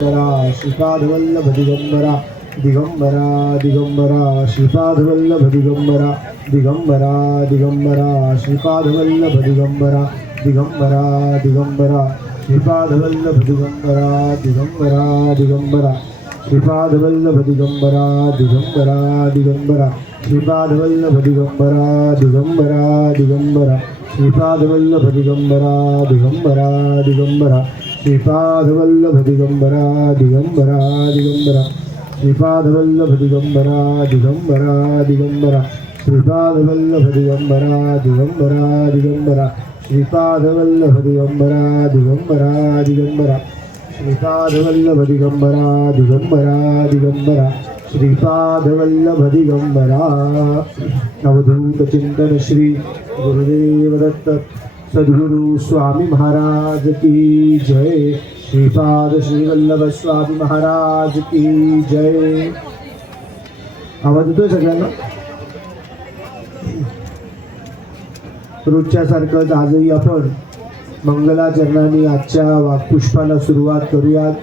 श्रीपादवल्लभ दिगंबरा दिगंबरा दिगंबरा श्रीपादवल्लभ दिगंबरा दिगंबरा दिगंबरा श्रीपादवल्लभ दिगंबरा दिगंबरा दिगंबरा श्रीपादवल्लभ दिगंबरा दिगंबरा दिगंबरा श्रीपादवल्लभ दिगंबरा दिगंबरा दिगंबरा श्रीपादवल्लभ दिगंबरा दिगंबरा दिगंबरा श्रीपादवल्लभ दिगंबरा दिगंबरा दिगंबरा श्रीपादवल्लभ दिगंबरा दिगंबरा दिगंबरा श्रीपादवल्लभ दिगंबरा दिगंबरा दिगंबरा श्रीपादवल्लभ दिगंबरा दिगंबरा दिगंबरा श्रीपादवल्लभ दिगंबरा दिगंबरा दिगंबरा श्रीपादवल्लभ दिगंबरा दिगंबरा दिगंबरा श्रीपादवल्लभ दिगंबरा। अवधूत चिंतन श्री गुरुदेव दत्त सद्गुरु स्वामी महाराज की जय। श्रीपाद श्री वल्लभ स्वामी महाराज की जय। आवाज येतोय सगळ्यांना? रोजच्या सारखंच आजही आपण मंगलाचरणाने आजच्या वाक्पुष्पाला सुरुवात करूयात।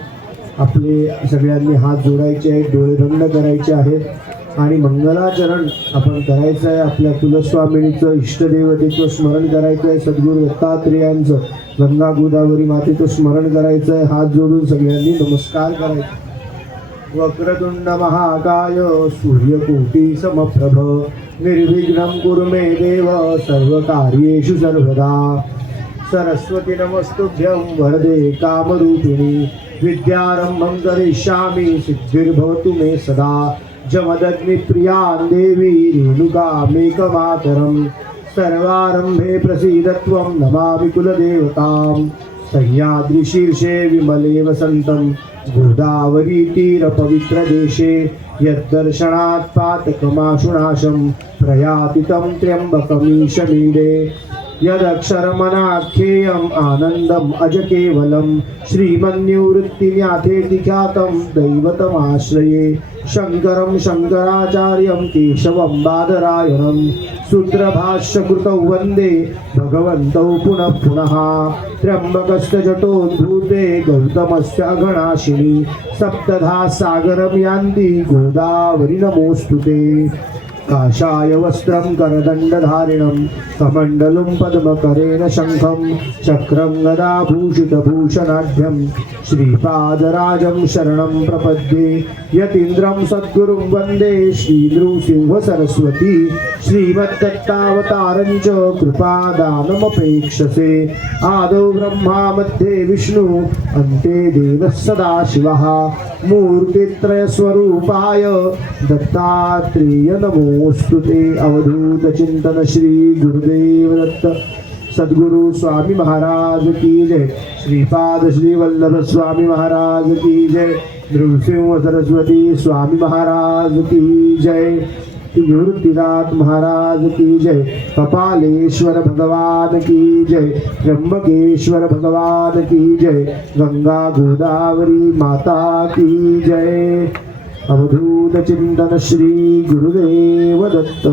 आपले सगळ्यांनी हात जोडायचे आहेत, डोळे बंद करायचे आहेत आणि मंगलाचरण आपण करायचं आहे। आपल्या कुलस्वामिनीचं इष्टदेवतेचं स्मरण करायचं आहे, सद्गुरू दत्तात्रेयांचं गंगा गोदावरी मातेचं स्मरण करायचं आहे। हात जोडून सगळ्यांनी नमस्कार करायचा। वक्रतुंड महाकाय सूर्यकोटी समप्रभ निर्विघ्नं कुरु मे देव सर्वकार्येषु सर्वदा। सरस्वती नमस्तुभ्यं वरदे कामरूपिणी विद्यारंभं करिष्यामि सिद्धिर्भवतु मे सदा। जमदग्निप्रियां देवी रेणुकामेकमातरं सर्वारंभे प्रसीदत्वं नमामि कुलदेवतां। सह्याद्रिशीर्षे विमले वसन्तं गोदावरी तीरपवित्रदेशे यद्दर्शनात् पातकमाशुनाशं प्रयाति तं त्र्यम्बकमीशमीडे। यदक्षरमनाख्येयम् आनन्दम् अजकेवलं श्रीमन्निवृत्तिन्याथेति ख्यातं दैवतमाश्रये। शङ्करं शङ्कराचार्यं केशवं बादरायणं सूत्रभाष्यकृतौ वन्दे भगवन्तौ पुनः पुनः। त्र्यम्बकस्य जटोद्भूते गौतमस्य अघनाशिनी सप्तधा सागरं यान्ति गोदावरी नमोऽस्तुते। काषाय वस्त्रं करदण्डधारिणं कमण्डलुं पद्मकरेण शङ्खं चक्रं गदाभूषितभूषणाढ्यं श्रीपादराजं शरणं प्रपद्ये। यतीन्द्रं सद्गुरुं वन्दे श्रीनृसिंहसरस्वती श्रीमद्दत्तावतारं च कृपादानमपेक्षसे। आदौ ब्रह्मा मध्ये विष्णु अन्ते देवः सदाशिवः मूर्तित्रयस्वरूपाय दत्तात्रेय नमोस्तुते। अवधूत चिंतन श्री गुरुदेव दत्त सद्गुरु स्वामी महाराज की जय। श्रीपाद श्री वल्लभ स्वामी महाराज की जय। नृसिंह सरस्वती स्वामी महाराज की जय। गुरुतीनाथ महाराज की जय। कपालेश्वर भगवान की जय। त्र्यंबकेश्वर भगवान की जय। गंगा गोदावरी माता की जय। अवधूत चिंतन श्री गुरुदेव दत्त।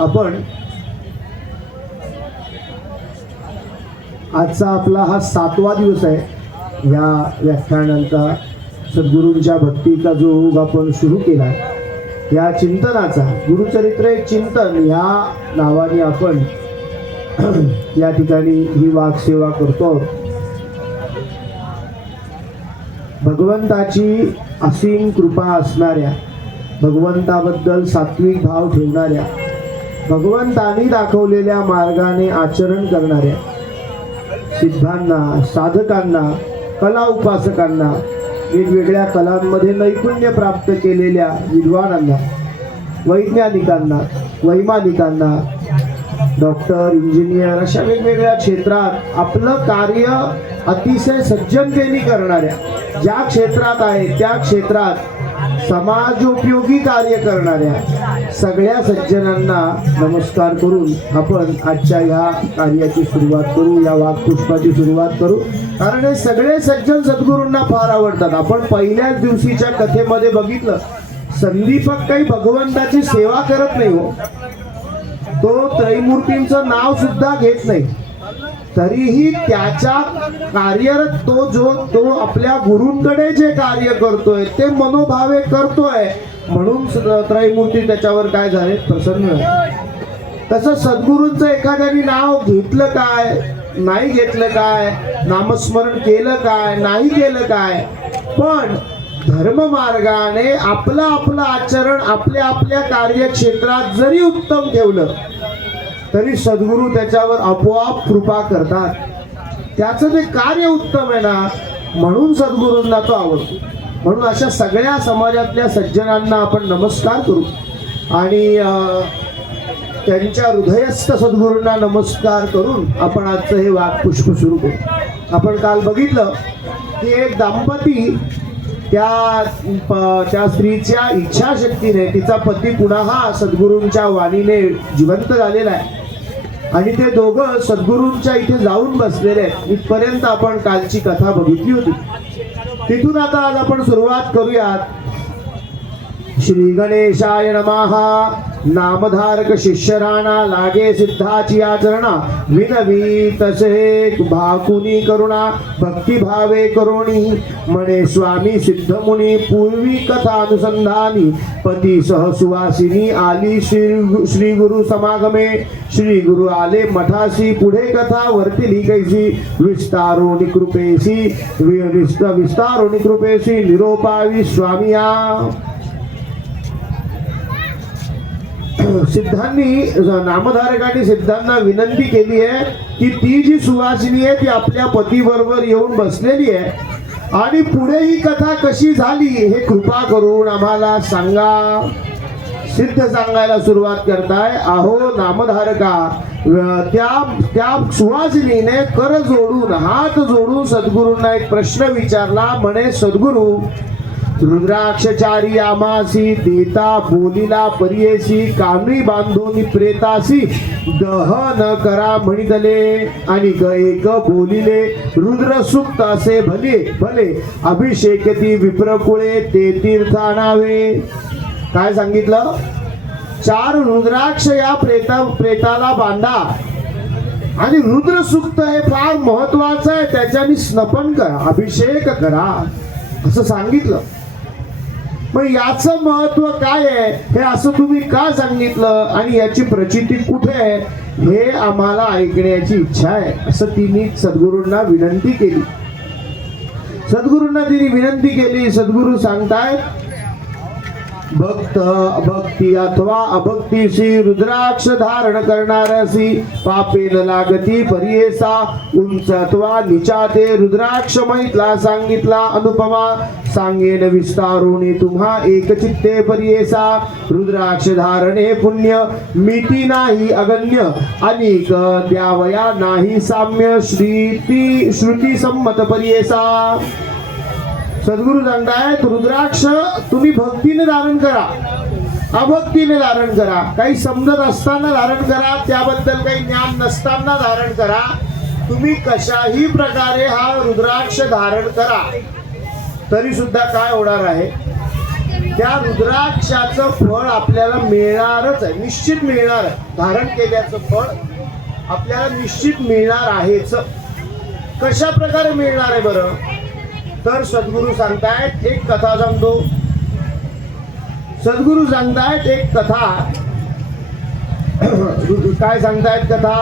आपण आजचा आपला हा 7वा दिवस आहे या व्याख्यानांचा। सद्गुरूंच्या भक्तीचा जो योग आपण सुरू केला या चिंतनाचा गुरुचरित्र एक चिंतन या नावाने आपण या ठिकाणी ही वाक्सेवा करतो। भगवंताची असीम कृपा असणाऱ्या, भगवंताबद्दल सात्विक भाव ठेवणाऱ्या, भगवंतांनी दाखवलेल्या मार्गाने आचरण करणाऱ्या सिद्धांना, साधकांना, कला उपासकांना, वेगवेगळ्या कलांमध्ये नैपुण्य प्राप्त केलेल्या विद्वानांना, वैज्ञानिकांना, वैमानिकांना, डॉक्टर, इंजिनियर अशा वेगवेगळ्या क्षेत्रात आपलं कार्य अतिशय सज्जनतेने करणाऱ्या, ज्या क्षेत्रात आहे त्या क्षेत्रात समाजोपयोगी कार्य करणाऱ्या सगळ्या सज्जनांना नमस्कार करून आपण आजच्या ह्या कार्याची सुरुवात करू, या वाक्पुष्पाची सुरुवात करू। कारण हे सगळे सज्जन सद्गुरूंना फार आवडतात। आपण पहिल्याच दिवशीच्या कथेमध्ये बघितलं, संदीपक काही भगवंताची सेवा करत नाही हो, तो त्रैमूर्तींचं नाव सुद्धा घेत नाही। तरीही त्याच्या कार्यरत तो आपल्या गुरूंकडे जे कार्य करतोय ते मनोभावे करतोय, म्हणून त्रयमूर्ती त्याच्यावर काय झाले, प्रसन्न झाले. तसं सद्गुरूंचं एखाद्याने नाव घेतलं काय, नाही घेतलं काय, नामस्मरण केलं काय, नाही केलं काय, पण धर्म मार्गाने आपलं आपलं आचरण आपल्या आपल्या कार्यक्षेत्रात जरी उत्तम ठेवलं तरी सद्गुरू त्याच्यावर आपोआप कृपा करतात. त्याचं जे कार्य उत्तम आहे ना, म्हणून सद्गुरूंना तो आवडतो. म्हणून अशा सगळ्या समाजातल्या सज्जनांना आपण नमस्कार करू आणि त्यांच्या हृदयस्थ सद्गुरूंना नमस्कार करून आपण आजचं हे वाक्पुष्प सुरू करू. आपण काल बघितलं की एक दाम्पती त्या स्त्रीच्या इच्छाशक्तीने तिचा पती पुन्हा सद्गुरूंच्या वाणीने जिवंत झालेला आहे आणि ते दोघं सद्गुरूंच्या इथे जाऊन बसलेले आहेत. इथपर्यंत आपण कालची कथा बघितली होती. तिथून आता आज आपण सुरुवात करूयात. श्री गणेशाय नमः. नामधारक शिष्य राणा लागे सिद्धाची आचरणा विनवी तसे भाकुनी करुणा भक्ती भावे करोणी म्हणे स्वामी सिद्ध मुनी पूर्वी कथा अनुसंधानी पती सह सुवासिनी आली श्री गुरु समागमे श्री गुरु आले मठासी पुढे कथा वर्तिली कैसी विस्तारो निकृपेसी विस्तारो निकृपेसी निरोपावी स्वामिया. सिद्धांनी नामधारकांनी सिद्धांना विनंती केली आहे की ती जी सुवासिनी आहे ती आपल्या पती बरोबर येऊन बसलेली आहे आणि पुढे ही कथा कशी झाली हे कृपा करून आम्हाला सांगा. सिद्ध सांगायला सुरुवात करताय. अहो नामधारका, त्या सुवासिनीने कर जोडून हात जोडून सद्गुरूंना एक प्रश्न विचारला. म्हणे सद्गुरू, रुद्राक्षचारी आमासी देता बोलिला परियेसी कामरी बांधून प्रेतासी दहन करा म्हणितले आणि एक बोलिले रुद्र सुक्त असे भले भले अभिषेकती विप्रकुळे ते तीर्थ आणावे. काय सांगितलं? 4 रुद्राक्ष या प्रेताला बांधा आणि रुद्र सुक्त हे फार महत्वाचं आहे, त्याच्याने स्नपन करा, अभिषेक करा असं सांगितलं. मग याचं महत्व काय आहे हे असं तुम्ही का सांगितलं आणि याची प्रचिती कुठे आहे हे आम्हाला ऐकण्याची इच्छा आहे असं तिने सद्गुरूंना विनंती केली. सद्गुरूंना तिने विनंती केली. सद्गुरू सांगतायत, भक्त भक्ती अथवा अभक्तीशी रुद्राक्ष धारण करणाऱ्यासी पापे न लागती परियेसा उंच अथवा निचा ते रुद्राक्ष महितला सांगितला अनुपमा सांगेन विस्तारुणी तुम्हा एक चित्ते परियेसा रुद्राक्ष धारणे पुण्य मिती नाही अगण्य अनेक द्यावया नाही साम्य श्रुती संमत परियेसा. सद्गुरू सांगतायत रुद्राक्ष तुम्ही भक्तीने धारण करा, अभक्तीने धारण करा, काही समजत असताना धारण करा, त्याबद्दल काही ज्ञान नसताना धारण करा. तुम्ही कशाही प्रकारे हा रुद्राक्ष धारण करा तरी सुद्धा काय होणार आहे, त्या रुद्राक्षाचं फळ आपल्याला मिळणारच आहे, निश्चित मिळणार आहे. धारण केल्याचं फळ आपल्याला निश्चित मिळणार आहेच. कशा प्रकारे मिळणार आहे बरं? तर सद्गुरू सांगतायत एक कथा सांगतो. सद्गुरू सांगतायत एक कथा. काय सांगतायत कथा?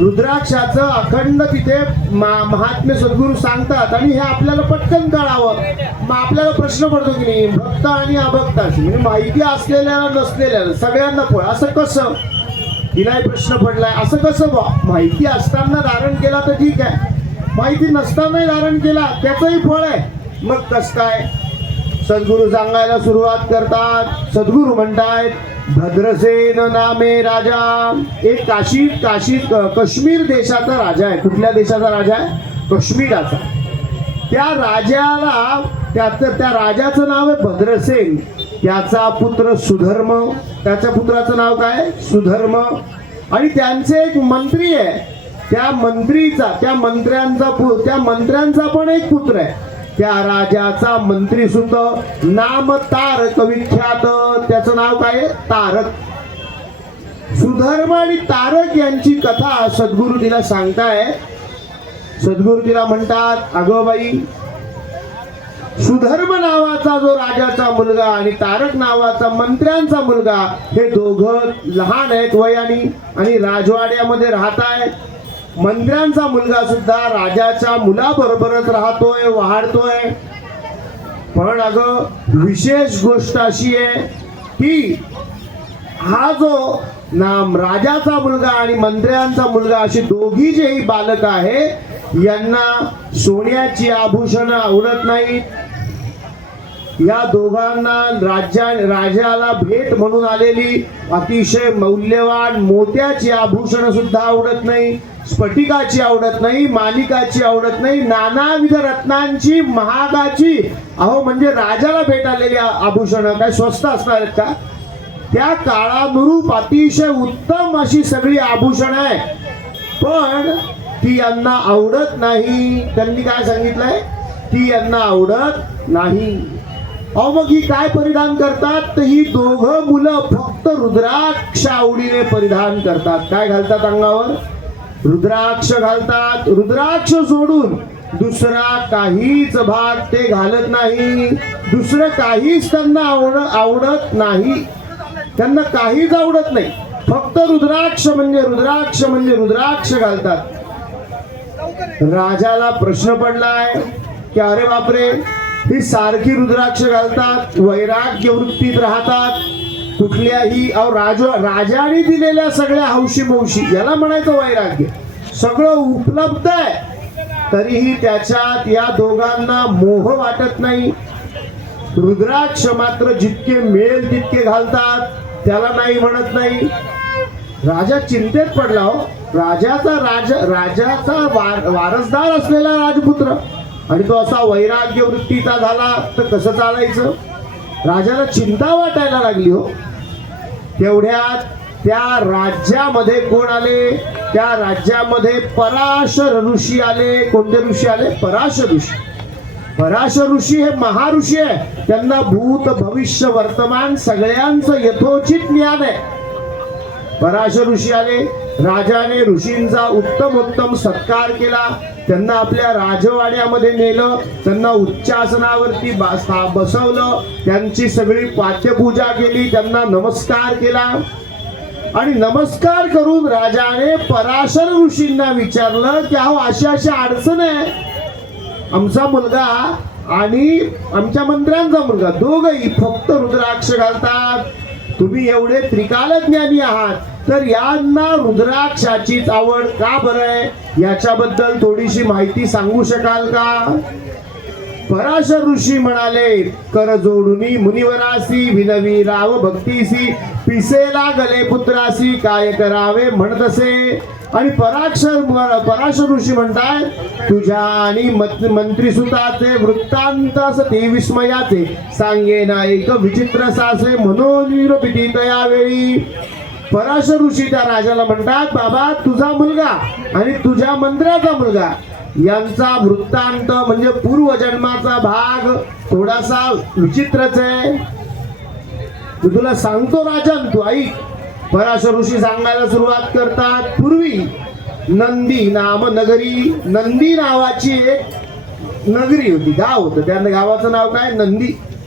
रुद्राक्षाचं अखंड तिथे महात्म्य सद्गुरू सांगतात आणि हे आपल्याला पटकन कळावं. मग आपल्याला प्रश्न पडतो की नाही, भक्त आणि अभक्ताशी म्हणजे माहिती असलेल्याला नसलेल्याला सगळ्यांना फळ असं कसं? तिलाही प्रश्न पडलाय असं कसं बा? माहिती असताना धारण केला तर ठीक आहे, माहिती नसताना धारण केला त्याचंही फळ आहे, मग कसं काय? सद्गुरू सांगायला सुरुवात करतात. सद्गुरू म्हणतायत भद्रसेन नामे राजा, एक काश्मीर देशाचा राजा आहे. कुठल्या देशाचा राजा आहे? काश्मीराचा. त्या राजाला त्या राजाचं नाव आहे भद्रसेन. त्याचा पुत्र सुधर्म, त्याच्या पुत्राचं नाव काय? सुधर्म. आणि त्यांचे एक मंत्री आहे. त्या मंत्र्यांचा पण एक पुत्र आहे. त्या राजाचा मंत्री सुद्धा नाम तारक विख्यात. त्याचं नाव काय आहे? तारक. सुधर्म आणि तारक यांची कथा सद्गुरु तिला सांगताय. सद्गुरु तिला म्हणतात, अगं बाई, सुधर्म नावाचा जो राजाचा मुलगा आणि तारक नावाचा मंत्र्यांचा मुलगा, हे दोघं लहान आहेत वयाने आणि राजवाड्यामध्ये राहत आहेत. मंत्र्यांचा मुलगा सुद्धा राजाच्या मुलाबरोबरच राहतोय, वाढतोय. पण अगं विशेष गोष्ट अशी आहे की हा जो नाम राजाचा मुलगा आणि मंत्र्यांचा मुलगा अशी दोघी जेही बालक आहे, यांना सोन्याची आभूषणं आवडत नाहीत. या दोघांना राजाला भेट म्हणून आलेली अतिशय मौल्यवान मोत्याची आभूषणं सुद्धा आवडत नाही, स्फटिकाची आवडत नाही, माणिकाची आवडत नाही, नानाविध रत्नांची महागाची, अहो म्हणजे राजाला भेट आलेली आभूषणं काय स्वस्त असणार आहेत का? त्या काळानुरूप अतिशय उत्तम अशी सगळी आभूषणं आहे, पण ती यांना आवडत नाही. त्यांनी काय सांगितलंय? ती यांना आवडत नाही. अहो मग ही काय परिधान करतात? तर ही दोघं मुलं फक्त रुद्राक्ष आवडीने परिधान करतात. काय घालतात अंगावर? रुद्राक्ष घालतात. रुद्राक्ष सोडून दुसरा काहीच भाग ते घालत नाही. दुसरं काहीच त्यांना आवडत नाही. त्यांना काहीच आवडत नाही, फक्त रुद्राक्ष म्हणजे रुद्राक्ष म्हणजे रुद्राक्ष घालतात. राजाला प्रश्न पडलाय की अरे बापरे, ही सारखी रुद्राक्ष घालतात, वैराग्य वृत्तीत राहतात, कुठल्याही राजाने दिलेल्या सगळ्या हौशी मौशी, याला म्हणायचं वैराग्य, सगळं उपलब्ध आहे, तरीही त्याच्यात या दोघांना मोह वाटत नाही. रुद्राक्ष मात्र जितके मिळेल तितके घालतात, त्याला नाही म्हणत नाही. राजा चिंतेत पडला. हो, राजाचा वारसदार असलेला राजपुत्र आणि तो असा वैराग्य वृत्तीचा झाला तर कसं चालायचं? राजाला चिंता वाटायला लागली. हो, तेवढ्यात त्या राज्यामध्ये कोण आले? त्या राज्यामध्ये पराशर ऋषी आले. कोणते ऋषी आले? पराशर ऋषी. पराशर ऋषी हे महाऋषी आहे. त्यांना भूत भविष्य वर्तमान सगळ्यांचं यथोचित ज्ञान आहे. पराशर ऋषी आले. राजाने ऋषींचा उत्तम सत्कार केला. त्यांना आपल्या राजवाड्यामध्ये नेलं. त्यांना उच्चासनावरती बसवलं. त्यांची सगळी पात्यपूजा केली. त्यांना नमस्कार केला आणि नमस्कार करून राजाने पराशर ऋषींना विचारलं की अहो अशी अडचण आहे. आमचा मुलगा आणि आमच्या मंत्र्यांचा मुलगा दोघही फक्त रुद्राक्ष घालतात. तुम्ही एवढे त्रिकालज्ञानी आहात, तर यांना रुद्राक्षाचीच आवड का बरं आहे? याच्याबद्दल थोडीशी माहिती सांगू शकाल का? पराशर ऋषी म्हणाले, कर जोडुनी मुनिवरासी विनवी राव भक्तीसी, पिसेला गले पुत्रासी काय करावे म्हणतसे. आणि पराशर ऋषी म्हणतात, तुझ्या आणि मंत्रीसुताचे वृत्तांत असते विस्मयाचे, सांगे ना एक विचित्र सासे मनोनिरूपिती यावेळी. पराशर ऋषी त्या राजाला म्हणतात, बाबा तुझा मुलगा आणि तुझ्या मंत्र्याचा मुलगा यांचा वृत्तांत म्हणजे पूर्वजन्माचा भाग थोडासा विचित्रच आहे. मी तुला सांगतो राजन, तू ऐक. पराशर ऋषी सांगायला सुरुवात करतात. पूर्वी नंदी नाम नगरी, नंदी नावाची एक नगरी होती, गाव होतं. त्या गावाचं नाव काय?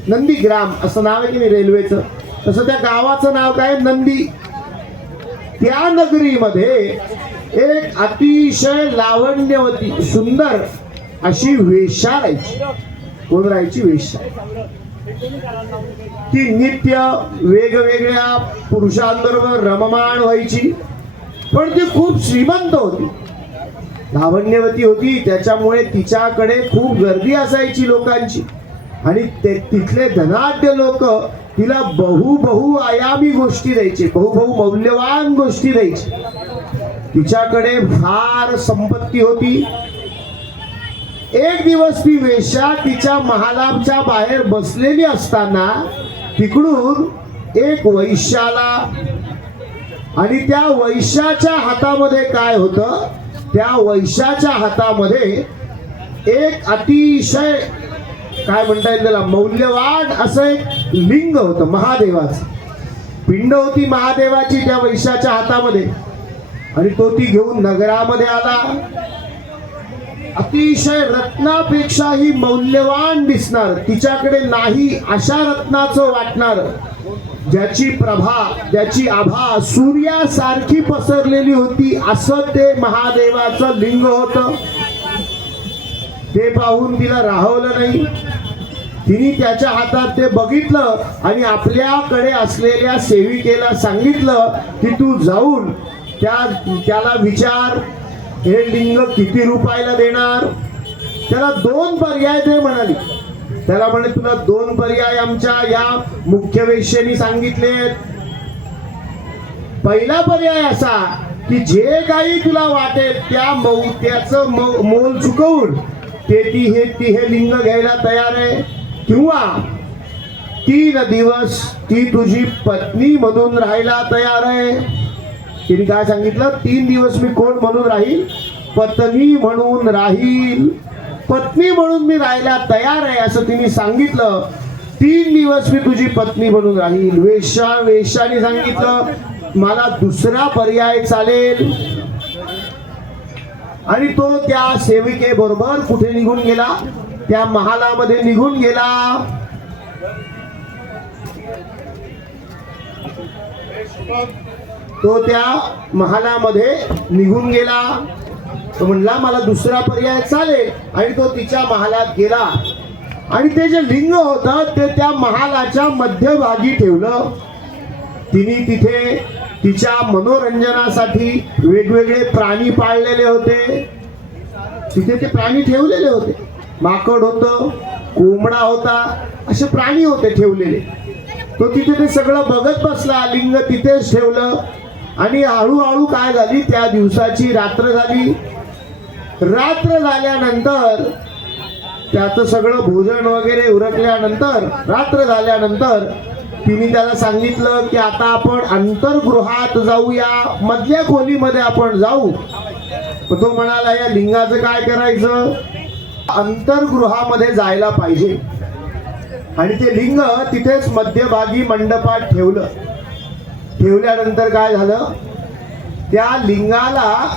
नंदी ग्राम असं नाव आहे की नाही रेल्वेचं, तसं त्या गावाचं नाव काय? नंदी. त्या नगरीमध्ये एक अतिशय लावण्यवती सुंदर अशी वेश्या राहायची. कोण राहायची? वेश्या. ती नित्य वेगवेगळ्या पुरुषांबरोबर रममाण व्हायची, पण ती खूप श्रीमंत होती, लावण्यवती होती. त्याच्यामुळे तिच्याकडे खूप गर्दी असायची लोकांची आणि तिथले धनाढ्य लोक तिला बहु आयामी गोष्टी द्यायचे, बहु मौल्यवान गोष्टी द्यायचे. तिच्याकडे फार संपत्ती होती. एक दिवस ती वेश्या तिच्या महालाच्या बाहेर बसलेली असताना तिकडून एक वैश्याला, आणि त्या वैश्याच्या हातामध्ये काय होतं? त्या वैश्याच्या हातामध्ये एक अतिशय काय म्हणता येईल त्याला, मौल्यवान असं एक लिंग होतं महादेवाचं. पिंड होती महादेवाची त्या वैश्याच्या हातामध्ये, आणि तो ती घेऊन नगरामध्ये आला. अतिशय रत्नापेक्षाही मौल्यवान दिसणार, तिच्याकडे नाही अशा रत्नाचं वाटणार, ज्याची प्रभा ज्याची आभा सूर्यासारखी पसरलेली होती, असं ते महादेवाचं लिंग होतं. ते पाहून तिला राहवलं नाही. तिने त्याच्या हातात ते बघितलं आणि आपल्याकडे असलेल्या सेविकेला सांगितलं की तू जाऊन त्याला विचार, हे लिंग किती रुपयाला देणार. त्याला 2 पर्याय दे म्हणाली. त्याला म्हणे, तुला 2 पर्याय आमच्या या मुख्य वेश्येनी सांगितलेत. पहिला पर्याय असा की जे काही तुला वाटेल त्याचं मोल चुकवून ती हे लिंग घ्यायला तयार आहे, किंवा 3 दिवस ती तुझी पत्नी म्हणून राहायला तयार आहे. तिने काय सांगितलं, 3 दिवस मी कोण म्हणून राहील, पत्नी म्हणून राहील, पत्नी म्हणून मी राहायला तयार आहे असं तिने सांगितलं. 3 दिवस मी तुझी पत्नी म्हणून राहील. वेश्याने सांगितलं, मला दुसरा पर्याय चालेल. आणि तो त्या सेविकेबरोबर कुठे निघून गेला, त्या महालामध्ये निघून गेला. तो त्या महालामध्ये निघून गेला. तो म्हणला, मला दुसरा पर्याय चालेल. आणि तो तिच्या महालात गेला आणि ते जे लिंग होतं ते त्या महालाच्या मध्यभागी ठेवलं. तिने तिथे तिच्या मनोरंजनासाठी वेगवेगळे प्राणी पाळलेले होते. तिथे ते प्राणी ठेवलेले होते. माकड होतं, कोंबडा होता, असे प्राणी होते ठेवलेले. तो तिथे ते सगळं बघत बसला. लिंग तिथेच ठेवलं. आणि हळूहळू काय झाली, त्या दिवसाची रात्र झाली. रात्र झाल्यानंतर त्याचं सगळं भोजन वगैरे उरकल्यानंतर, रात्र झाल्यानंतर तिने त्याला सांगितलं की आता आपण अंतर्गृहात जाऊया, मधल्या खोलीमध्ये आपण जाऊ. तो म्हणाला, या लिंगाचं काय करायचं, अंतर्गृहामध्ये जायला पाहिजे. आणि ते लिंग तिथेच मध्यभागी मंडपात ठेवलं. ठेवल्यानंतर काय झालं, त्या लिंगाला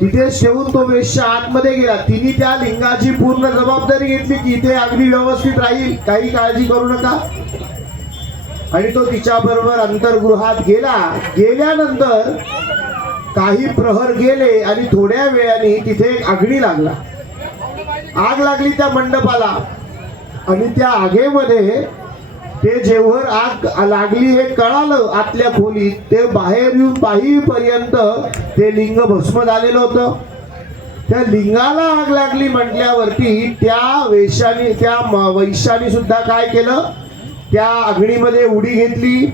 तिथे ठेवून तो वेश्या आतमध्ये गेला. तिने त्या लिंगाची पूर्ण जबाबदारी घेतली की इथे अगदी व्यवस्थित राहील, काही काळजी करू नका. आणि तो तिच्या बरोबर अंतर्गृहात गेला. गेल्यानंतर काही प्रहर गेले आणि थोड्या वेळाने तिथे एक अग्नी लागला. आग लागली त्या मंडपाला. आणि त्या आगेमध्ये ते जेव्हा आग लागली हे कळालं आतल्या खोलीत, ते बाहेर येऊन पाहीपर्यंत ते लिंग भस्म झालेलं होतं. त्या लिंगाला आग लागली म्हटल्यावरती त्या वैश्याने सुद्धा काय केलं, त्या अग्नीमध्ये उडी घेतली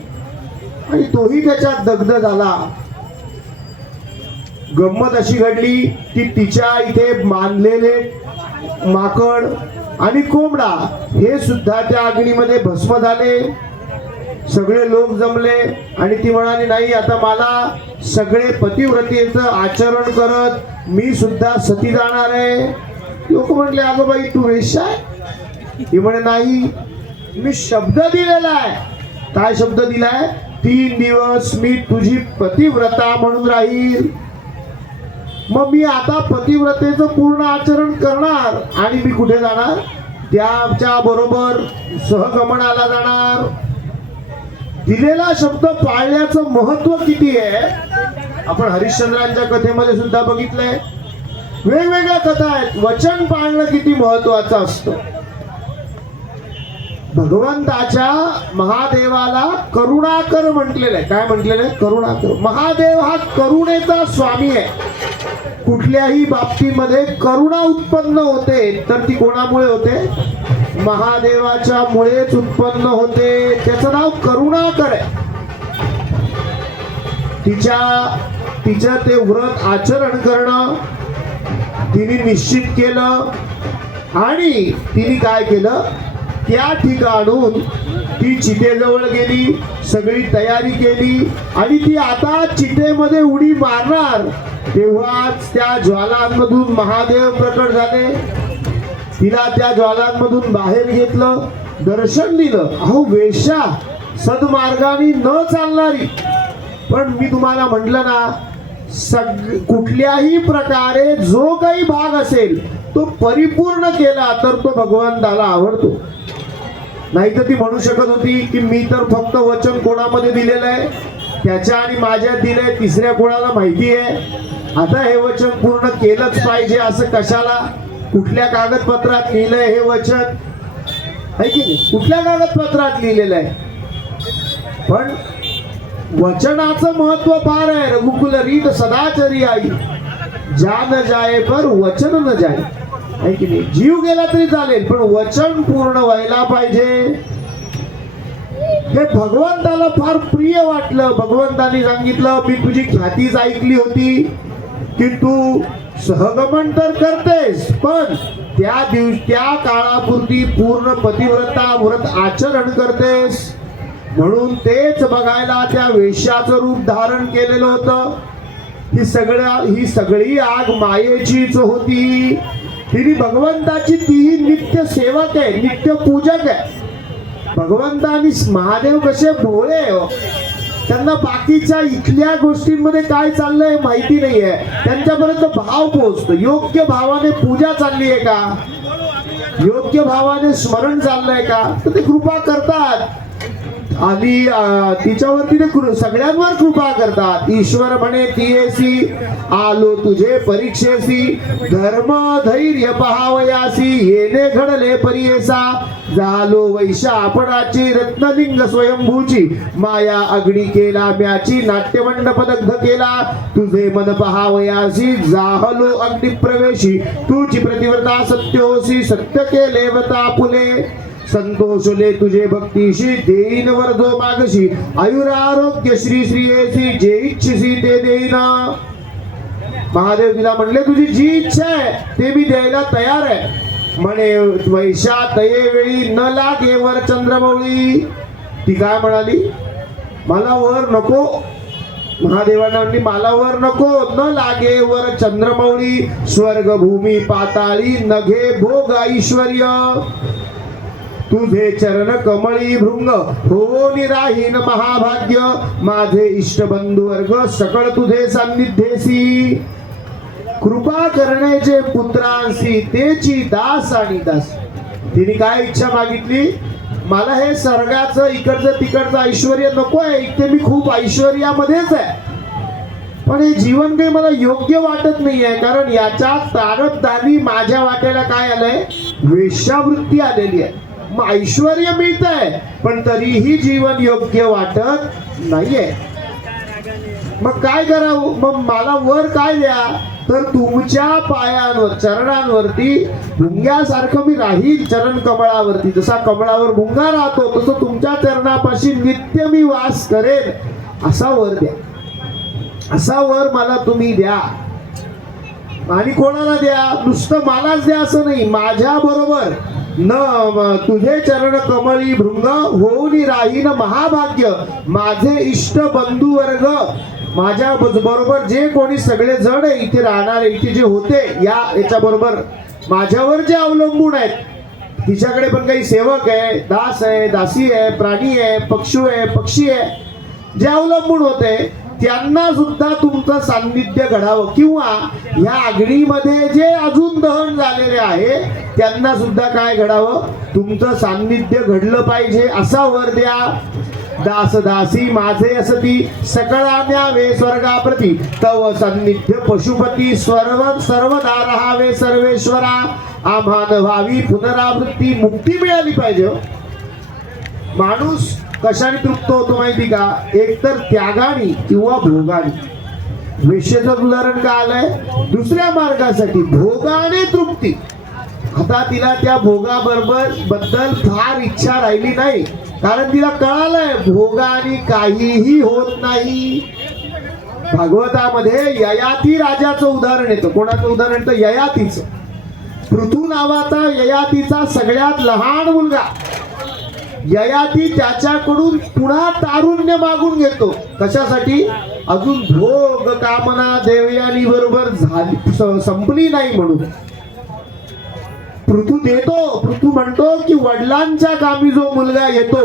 आणि तोही त्याच्यात दग्ध झाला. गंमत अशी घडली की तिच्या इथे मानलेले माकड आणि कोंबडा हे सुद्धा त्या अग्नीमध्ये भस्म झाले. सगळे लोक जमले आणि ती म्हणाली, नाही आता मला सगळे पतिव्रतेचं आचरण करत मी सुद्धा सती जाणार आहे. लोक म्हटले, अगं बाई तू वेश्या आहे. ती म्हणे, नाही, मी शब्द दिलेला आहे. काय शब्द दिलाय, 3 दिवस मी तुझी पतिव्रता म्हणून राहील. मग मी आता पतिव्रतेचं पूर्ण आचरण करणार आणि मी कुठे जाणार, त्याच्या बरोबर सहगमनाला जाणार. दिलेला शब्द पाळण्याचं महत्व किती आहे आपण हरिश्चंद्रांच्या कथेमध्ये सुद्धा बघितलंय. वेगवेगळ्या कथा आहेत. वचन पाळणं किती महत्वाचं असतं. भगवंताच्या महादेवाला करुणाकर म्हटलेलं आहे. काय म्हटलेलं आहे, करुणाकर. महादेव हा करुणेचा स्वामी आहे. कुठल्याही बाबतीमध्ये करुणा उत्पन्न होते तर ती कोणामुळे होते, महादेवाच्या मुळेच उत्पन्न होते. त्याचं नाव करुणाकर आहे. तिचं ते व्रत आचरण करणं तिने निश्चित केलं. आणि तिने काय केलं, त्या ठिकाणून ती चितेजवळ गेली, सगळी तयारी केली आणि ती आता चितेमध्ये उडी मारणार. तेव्हाच त्या ज्वालांमधून महादेव प्रकट झाले. तिला त्या ज्वालांमधून बाहेर घेतलं, दर्शन दिलं. अहो वेश्या, सद्मार्गाने न चालणारी. पण मी तुम्हाला म्हटलं ना, कुठल्याही प्रकारे जो काही भाग असेल तो परिपूर्ण केला तर तो भगवंताला आवडतो. नाही तर ती म्हणू शकत होती की मी तर फक्त वचन कोणामध्ये दिलेलं आहे, त्याच्या आणि माझ्यात दिलंय, तिसऱ्या कोणाला माहिती आहे. आता हे वचन पूर्ण केलंच पाहिजे असं कशाला? कुठल्या कागदपत्रात लिहिलंय हे वचन? आहे की नाही? कुठल्या कागदपत्रात लिहिलेलं आहे? पण वचनाचं महत्व फार आहे. रघुकुल रीत सदाचरी आई, जान जाए पर वचन न जाए. आहे की नाही? जीव गेला तरी चालेल पण वचन पूर्ण व्हायला पाहिजे. हे भगवंताला फार प्रिय वाटलं. भगवंतानी सांगितलं, मी तुझी ख्यातीच ऐकली होती की तू सहगमन तर करतेस पण त्या काळापुरती पूर्ण पतिव्रता व्रत आचरण करतेस. म्हणून तेच बघायला त्या वेश्याचं रूप धारण केलेलं होतं. ही सगळी आग मायेचीच होती. तिने भगवंताची तीही नित्य सेवक आहे, नित्य पूजक आहे. भगवंत आणि महादेव कसे भोळे हो, त्यांना बाकीच्या इथल्या गोष्टींमध्ये काय चाललंय माहिती नाहीये. त्यांच्यापर्यंत भाव पोहोचतो. योग्य भावाने पूजा चालली आहे का, योग्य भावाने स्मरण चाललंय का, तर ते कृपा करतात. आणि तिच्यावरती ते सगळ्यांवर कृपा करतात. ईश्वर म्हणे तियेसी आलो तुझे परीक्षेसी, धर्म धैर्य पहावयासी येणे घडले परियेसा. झालो वैशा आपणाची रत्नलिंग स्वयंभूची, माया अग्नी केला म्याची नाट्यमंडप दग्ध केला. तुझे मन पहावयासी जाहलो अग्नि प्रवेशी, तुझी प्रतिव्रता सत्योसी सत्य केले वता फुले. संतोषले तुझे भक्तीशी देईन वरदो मागशी, आयुरारोग्य श्री श्रीयेसी जे इच्छिसी ते देईन. महादेव तिला म्हणले तुझी जी इच्छा आहे ते मी द्यायला तयार आहे. म्हणे वैशा तये वेळी न लागे वर चंद्रमौळी. ती काय म्हणाली, मला वर नको. महादेवांना म्हणली मला वर नको. न लागे वर चंद्रमौळी, स्वर्ग भूमी पाताळी नघे भोग ऐश्वर्य. तुझे चरण कमळी भृंग हो निराहीन महाभाग्य, माझे इष्ट बंधू वर्ग सकळ तुझे सान्निध्येसी. कृपा करण्याचे पुत्रांसी तेची दास आणि दास. तिने काय इच्छा मागितली, मला हे स्वर्गाचं इकडचं तिकडचं ऐश्वर्य नको आहे, इथे मी खूप ऐश्वर्यामध्येच आहे, पण हे जीवन काही मला योग्य वाटत नाही आहे. कारण याच्या प्रारब्धानी माझ्या वाट्याला काय आलंय, वेश्यावृत्ती आलेली आहे. मग ऐश्वर्य मिळत आहे पण तरीही जीवन योग्य वाटत नाहीये. मग काय करावं? मग मला वर काय द्या, तर तुमच्या पायांवर चरणांवरती भुंग्यासारखं मी राहील. चरण कमळावरती जसा कमळावर भुंगा राहतो तसं तुमच्या चरणापाशी नित्य मी वास करेन. असा वर द्या, असा वर मला तुम्ही द्या. आणि कोणाला द्या, नुसतं मलाच द्या असं नाही, माझ्या बरोबर न तुझे चरण कमळी भृंग होऊन राहीन महाभाग्य, माझे इष्ट बंधू वर्ग, माझ्या बरोबर जे कोणी सगळे जण इथे राहणारे इथे जे होते याच्या बरोबर माझ्यावर जे अवलंबून आहेत, तिच्याकडे पण काही सेवक आहे, दास आहे, दासी आहे, प्राणी आहे, पक्षू आहे, पक्षी आहे, जे अवलंबून होते त्यांना सुद्धा तुमचं सान्निध्य घडावं. किंवा ह्या अग्नीमध्ये जे अजून दहन झालेले आहे त्यांना सुद्धा काय घडावं, तुमचं सान्निध्य घडलं पाहिजे. असा वर द्या. दास दासी माझे असती सकळा न्यावे स्वर्गाप्रती, तव सान्निध्य पशुपती सर्वदा राहावे सर्वेश्वरा. आम्हाला व्हावी पुनरावृत्ती, मुक्ती मिळाली पाहिजे. माणूस कशाने तृप्त होतो माहिती का, एकतर त्यागाने किंवा भोगाने. वेश्येचं उदाहरण काय आलंय, दुसऱ्या मार्गासाठी भोगाने तृप्ती. आता तिला त्या बद्दल फार इच्छा राहिली नाही, कारण तिला कळालंय भोगाने काहीही होत नाही. भागवतामध्ये ययाती राजाचं उदाहरण येतं. कोणाचं उदाहरण येतं, ययातीचं. पृथू नावाचा ययातीचा सगळ्यात लहान मुलगा. ययाती त्याच्याकडून पुन्हा तारुण्य मागून घेतो. कशासाठी, अजून भोग कामना देवयानी बरोबर झाली संपली नाही म्हणून. पृथू देतो. पृथू म्हणतो की वडिलांच्या कामी जो मुलगा येतो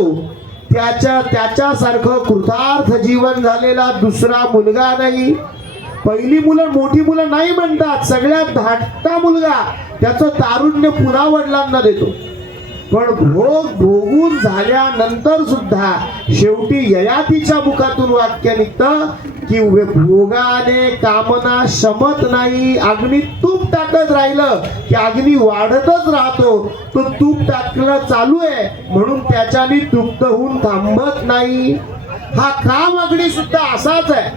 त्याच्यासारखं कृतार्थ जीवन झालेला दुसरा मुलगा नाही. पहिली मुलं मोठी मुलं नाही म्हणतात, सगळ्यात धाकटा मुलगा त्याचं तारुण्य पुन्हा वडिलांना देतो. पण भोग भोगून झाल्यानंतर सुद्धा शेवटी ययातीच्या मुखातून वाक्य निघतं की भोगाने कामना शमत नाही. अग्नीत तूप टाकत राहिलं की अग्नी वाढतच राहतो. तो तूप टाकणं चालू आहे म्हणून त्याच्याने तृप्त होऊन थांबत नाही. हा काम अग्नी सुद्धा असाच आहे.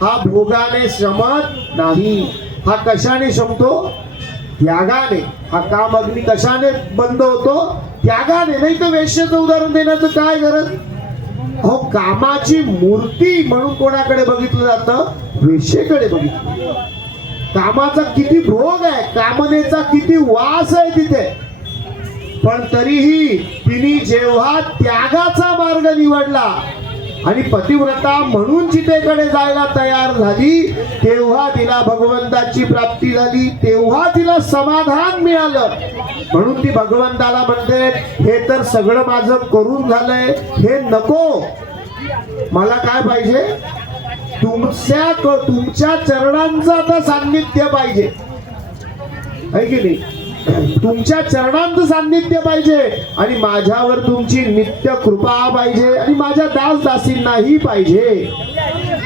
हा भोगाने शमत नाही. हा कशाने शमतो? त्यागाने. हा काम अग्नी कशाने बंद होतो? त्यागाने. नाही तर वेश्याचं उदाहरण देण्याचं काय गरज? अहो, कामाची मूर्ती म्हणून कोणाकडे बघितलं जातं? वेश्येकडे बघितलं. कामाचा किती भोग आहे, कामनेचा किती वास आहे तिथे, पण तरीही तिने जेव्हा त्यागाचा मार्ग निवडला आणि पतिव्रता म्हणून चितेकडे जायला तयार झाली, तेव्हा तिला भगवंताची प्राप्ती झाली, तेव्हा तिला समाधान मिळालं. म्हणून ती भगवंताला म्हणते, हे तर सगळं माझं करून झालंय, हे नको. मला काय पाहिजे? तुमच्या चरणांचं आता सान्निध्य पाहिजे, है की नाही? तुमच्या चरणांचं सान्निध्य पाहिजे आणि माझ्यावर तुमची नित्य कृपा पाहिजे आणि माझ्या दास दासींनाही पाहिजे.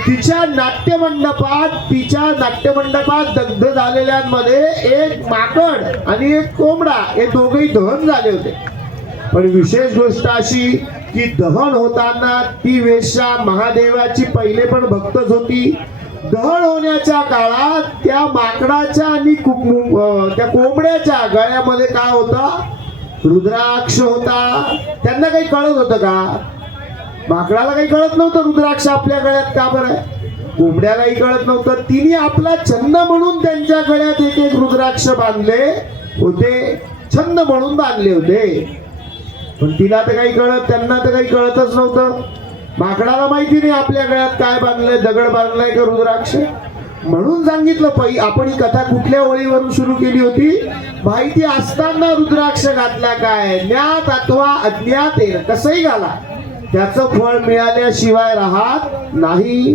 तिच्या नाट्यमंडपात दग्ध झालेल्यांमध्ये एक माकड आणि एक कोंबडा हे दोघेही दहन झाले होते. पण विशेष गोष्ट अशी की दहन होताना ती वेश्या महादेवाची पहिले पण भक्तच होती. दहन होण्याच्या काळात त्या माकडाच्या आणि त्या कोंबड्याच्या गळ्यामध्ये काय होता? रुद्राक्ष होता. त्यांना काही कळत होतं का? माकडाला काही कळत नव्हतं रुद्राक्ष आपल्या गळ्यात का बरं आहे. कोंबड्यालाही कळत नव्हतं. तिने आपला छंद म्हणून त्यांच्या गळ्यात एक एक रुद्राक्ष बांधले होते, छंद म्हणून बांधले होते. पण तिला तर काही त्यांना तर काही कळतच नव्हतं. माकडाला माहिती नाही आपल्या गळ्यात काय बांधलंय, दगड बांधलाय का रुद्राक्ष. म्हणून सांगितलं आपण ही कथा कुठल्या ओळीवरून सुरू केली होती? माहिती असताना रुद्राक्ष घातला काय, ज्ञात अथवा अज्ञात कसंही घाला, त्याचं फळ मिळाल्याशिवाय राहत नाही.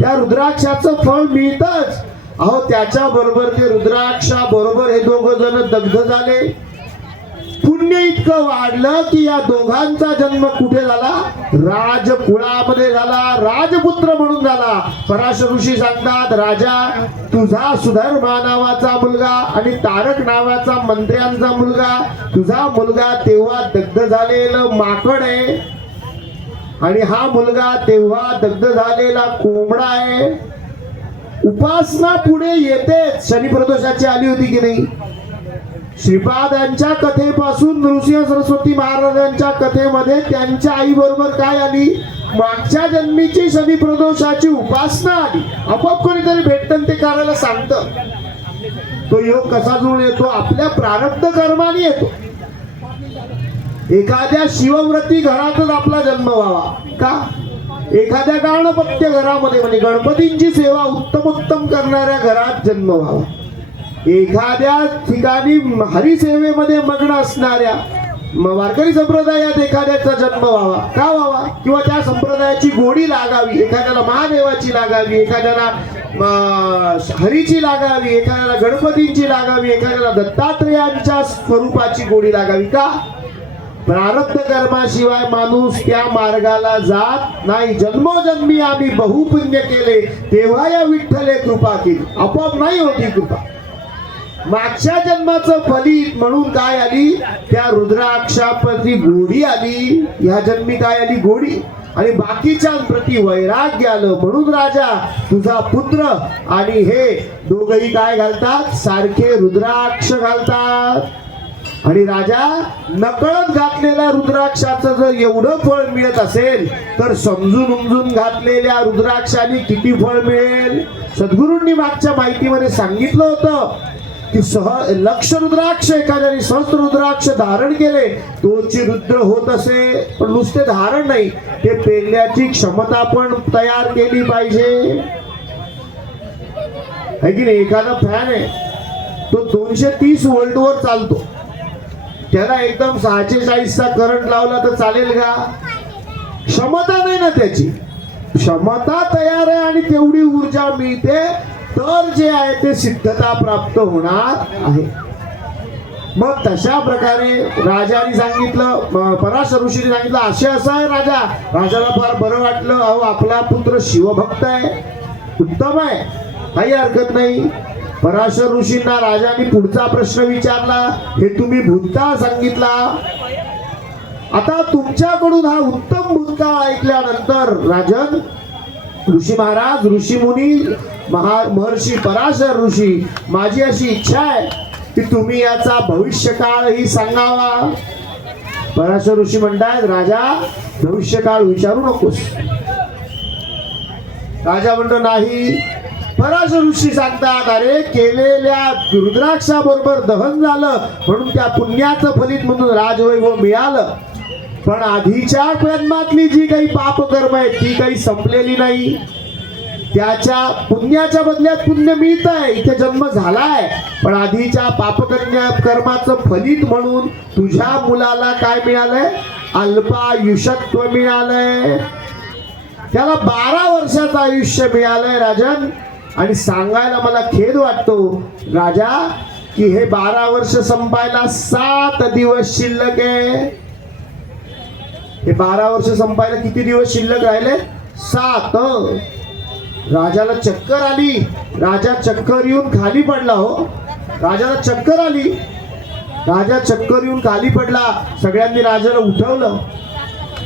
त्या रुद्राक्षाचं फळ मिळतच. अहो, त्याच्या बरोबर ते रुद्राक्षा बरोबर हे दोघ जण दग्ध झाले. पुण्य इतकं वाढलं की या दोघांचा जन्म कुठे झाला? राजकुळामध्ये झाला, राजपुत्र म्हणून झाला. पराशर ऋषी सांगतात, राजा तुझा सुधर्मा नावाचा मुलगा आणि तारक नावाचा मंत्र्यांचा मुलगा, तुझा मुलगा तेव्हा दग्ध झालेलं माकड आहे आणि हा मुलगा तेव्हा दग्ध झालेला कोंबडा आहे. उपासना पुढे येते. शनिप्रदोषाची आली होती की नाही? श्रीपादांच्या कथेपासून नृसिंह सरस्वती महाराजांच्या कथेमध्ये त्यांच्या आई बरोबर काय आली? मागच्या जन्मीची शनिप्रदोषाची उपासना आली. आपोआप कोणीतरी भेटतं ते करायला सांगतं. तो योग कसा जुळून येतो? आपल्या प्रारब्ध कर्माने येतो. एखाद्या शिवव्रती घरातच आपला जन्म व्हावा का? एखाद्या गणपत्य घरामध्ये म्हणजे गणपतींची सेवा उत्तम करणाऱ्या घरात जन्म व्हावा. एखाद्या ठिकाणी हरिसेवेमध्ये मग्न असणाऱ्या वारकरी संप्रदायात एखाद्याचा जन्म व्हावा का व्हावा? किंवा त्या संप्रदायाची गोडी लागावी, एखाद्याला महादेवाची लागावी, एखाद्याला हरीची लागावी, एखाद्याला गणपतींची लागावी, एखाद्याला दत्तात्रेयांच्या स्वरूपाची गोडी लागावी का? प्रारब्ध कर्माशिवाय माणूस त्या मार्गाला जात नाही. जन्मोजन्मी आम्ही बहुपुण्य केले तेव्हा या विठ्ठले कृपा केली, आपोआप नाही होती कृपा. मागच्या जन्माचं फलित म्हणून काय आली? त्या रुद्राक्षाप्रती गोडी आली. ह्या जन्मी काय आली? गोडी. आणि बाकीच्या प्रती वैराग्य आलं. म्हणून राजा तुझा पुत्र आणि हे दोघही काय घालतात? सारखे रुद्राक्ष घालतात. आणि राजा नकळत घातलेल्या रुद्राक्षाचं जर एवढं फळ मिळत असेल तर समजून उमजून घातलेल्या रुद्राक्षाने किती फळ मिळेल? सद्गुरूंनी मागच्या माहितीमध्ये सांगितलं होतं की लक्ष रुद्राक्ष एखाद्याने सहस्त्र रुद्राक्ष धारण केले तोची रुद्र होत असे. पण नुसते धारण नाही, ते पेरण्याची क्षमता पण तयार केली पाहिजे, है की नाही? एखादा फॅन आहे, तो 230 व्होल्टवर चालतो, त्याला एकदम 640चा करंट लावला तर चालेल का? क्षमता नाही ना त्याची, क्षमता तयार आहे आणि तेवढी ऊर्जा मिळते तर जे आहे ते सिद्धता प्राप्त होणार आहे. मग तशा प्रकारे राजाने सांगितलं, पराशर ऋषीने सांगितलं असे असं आहे राजा. राजाला फार बरं वाटलं, अहो आपला पुत्र शिवभक्त आहे, उत्तम आहे, काही हरकत नाही. पराशर ऋषींना राजाने पुढचा प्रश्न विचारला, हे तुम्ही भूतकाळ सांगितला, आता तुमच्याकडून हा उत्तम भूतकाळ ऐकल्यानंतर राजन, ऋषी महाराज, ऋषी मुनी, महर्षी पराशर ऋषी, माझी अशी इच्छा आहे की तुम्ही याचा भविष्यकाळही सांगावा. पराशर ऋषी म्हणतात, राजा भविष्यकाळ विचारू नकोस. राजा म्हणतो नाही. पराशर ऋषी सांगतात, अरे केलेल्या रुद्राक्षाबरोबर दहन झालं म्हणून त्या पुण्याचं फलित म्हणून राजवैभव मिळालं, पण आधीच्या जन्मातली जी काही पापकर्म आहे ती काही संपलेली नाही. त्याच्या पुण्याच्या बदल्यात पुण्य मिळत आहे, इथे जन्म झालाय, पण आधीच्या कर्माचं फलित म्हणून तुझ्या मुलाला काय मिळालंय, अल्पायुष्यत्व मिळालंय, त्याला 12 वर्षाचं आयुष्य मिळालंय राजन. आणि सांगायला मला खेद वाटतो राजा की हे 12 वर्ष संपायला 7 दिवस शिल्लक आहे. हे 12 वर्ष संपायला किती दिवस शिल्लक राहिले, 7. राजाला चक्कर आली, राजा चक्कर येऊन खाली पडला. हो, राजाला चक्कर आली, राजा चक्कर येऊन खाली पडला. सगळ्यांनी राजाला उठवलं.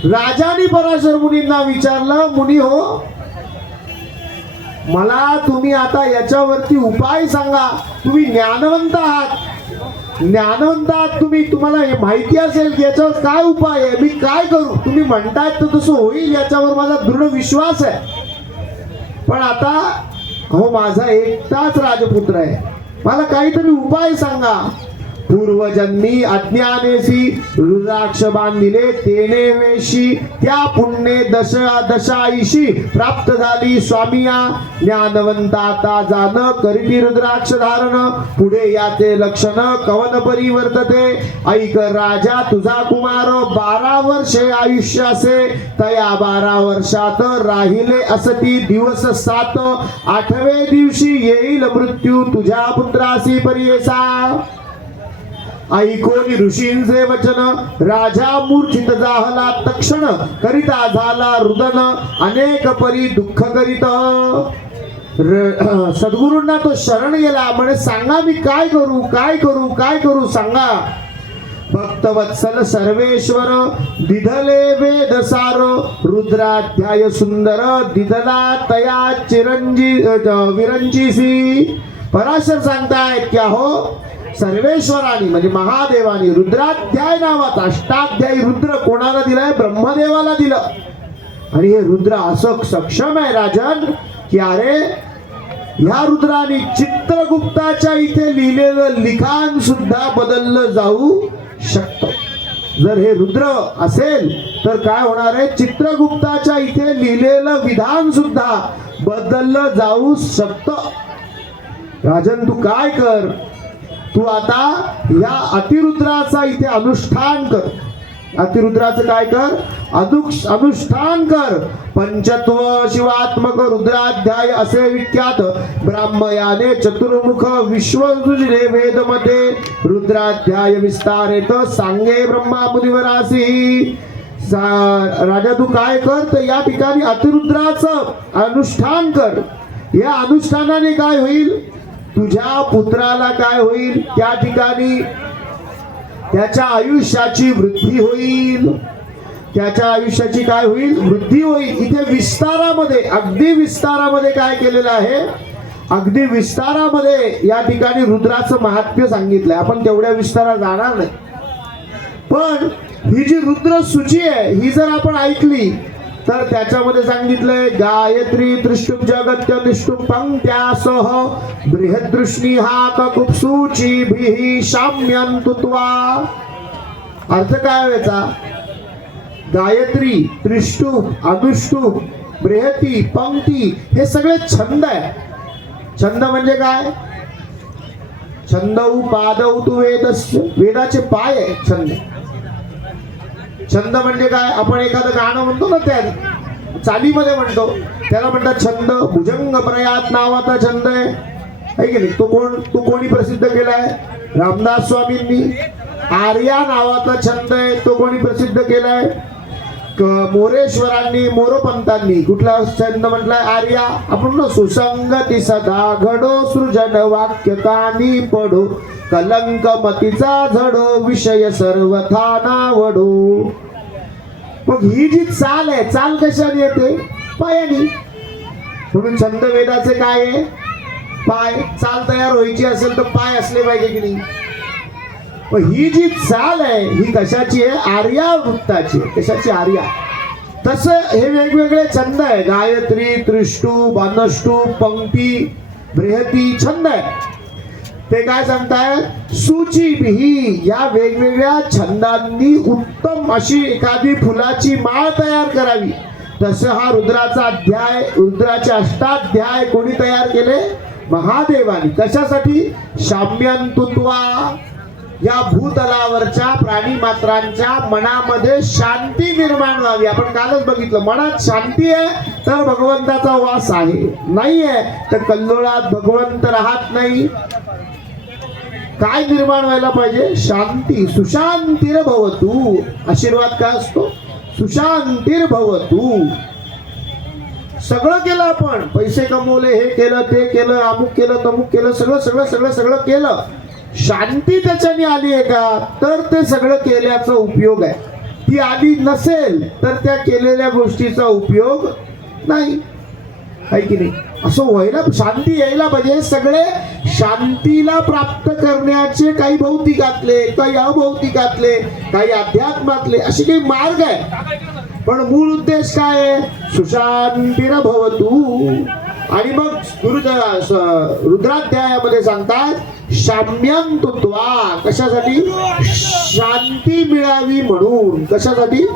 राजाने पराशर मुनींना विचारलं, मुनी हो, मला तुम्ही आता याच्यावरती उपाय सांगा. तुम्ही ज्ञानवंत आहात, ज्ञानवंत आहात तुम्ही, तुम्हाला हे माहिती असेल की याच्यावर काय उपाय आहे, मी काय करू. तुम्ही म्हणतायत तर तसं होईल याच्यावर माझा दृढ विश्वास आहे. पण आता हो माझा एकटाच राजपुत्र आहे, मला काहीतरी उपाय सांगा. पूर्वजन्मी अज्ञानेसी रुद्राक्ष बांधिले तेने वेशी, त्या पुण्ये दशाईशी प्राप्त झाली स्वामिया. ज्ञानवंता आता जाण करीती रुद्राक्ष धारण, पुढे याचे लक्षण कवन परिवर्तते. ऐक राजा तुझा कुमार 12 वर्षे आयुष्य असे, तया 12 वर्षात राहिले असती दिवस 7. 8व्या दिवशी येईल मृत्यू तुझ्या पुत्रासी परियेसा. ऐकोनी ऋषींचे वचन राजा मूर्छित झाला तक्षण, करिता झाला रुदन अनेक परी दुःख करीत. सद्गुरूंना तो शरण गेला, म्हणे सांगा मी काय करू, काय करू, काय करू सांगा. भक्तवत्सल सर्वेश्वर दिधले वेद सार, रुद्राध्याय सुंदर दिधला तया विरंजीसी. पराशर सांगतायत क्या हो, सर्वेश्वरानी म्हणजे महादेवानी रुद्राध्याय नावाचा अष्टाध्यायी रुद्र कोणाला दिलाय, ब्रह्मदेवाला दिलं. आणि हे रुद्र असं सक्षम आहे राजन की अरे ह्या रुद्राने चित्रगुप्ताच्या इथे लिहिलेलं लिखाण सुद्धा बदललं जाऊ शकतं. जर हे रुद्र असेल तर काय होणार आहे, चित्रगुप्ताच्या इथे लिहिलेलं विधान सुद्धा बदललं जाऊ शकतं. राजन तू काय कर, तू आता या अतिरुद्राचा इथे अनुष्ठान कर. अतिरुद्राचं काय कर, अनुष्ठान कर. पंचत्व शिवात्मक रुद्राध्याय असे विख्यात, ब्राह्मयाने चतुर्मुख विश्वसृजले वेदमध्ये. रुद्राध्याय विस्तारेत सांगे ब्रह्मा मुनिवरासी. राजा तू काय कर, तर या ठिकाणी अतिरुद्राचं अनुष्ठान कर. या अनुष्ठानाने काय होईल, तुझ्या पुत्राला काय होईल, त्या ठिकाणी त्याच्या आयुष्याची वृद्धी होईल. त्याच्या आयुष्याची काय होईल, वृद्धी होईल. इथे विस्तारामध्ये, अगदी विस्तारामध्ये काय केलेलं आहे, अगदी विस्तारामध्ये या ठिकाणी रुद्राचं महात्म्य सांगितलंय. आपण तेवढ्या विस्तारात जाणार नाही, पण ही जी रुद्र सूची आहे ही जर आपण ऐकली तर त्याच्यामध्ये सांगितलंय गायत्री त्रिष्टुप जगत्य निष्ठुप पंक्त्यासह बृहदृष्णी हाक कुपसूची भिही शाम्यंतुत्वा. अर्थ काय व्हायचा, गायत्री त्रिष्टुप अनुष्टुप बृहती पंक्ती हे सगळे छंद आहे. छंद म्हणजे काय, छंदऊ पादऊ तू वेदस्य, वेदाचे पाय आहे छंद. छंद म्हणजे काय? आपण एखादं गाणं म्हणतो ना, त्या चालीमध्ये म्हणतो, त्याला म्हणतात छंद. भुजंग प्रयात नावाचा छंद आहे की नाही? तो कोणी प्रसिद्ध केलाय? रामदास स्वामींनी. आर्या नावाचा छंद आहे, तो कोणी प्रसिद्ध केलाय? मोरेश्वरांनी, मोरोपंतांनी. कुठला छंद म्हटलाय? आर्या. आपण ना, सुसंगती सदा घडो, सृजन वाक्य कानी पडो, कलंक मतीचा झडो, विषय सर्वथा नावडो. मग ही जी चाल आहे, चाल कशाने येते? पायानी. म्हणून छंद वेदाचे काय आहे? पाय. चाल तयार व्हायची असेल तर पाय असले पाहिजे की नाही? ही जी चाल आहे ही कशाची आहे? आर्या वृत्ताची. कशाची? आर्या. तसं हे वेगवेगळे छंद आहे. गायत्री, त्रिष्टू, बानष्टू, पंक्ती, बृहती छंद आहे. ते काय सांगतायत? सूची ही या वेगवेगळ्या छंदांनी उत्तम अशी एखादी फुलाची माळ तयार करावी. तसं हा रुद्राचा अध्याय, रुद्राचे अष्टाध्याय कोणी तयार केले? महादेवानी. कशासाठी? शाम्यंतुत्वा. या भूतलावरच्या प्राणी मात्रांच्या मनामध्ये शांती निर्माण व्हावी. आपण कालच बघितलं, मनात शांती आहे तर भगवंताचा वास आहे, नाही आहे तर कल्लोळात भगवंत राहत नाही. काय निर्माण व्हायला पाहिजे? शांती. सुशांतीर भवतु. आशीर्वाद काय असतो? सुशांतीर भवतु. सगळं केलं आपण, पैसे कमवले, हे केलं, ते केलं, अमुक केलं, तमुक केलं, सगळं सगळं सगळं सगळं केलं. शांती त्याच्याने आली आहे का? तर ते सगळं केल्याचा उपयोग आहे. ती आली नसेल तर त्या केलेल्या गोष्टीचा उपयोग नाही, आहे की नाही? असं व्हायला, शांती यायला पाहिजे. सगळे शांतीला प्राप्त करण्याचे काही भौतिकातले, काही अभौतिकातले, काही अध्यात्मातले असे काही मार्ग आहे. पण मूळ उद्देश काय आहे? सुशांतीर भवतु. आणि मग रुद्राध्यायामध्ये सांगतात शाम्यंतुत्वा. कशासाठी? शांती मिळावी म्हणून. कशासाठी?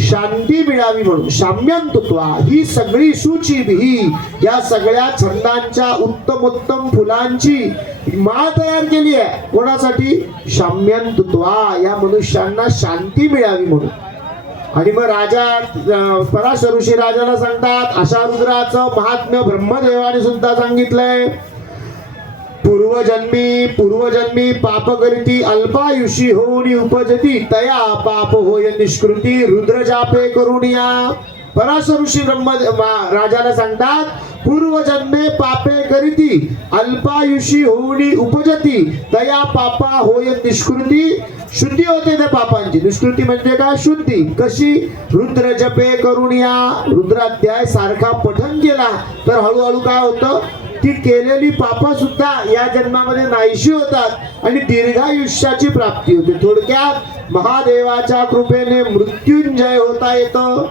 शांती मिळावी म्हणून. शाम्यंतुत्वा ही सगळी सूची ही या सगळ्या छंदांच्या उत्तम उत्तम फुलांची माळ तयार केली आहे. कोणासाठी? शाम्यंतुत्वा. या मनुष्यांना शांती मिळावी म्हणून. आणि मग राजा पराशर ऋषी राजाला सांगतात अशा रुद्राचं महात्म्य ब्रह्मदेवाने सुद्धा सांगितलंय. पूर्वजन्मी पाप करीती अल्पायुषी होऊन उपजती, तया पाप होय निष्कृती, रुद्र जापे करुणिया. पराशर ऋषी राजाला सांगतात पूर्वजन्मे पापे करीती अल्पायुषी होऊन उपजती, तया पापा होय निष्कृती. शुद्धी होते त्या पापांची. निष्कृती म्हणजे काय? शुद्धी. कशी? रुद्र जपे करुणिया. रुद्राध्याय सारखा पठन केला तर हळूहळू काय होतं? ती केलेली पापं सुद्धा या जन्मामध्ये नाहीशी होतात आणि दीर्घायुष्याची प्राप्ती होते. थोडक्यात महादेवाच्या कृपेने मृत्युंजय होता येतं.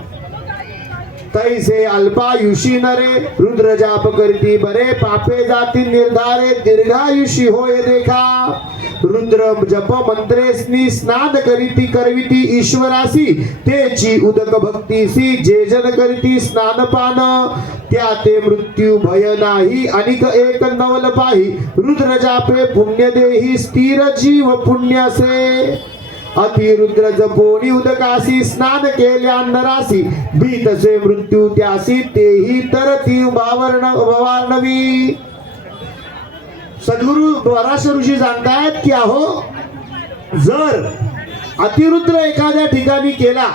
तैसे अल्पायुषी नरे रुद्र जाप करती बरे, पापे जाती निर्धारे दीर्घायुषी होय देखा. रुद्र जप मंत्रेस्नी स्नान करीती करविती ईश्वरासी, तेची उदक भक्तीसी जे जन करीती स्नानपान, त्या ते मृत्यू भय नाही अनिक एक नवल पाही. रुद्र जापे पुण्य देही स्थिर जीव पुण्यसे, अतिरुद्र जपोनी उदकासी स्नान केल्या नरासी, भीतसे मृत्यू त्यासी तेही तर ती भवार्णवी. सद्गुरु पराशर ऋषी सांगतायत की अहो, जर अतिरुद्र एखाद्या ठिकाणी केला,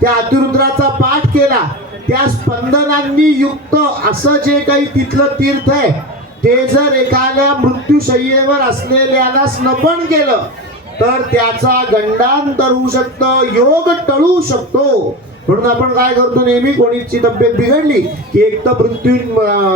त्या अतिरुद्राचा पाठ केला, त्या स्पंदनांनी युक्त असं जे काही तिथलं तीर्थ आहे ते जर एखाद्या मृत्यूशय्येवर असलेल्याला स्नपन केलं तर त्याचा गंडांतर होऊ शकतं, योग टळू शकतो. म्हणून आपण काय करतो, नेहमी कोणीची तब्येत बिघडली की एक तर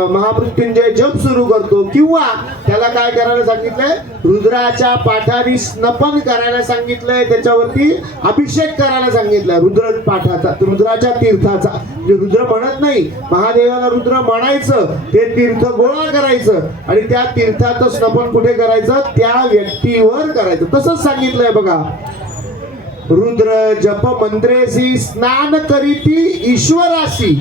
महामृत्युंजय जप सुरू करतो, किंवा त्याला काय करायला सांगितलंय? रुद्राच्या पाठाने स्नपन करायला सांगितलंय, त्याच्यावरती अभिषेक करायला सांगितलंय रुद्र पाठाचा, रुद्राच्या तीर्थाचा. म्हणजे रुद्र म्हणत नाही, महादेवाला रुद्र म्हणायचं, ते तीर्थ गोळा करायचं आणि त्या तीर्थाचं स्नपन कुठे करायचं? त्या व्यक्तीवर करायचं. तसंच सांगितलंय बघा. रुद्र जप मंत्रेसी स्नान करीती ईश्वरासी,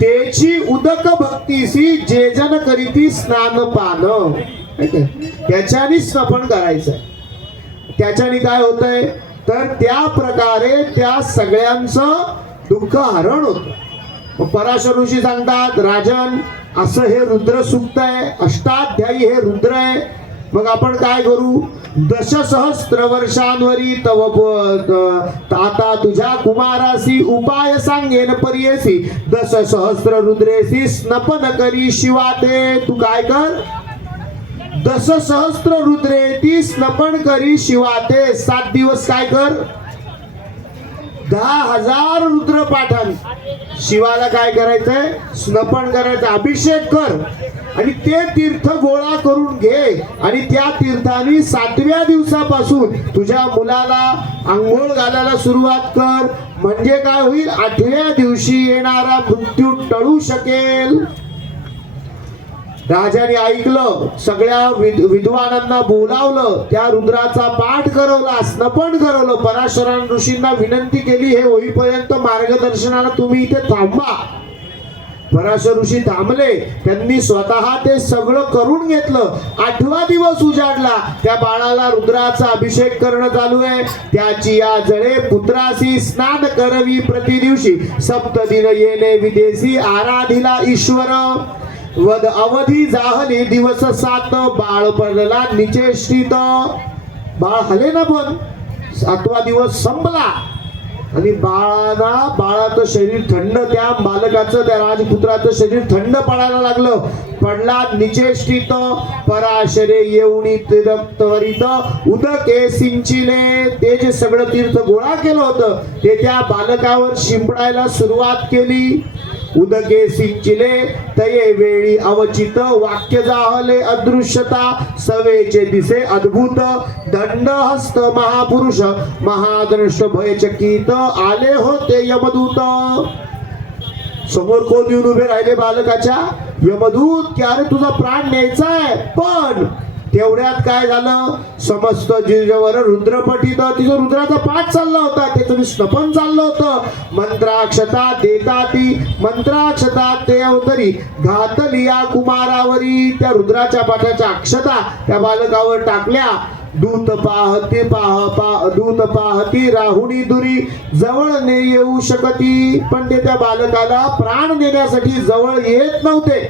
तेची उदक भक्तीसी जे जन करीती स्नान पान. त्याच्याने स्नपन करायचं. त्याच्याने काय होतंय? तर त्या प्रकारे त्या सगळ्यांचं दुःख हरण होतं. मग पराशर ऋषी सांगतात, राजन असं हे रुद्र सुक्त आहे, अष्टाध्यायी हे रुद्र आहे. मग आपण काय करू? दशसहस्त्र वर्षांवरी तव आता तुझ्या कुमारासी उपाय सांगेन पर्येसी, दशसहस्त्र रुद्रेसी स्नपन करी शिवाते. तू काय कर? दशसहस्त्र रुद्रे ती स्नपन करी शिवाते. 7 दिवस काय कर? 10,000 रुद्र पाठांनी शिवाला काय करायचंय? स्नपन करायचं, अभिषेक कर आणि ते तीर्थ गोळा करून घे. आणि त्या तीर्थाने 7व्या दिवसापासून तुझ्या मुलाला आंघोळ घालायला सुरुवात कर. म्हणजे काय होईल? 8व्या दिवशी येणारा मृत्यू टळू शकेल. राजाने ऐकलं, सगळ्या विद्वानांना बोलावलं, त्या रुद्राचा पाठ करवला, स्नपन करवलं. पराशरान ऋषींना विनंती केली, हे होईपर्यंत मार्गदर्शनाला तुम्ही इथे थांबा. पराशर ऋषी थांबले. त्यांनी स्वतः ते सगळं करून घेतलं. 8वा दिवस उजाडला. त्या बाळाला रुद्राचा अभिषेक करणं चालू आहे. त्याची या जळे पुत्रासी स्नान करवी प्रति दिवशी, सप्तदिन येणे विदेशी आराधिला ईश्वर. वद अवधी जाहले दिवस 7, बाळ पडला निचेष्टित. बाळ हले ना, पण 7वा दिवस संपला आणि बाळाचं शरीर थंड, त्या बालकाचं, त्या राजपुत्राचं शरीर थंड पडायला लागलं. पडला निचेष्टित. पराशरे येऊनी तीर्थवरित उदके सिंचिले. ते जे सगळं तीर्थ गोळा केलं होतं ते त्या बालकावर शिंपडायला सुरुवात केली. उदके सिंचिले तये वेळी अवचित, वाक्य जाहले अदृश्यता, सवेचे दिसे अद्भुत. दंड हस्त महापुरुष महादृष्ट भयचकित, आले होते यमदूत. समोर कोण येऊन उभे राहिले बालकाच्या? यमदूत. की अरे तुझा प्राण न्यायचा आहे. पण तेवढ्यात काय झालं? समस्त जिजवर रुद्र पठित. तिचं रुद्राचा पाठ चालला होता, त्याचं स्नपन चाललं होतं. मंत्राक्षता देता ती, मंत्राक्षता ते अवतरी घातली या कुमारावरी. त्या रुद्राच्या पाठाच्या अक्षता त्या बालकावर टाकल्या. दूत पाहती राहुणी दुरी, जवळ ने येऊ शकती. पण ते त्या बालकाला प्राण देण्यासाठी जवळ येत नव्हते.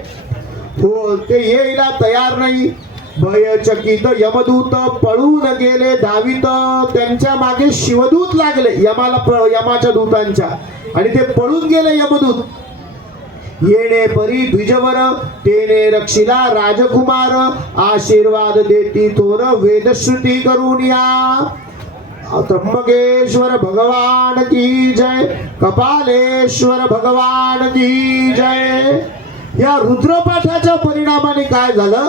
हो, ते यायला तयार नाही. भयचकित यमदूत पळून गेले धावित. त्यांच्या मागे शिवदूत लागले, यमाच्या दूतांच्या, आणि ते पळून गेले यमदूत. येणे परी द्विजवर तेने रक्षिला राजकुमार, आशीर्वाद देती थोर वेदश्रुती करून या. त्र्यंबकेश्वर भगवान की जय, कपालेश्वर भगवान की जय. या रुद्रपाठाच्या परिणामाने काय झालं?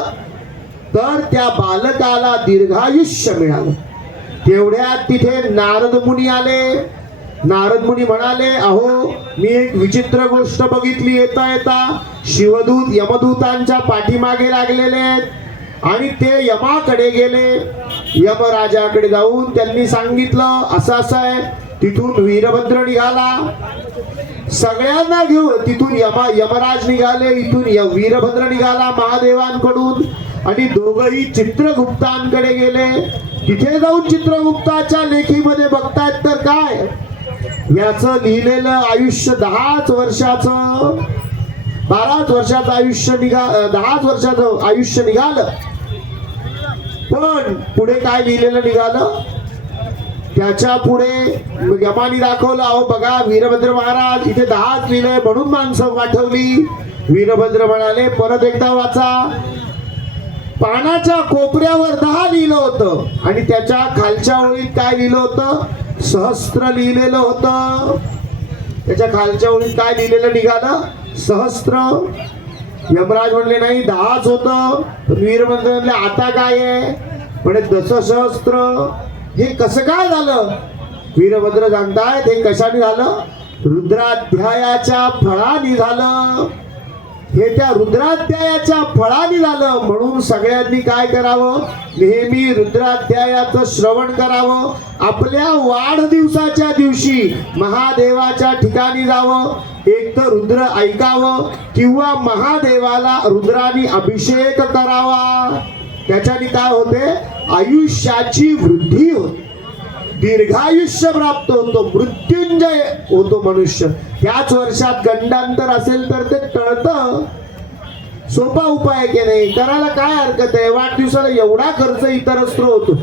तर त्या बालकाला दीर्घायुष्य मिळालं. तेवढ्यात तिथे नारद मुनी आले. नारद मुनी म्हणाले, अहो मी एक विचित्र गोष्ट बघितली. येता येता शिवदूत यमदूतांच्या पाठीमागे लागलेले आहेत आणि ते यमाकडे गेले. यमराजाकडे जाऊन त्यांनी सांगितलं, असं असं आहे. तिथून वीरभद्र निघाला, सगळ्यांना घेऊन तिथून यमराज निघाले. इथून वीरभद्र निघाला महादेवांकडून, आणि दोघही चित्रगुप्तांकडे गेले. तिथे जाऊन चित्रगुप्ताच्या लेखीमध्ये बघतायत तर काय, याचं लिहिलेलं आयुष्य 10च वर्षाचं, 12च वर्षाचं आयुष्य 10च वर्षाचं आयुष्य निघालं. पण पुढे काय लिहिलेलं निघालं? त्याच्या पुढे यमानी दाखवलं, अहो बघा वीरभद्र महाराज इथे 10च लिहिलंय, म्हणून माणसं पाठवली. वीरभद्र म्हणाले, परत एकदा वाचा. पानाच्या कोपऱ्यावर 10 लिहिलं होतं आणि त्याच्या खालच्या ओळीत काय लिहिलं होतं? सहस्त्र लिहिलेलं होतं. त्याच्या खालच्या ओळीत काय लिहिलेलं निघालं? सहस्त्र. यमराज म्हणले नाही 10च होतं. वीरभद्र म्हणले आता काय आहे? म्हणे दशसहस्त्र. हे कसं काय झालं? वीरभद्र सांगतायत हे कशाने झालं? रुद्राध्यायाच्या फळाने झालं. हे त्या रुद्राध्यायाच्या फळाने झालं. म्हणून सगळ्यांनी काय करावं? नेहमी रुद्राध्यायाचं श्रवण करावं. आपल्या वाढदिवसाच्या दिवशी महादेवाच्या ठिकाणी जावं, एक तर रुद्र ऐकावं किंवा महादेवाला रुद्राने अभिषेक करावा. त्याच्याने काय होते? आयुष्याची वृद्धी होते. दीर्घायुष्य प्राप्त होतो, मृत्युंजय होतो मनुष्य. त्याच वर्षात गंडांतर असेल तर ते टळतं. सोपा उपाय की नाही, करायला काय हरकत आहे. वाढदिवसाला एवढा खर्च इतरत्र होतो,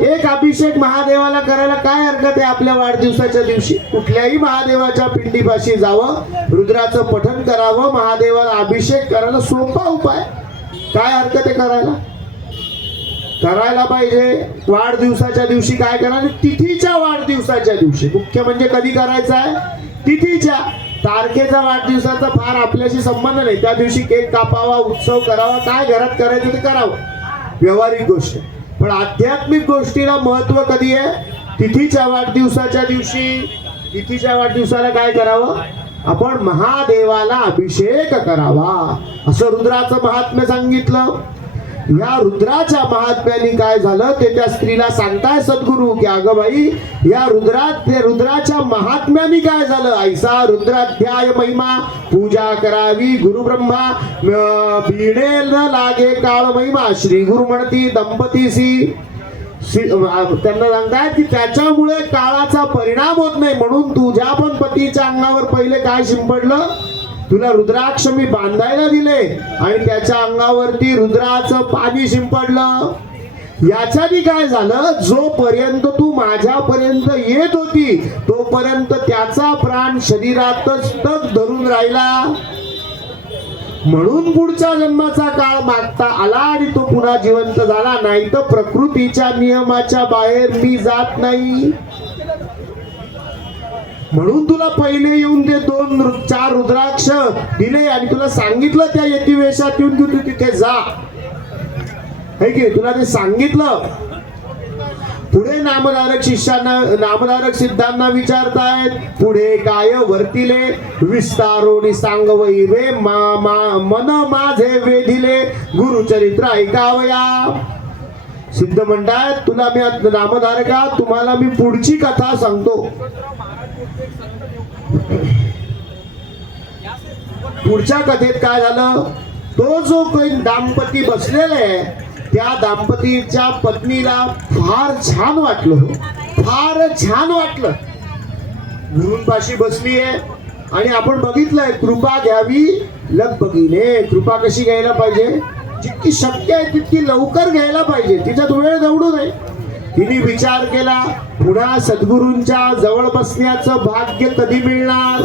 एक अभिषेक महादेवाला करायला काय हरकत आहे. आपल्या वाढदिवसाच्या दिवशी कुठल्याही महादेवाच्या पिंडीपाशी जावं, रुद्राचं पठण करावं, महादेवाला अभिषेक करायला सोपा उपाय. काय हरकत आहे करायला, करायला पाहिजे. वाढदिवसाच्या दिवशी काय करा, तिथीच्या वाढदिवसाच्या दिवशी. मुख्य म्हणजे कधी करायचं आहे, तिथीच्या. तारखेचा वाढदिवसाचा फार आपल्याशी संबंध नाही. त्या दिवशी केक कापावा, उत्सव करावा, काय घरात करायचं ते करावं, व्यवहारिक गोष्ट. पण आध्यात्मिक गोष्टीला महत्व कधी आहे, तिथीच्या वाढदिवसाच्या दिवशी. तिथीच्या वाढदिवसाला काय करावं, आपण महादेवाला अभिषेक करावा, असं रुद्राचं महात्म्य सांगितलं. या रुद्राच्या महात्म्याने काय झालं ते त्या स्त्रीला सांगताय सद्गुरु की अगं बाई, या रुद्राच्या महात्म्याने काय झालं. ऐसा रुद्राध्याय महिमा, पूजा करावी गुरु ब्रह्मा, भिडेल न लागे काळ महिमा, श्री गुरु म्हणती दंपतीसी. त्यांना सांगतायत की त्याच्यामुळे काळाचा परिणाम होत नाही, म्हणून तुझ्या पण पतीच्या अंगावर पहिले काय शिंपडलं, तुला रुद्राक्ष मी बांधायला दिले आणि त्याच्या अंगावरती रुद्राचं पाणी शिंपडलं. याच्याने काय झालं, जोपर्यंत तू माझ्यापर्यंत येत होती तोपर्यंत त्याचा प्राण शरीरातच तग धरून राहिला. म्हणून पुढच्या जन्माचा काळ मागता आला आणि तो पुन्हा जिवंत झाला. नाही तर प्रकृतीच्या नियमाच्या बाहेर मी जात नाही. म्हणून तुला पहिले येऊन ते 2-4 रुद्राक्ष दिले आणि तुला सांगितलं त्या यतिवेशात येऊन तू तिथे जा, है की तुला ते सांगितलं. पुढे नामधारक शिष्यांना, नामधारक सिद्धांना विचारतायत, पुढे काय वर्तिले विस्तारोनी सांगवई रे मन माझे वेधिले, गुरुचरित्र ऐकावया. सिद्ध म्हणतायत, तुला मी नामधारका तुम्हाला मी पुढची कथा सांगतो. पुढच्या कथेत काय झालं, तो जो काही दाम्पती बसलेला आहे त्या दाम्पतीच्या पत्नीला फार छान वाटलं, फार छान वाटलं. गुरूंपाशी बसली आहे आणि आपण बघितलंय कृपा घ्यावी लगबगीने. कृपा कशी घ्यायला पाहिजे, जितकी शक्य आहे तितकी लवकर घ्यायला पाहिजे, तिच्यात वेळ दौडू नये. तिने विचार केला, पुन्हा सद्गुरूंच्या जवळ बसण्याचं भाग्य कधी मिळणार.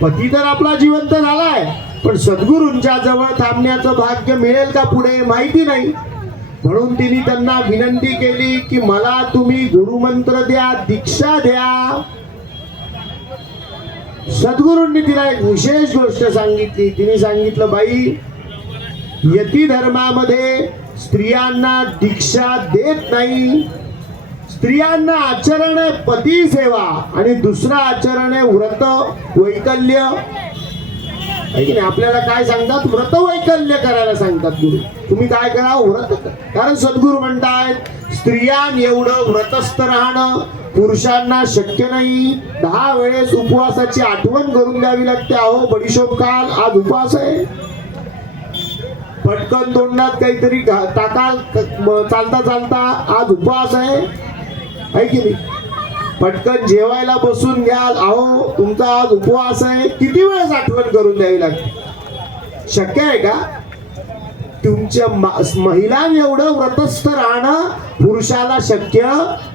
पती तर आपला जिवंत झालाय, पण सद्गुरूंच्या जवळ थांबण्याचं भाग्य मिळेल का पुढे माहिती नाही. म्हणून तिने त्यांना विनंती केली की मला तुम्ही गुरुमंत्र द्या, दीक्षा द्या. सद्गुरूंनी तिला एक विशेष गोष्ट सांगितली. तिने सांगितलं, बाई यती धर्मामध्ये स्त्रियांना दीक्षा देत नाही. स्त्रियांना आचरण आहे पती सेवा आणि दुसरं आचरण आहे व्रत वैकल्य. आपल्याला काय सांगतात, व्रत वैकल्य करायला सांगतात गुरु. तुम्ही काय करा, व्रत. कारण सद्गुरू म्हणतायत स्त्रियां एवढं व्रतस्थ राहणं पुरुषांना शक्य नाही. 10 वेळेस उपवासाची आठवण करून द्यावी लागते. अहो बडीशोप काल, आज उपवास आहे. पटकन तोंडात काहीतरी टाकाल, चालता चालता आज उपवास आहे की नाही. पटकन जेवायला बसून घ्या, अहो तुमचा आज उपवास आहे. किती वेळेस आठवण करून द्यावी लागते, शक्य आहे का. तुमच्या महिलांनी एवढं व्रतस्थ राहणं पुरुषाला शक्य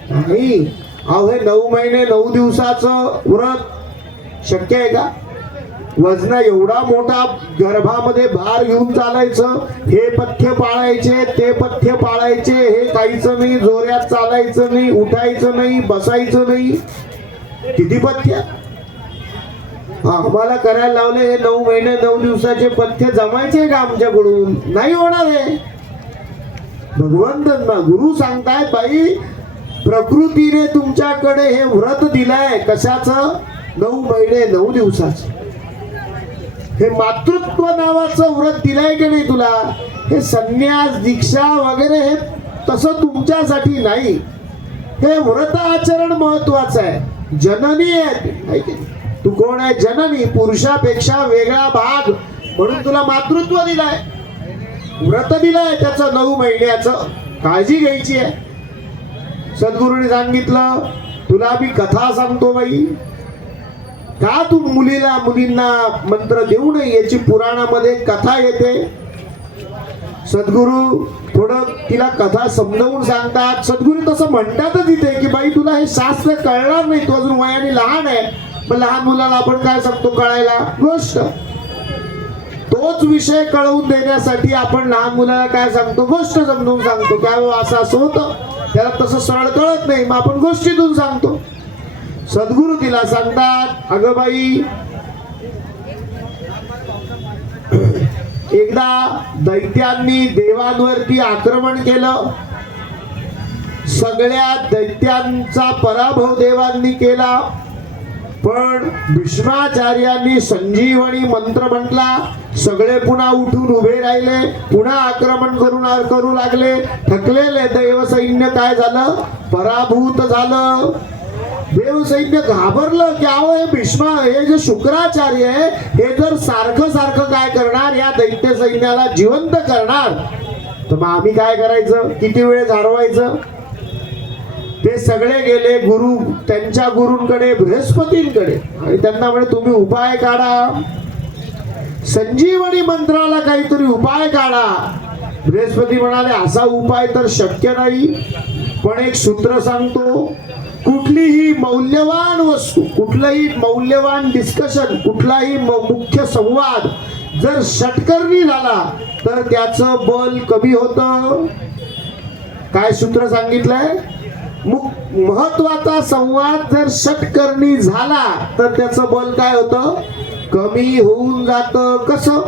नाही. अहो हे 9 महिने 9 दिवसाचं व्रत शक्य आहे का. वजना एवढा मोठा गर्भामध्ये भार घेऊन चालायचं, हे पथ्य पाळायचे, ते पथ्य पाळायचे, हे काहीच नाही, जोऱ्यात चालायचं नाही, उठायचं नाही, बसायचं नाही. किती पथ्य आम्हाला करायला लावले. हे 9 महिने 9 दिवसाचे पथ्य जमायचे का आमच्याकडून, नाही होणार आहे. भगवंत गुरु सांगतायत, बाई प्रकृतीने तुमच्याकडे हे व्रत दिलंय. कशाचं, 9 महिने 9 दिवसाचं. हे मातृत्व नावाचं व्रत दिलंय की नाही तुला. हे संन्यास दीक्षा वगैरे हे तसं तुमच्यासाठी नाही. हे व्रत आचरण महत्वाचं आहे. जननी आहे, तू कोण आहे, जननी, पुरुषापेक्षा वेगळा भाग, म्हणून तुला मातृत्व दिलाय, व्रत दिलंय त्याचं 9 महिन्याचं. काळजी घ्यायची आहे. सद्गुरूंनी सांगितलं, तुला मी कथा सांगतो बाई, का तू मुलींना मंत्र देऊ नये, याची पुराणामध्ये कथा येते. सद्गुरू थोडं तिला कथा समजावून सांगतात. सद्गुरू तसं म्हणतातच इथे की बाई तुला हे शास्त्र कळणार नाही, तू अजून वयाने लहान आहे. पण लहान मुलाला आपण काय सांगतो कळायला गोष्ट, तोच विषय कळवून देण्यासाठी आपण लहान मुलाला काय सांगतो, गोष्ट समजून सांगतो. काय असं असं होतं, त्याला तसं सरळ कळत नाही, मग आपण गोष्टीतून सांगतो. सद्गुरू तिला सांगतात, अगं बाई, एकदा दैत्यांनी देवांवरती आक्रमण केलं. सगळ्या दैत्यांचा पराभव देवांनी केला. पण भीष्माचार्यांनी संजीवनी मंत्र म्हटला. सगळे पुन्हा उठून उभे राहिले, पुन्हा आक्रमण करू लागले. थकलेले देव सैन्य काय झालं, पराभूत झालं. देव सैन्य घाबरलं की अहो हे भीष्मा, हे जे शुक्राचार्य आहे, हे जर सारखं सारखं काय करणार, या दैत्य सैन्याला जिवंत करणार, तर मग आम्ही काय करायचं, किती वेळ हरवायचं. ते सगळे गेले गुरु, त्यांच्या गुरूंकडे, बृहस्पतींकडे, आणि त्यांना म्हणे तुम्ही उपाय काढा, संजीवनी मंत्राला काहीतरी उपाय काढा. बृहस्पती म्हणाले असा उपाय तर शक्य नाही, पण एक सूत्र सांगतो. कुठलीही मौल्यवान वस्तू, कुठलंही मौल्यवान डिस्कशन, कुठलाही मुख्य संवाद जर षटकर्णी झाला तर त्याचं बल कमी होतं. काय सूत्र सांगितलंय, महत्वाचा संवाद जर षटकर्णी झाला तर त्याचं बल काय होतं, कमी होऊन जातं. कसं,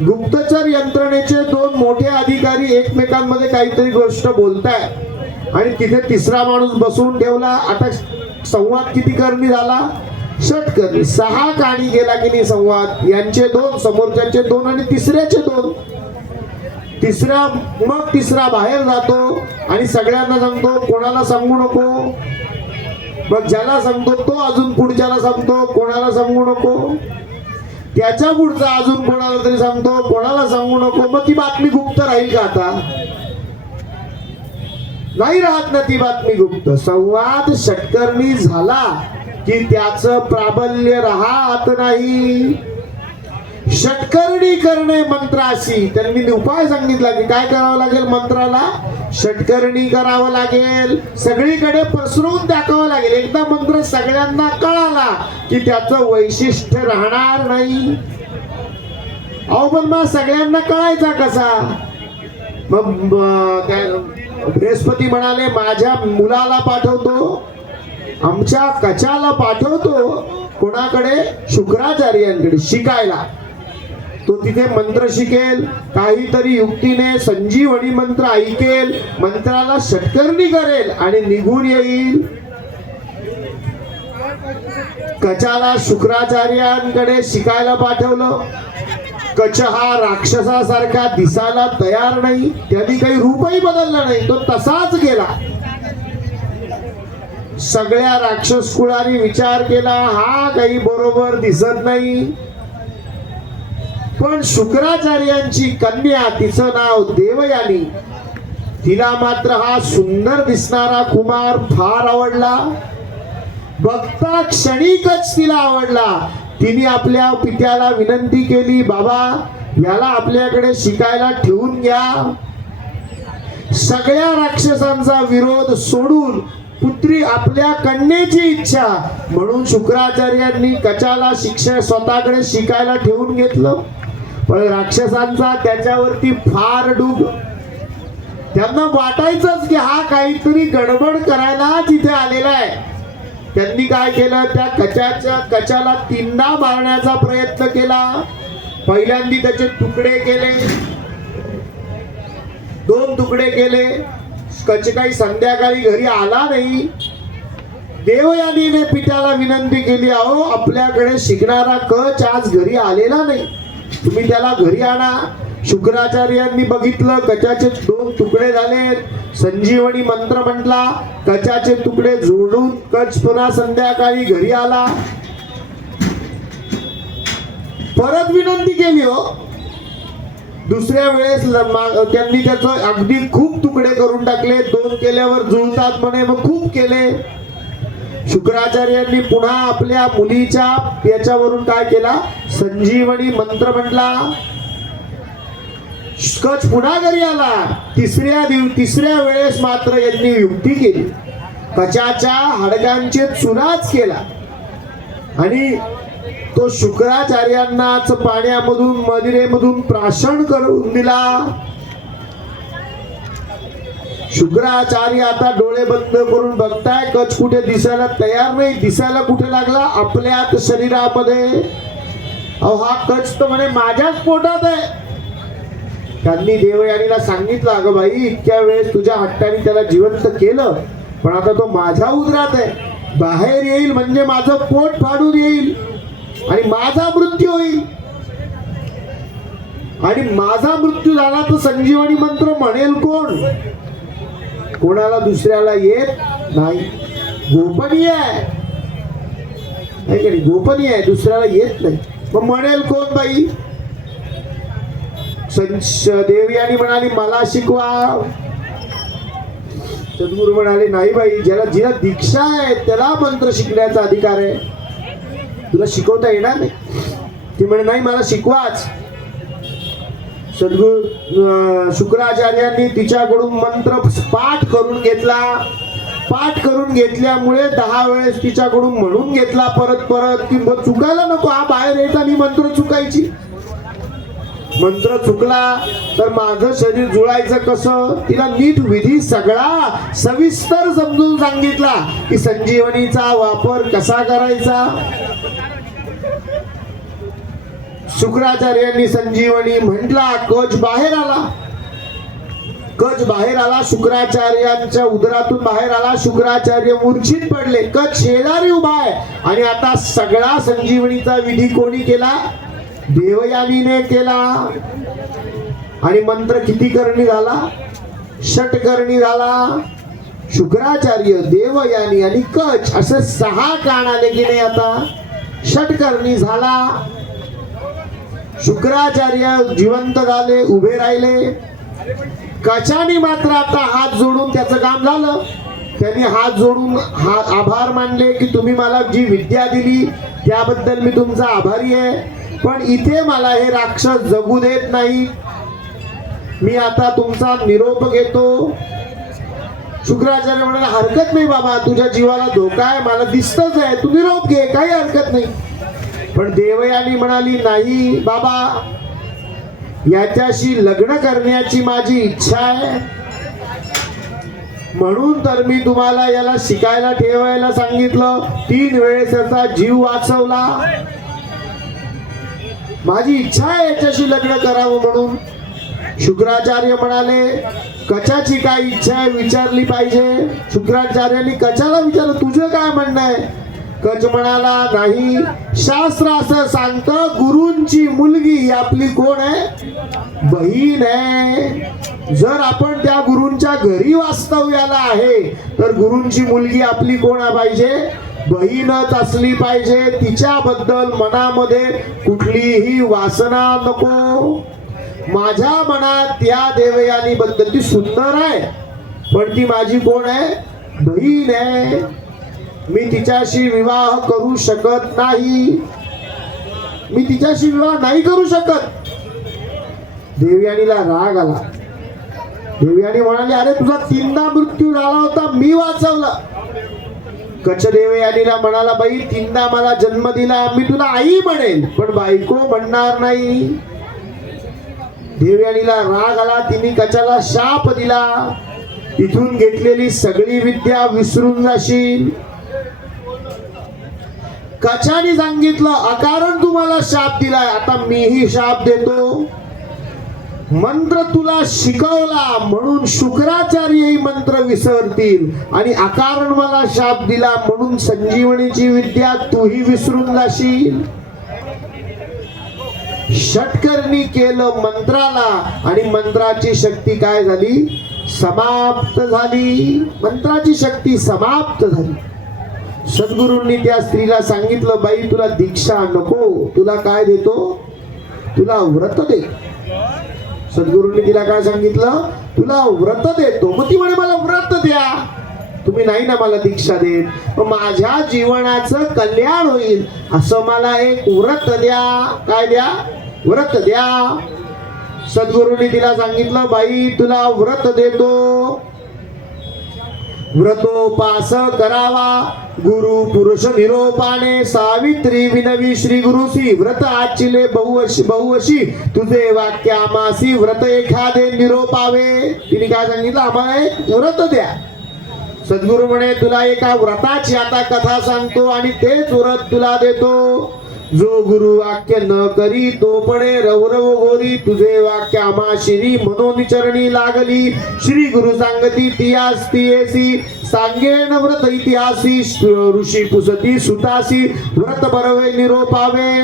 गुप्तचर यंत्रणेचे दोन मोठे अधिकारी एकमेकांमध्ये काहीतरी गोष्ट बोलताय आणि तिथे तिसरा माणूस बसवून ठेवला. आता संवाद किती करणी झाला, षटकर्णी. 6 काणी गेला की नाही संवाद, यांचे 2, समोरच्याचे 2 आणि तिसऱ्याचे 2. तिसरा बाहेर जातो आणि सगळ्यांना सांगतो कोणाला सांगू नको. मग ज्याला सांगतो तो अजून पुढच्याला सांगतो कोणाला सांगू नको. त्याच्या पुढचा अजून कोणाला तरी सांगतो कोणाला सांगू नको. मग ती बातमी गुप्त राहील का, आता नाही राहत ना ती बातमी गुप्त. संवाद षटकर्णी झाला की त्याचं प्राबल्य राहत नाही. षटकर्णी करणे मंत्राशी, त्यांनी उपाय सांगितला की काय करावं लागेल, मंत्राला षटकर्णी करावं लागेल, सगळीकडे पसरवून दाखवावं लागेल. एकदा मंत्र सगळ्यांना कळाला की त्याचं वैशिष्ट्य राहणार नाही. अहो पण मग सगळ्यांना कळायचा कसा, मग बृहस्पती म्हणाले माझ्या मुलाला पाठवतो, आमच्या कचाला पाठवतो, कोणाकडे, शुक्राचार्यांकडे शिकायला. तो तिथे मंत्र शिकेल, काहीतरी युक्तीने संजीवनी मंत्र ऐकेल, मंत्राला षटकर्णी करेल आणि निघून येईल. कचाला शुक्राचार्यांकडे शिकायला पाठवलं. कच हा राक्षसासारखा दिसायला तयार नाही, त्यांनी काही रूपही बदललं नाही, तो तसाच गेला. सगळ्या राक्षस कुळाने विचार केला हा काही बरोबर दिसत नाही. पण शुक्राचार्यांची कन्या, तिचं नाव देवयानी, तिला मात्र हा सुंदर दिसणारा कुमार फार आवडला. बघता क्षणिकच तिला आवडला. तिने आपल्या पित्याला विनंती केली, बाबा याला आपल्याकडे शिकायला ठेवून घ्या. सगळ्या राक्षसांचा विरोध सोडून पुत्री आपल्या कन्येची इच्छा म्हणून शुक्राचार्यांनी कचाला स्वतःकडे शिकायला ठेवून घेतलं. पण राक्षसांचा त्याच्यावरती फार डूब. त्यांना वाटायचंच की हा काहीतरी गडबड करायला तिथे आलेला आहे. त्यांनी काय केलं, त्या कचाला 3दा मारण्याचा प्रयत्न केला. पहिल्यांदा त्याचे तुकडे केले, 2 तुकडे केले. कच काही संध्याकाळी घरी आला नाही. देवयानीने पित्याला विनंती केली, अहो आपल्याकडे शिकणारा कच आज घरी आलेला नाही, तुम्ही त्याला घरी आणा. शुक्राचार्यांनी बघितलं, कचाचे 2 तुकडे झाले. संजीवनी मंत्र म्हटला, कचाचे तुकडे जोडून कच पुन्हा संध्याकाळी घरी आला. परत विनंती केली, हो दुसऱ्या वेळेस त्यांनी त्याचं अगदी खूप तुकडे करून टाकले. 2 केल्यावर जुळतात म्हणे, मग खूप केले. शुक्राचार्यांनी पुन्हा आपल्या मुलीच्या याच्यावरून काय केला, संजीवनी मंत्र म्हटला. कच पुन्हा घरी आला. तिसऱ्या वेळेस मात्र यांनी युक्ती केली. कचाच्या हाडकांचे चुनाच केला आणि तो शुक्राचार्यांनाच पाण्यामधून मदिरेमधून प्राशन करून दिला. शुक्राचार्य आता डोळे बंद करून बघताय, कच कुठे दिसायला तयार नाही. दिसायला कुठे लागला, आपल्याच शरीरामध्ये. अहो हा कच तर म्हणे माझ्याच पोटात आहे. त्यांनी देवयानीला सांगितलं, अगं बाई इतक्या वेळेस तुझ्या हट्टाने त्याला जिवंत केलं, पण आता तो माझ्या उदरात आहे. बाहेर येईल म्हणजे माझं पोट फाडून येईल आणि माझा मृत्यू होईल. आणि माझा मृत्यू झाला तर संजीवनी मंत्र म्हणेल कोण? कोणाला दुसऱ्याला येत नाही. गोपनीय आहे, गोपनीय आहे, दुसऱ्याला येत नाही. मग म्हणेल कोण बाई? देवयानी म्हणाली मला शिकवा. सद्गुरू म्हणाले नाही बाई, जिला दीक्षा आहे त्याला मंत्र शिकण्याचा अधिकार आहे, तुला शिकवता येणार नाही. ती म्हणे नाही मला शिकवाच. सद्गुरू शुक्राचार्यांनी तिच्याकडून मंत्र पाठ करून घेतला. पाठ करून घेतल्यामुळे 10 वेळेस तिच्याकडून म्हणून घेतला परत की चुकायला नको, हा बाहेर येत आणि मंत्र चुकायची. मंत्र चुकला तर माझं शरीर जुळायचं कसं? तिला नीट विधी सगळा सविस्तर समजून सांगितला की संजीवनीचा वापर कसा करायचा. शुक्राचार्यांनी संजीवनी म्हटला, कच बाहेर आला. कच बाहेर आला, शुक्राचार्यांच्या उदरातून बाहेर आला. शुक्राचार्य मूर्छित पडले. कच शेजारी उभा आहे आणि आता सगळा संजीवनीचा विधी कोणी केला? देवयानीने केला. आणि मंत्र किती करणी झाला? षटकर्णी झाला. शुक्राचार्य, देवयानी आणि कच असे 6 कान आले की नाही. आता षटकर्णी झाला. शुक्राचार्य जिवंत झाले, उभे राहिले. कचाने मात्र आता हात जोडून त्याचं काम झालं. त्यांनी हात जोडून आभार मानले की तुम्ही मला जी विद्या दिली त्याबद्दल मी तुमचा आभारी आहे, पण इथे मला हे राक्षस जगू देत नाही. मी आता तुमचा निरोप घेतो. शुक्राचार्य म्हणाले हरकत नाही बाबा, तुझ्या जीवाला धोका आहे, मला दिसतच आहे, तू निरोप घे, काही हरकत नाही. पण देवयानी म्हणाली नाही बाबा, याच्याशी लग्न करण्याची माझी इच्छा आहे, म्हणून तर मी तुम्हाला याला शिकायला ठेवायला सांगितलं. 3 वेळेस याचा जीव वाचवला. माझी इच्छा आहे याच्याशी लग्न करावं म्हणून. शुक्राचार्य म्हणाले कचाची काय इच्छा आहे विचारली पाहिजे. शुक्राचार्यांनी कचाला विचारलं तुझं काय म्हणणं आहे? कच म्हणाला नाही, शास्त्र असं सांगतं गुरूंची मुलगी ही आपली कोण आहे? बहीण आहे. जर आपण त्या गुरूंच्या घरी वास्तव्याला आहे तर गुरूंची मुलगी आपली कोण पाहिजे? बहीणच असली पाहिजे. तिच्याबद्दल मनामध्ये कुठलीही वासना नको. माझ्या मनात त्या देवयानी बद्दल ती सुंदर आहे, पण ती माझी कोण आहे? बहीण आहे. मी तिच्याशी विवाह करू शकत नाही. मी तिच्याशी विवाह नाही करू शकत. देवयानीला राग आला. देवयानी म्हणाली अरे तुझा 3दा मृत्यू झाला होता, मी वाचवला. कच देवयानीला म्हणाला बाई 3दा मला जन्म दिला, मी तुला आई म्हणेल पण बायको म्हणणार नाही. देवयानीला राग आला. तिने कचाला शाप दिला, इथून घेतलेली सगळी विद्या विसरून जाशील. कचाने सांगितलं अकारण तुम्हाला शाप दिलाय, आता मीही शाप देतो. मंत्र तुला शिकवला म्हणून शुक्राचार्यही मंत्र विसरतील आणि अकारण मला शाप दिला म्हणून संजीवनीची विद्या तूही विसरून जाशील. षटकर्णी केलं मंत्राला आणि मंत्राची शक्ती काय झाली? समाप्त झाली. मंत्राची शक्ती समाप्त झाली. सद्गुरूंनी त्या स्त्रीला सांगितलं बाई तुला दीक्षा नको, तुला काय देतो? तुला व्रत दे. सद्गुरूंनी तिला काय सांगितलं, तुला व्रत देतो. मग ती म्हणे मला व्रत द्या, तुम्ही नाही ना मला दीक्षा देत, मग माझ्या जीवनाचं कल्याण होईल असं मला एक व्रत द्या. काय द्या? व्रत द्या. सद्गुरूंनी तिला सांगितलं, बाई तुला व्रत देतो. व्रतोपास करावा गुरु पुरुष निरोपाने, सावित्री विनवी श्री गुरुसी, व्रत आचिले बहुवशी तुझे वाक्य आमासी, व्रत एखादे निरोपावे. तिने काय सांगितलं, आम्हाला एक व्रत द्या. सद्गुरु म्हणे तुला एका व्रताची आता कथा सांगतो आणि तेच व्रत तुला देतो. जो गुरु वाक्य न करी तो पडे रवरव गोरी, तुझे वाक्य आम्हा शिरी मनोनिचरणी लागली. श्री गुरु सांगती तियास तियेसी, सांगेन व्रत इतिहासी, ऋषी पुसती सुतासी, व्रत बरवे निरोपावे.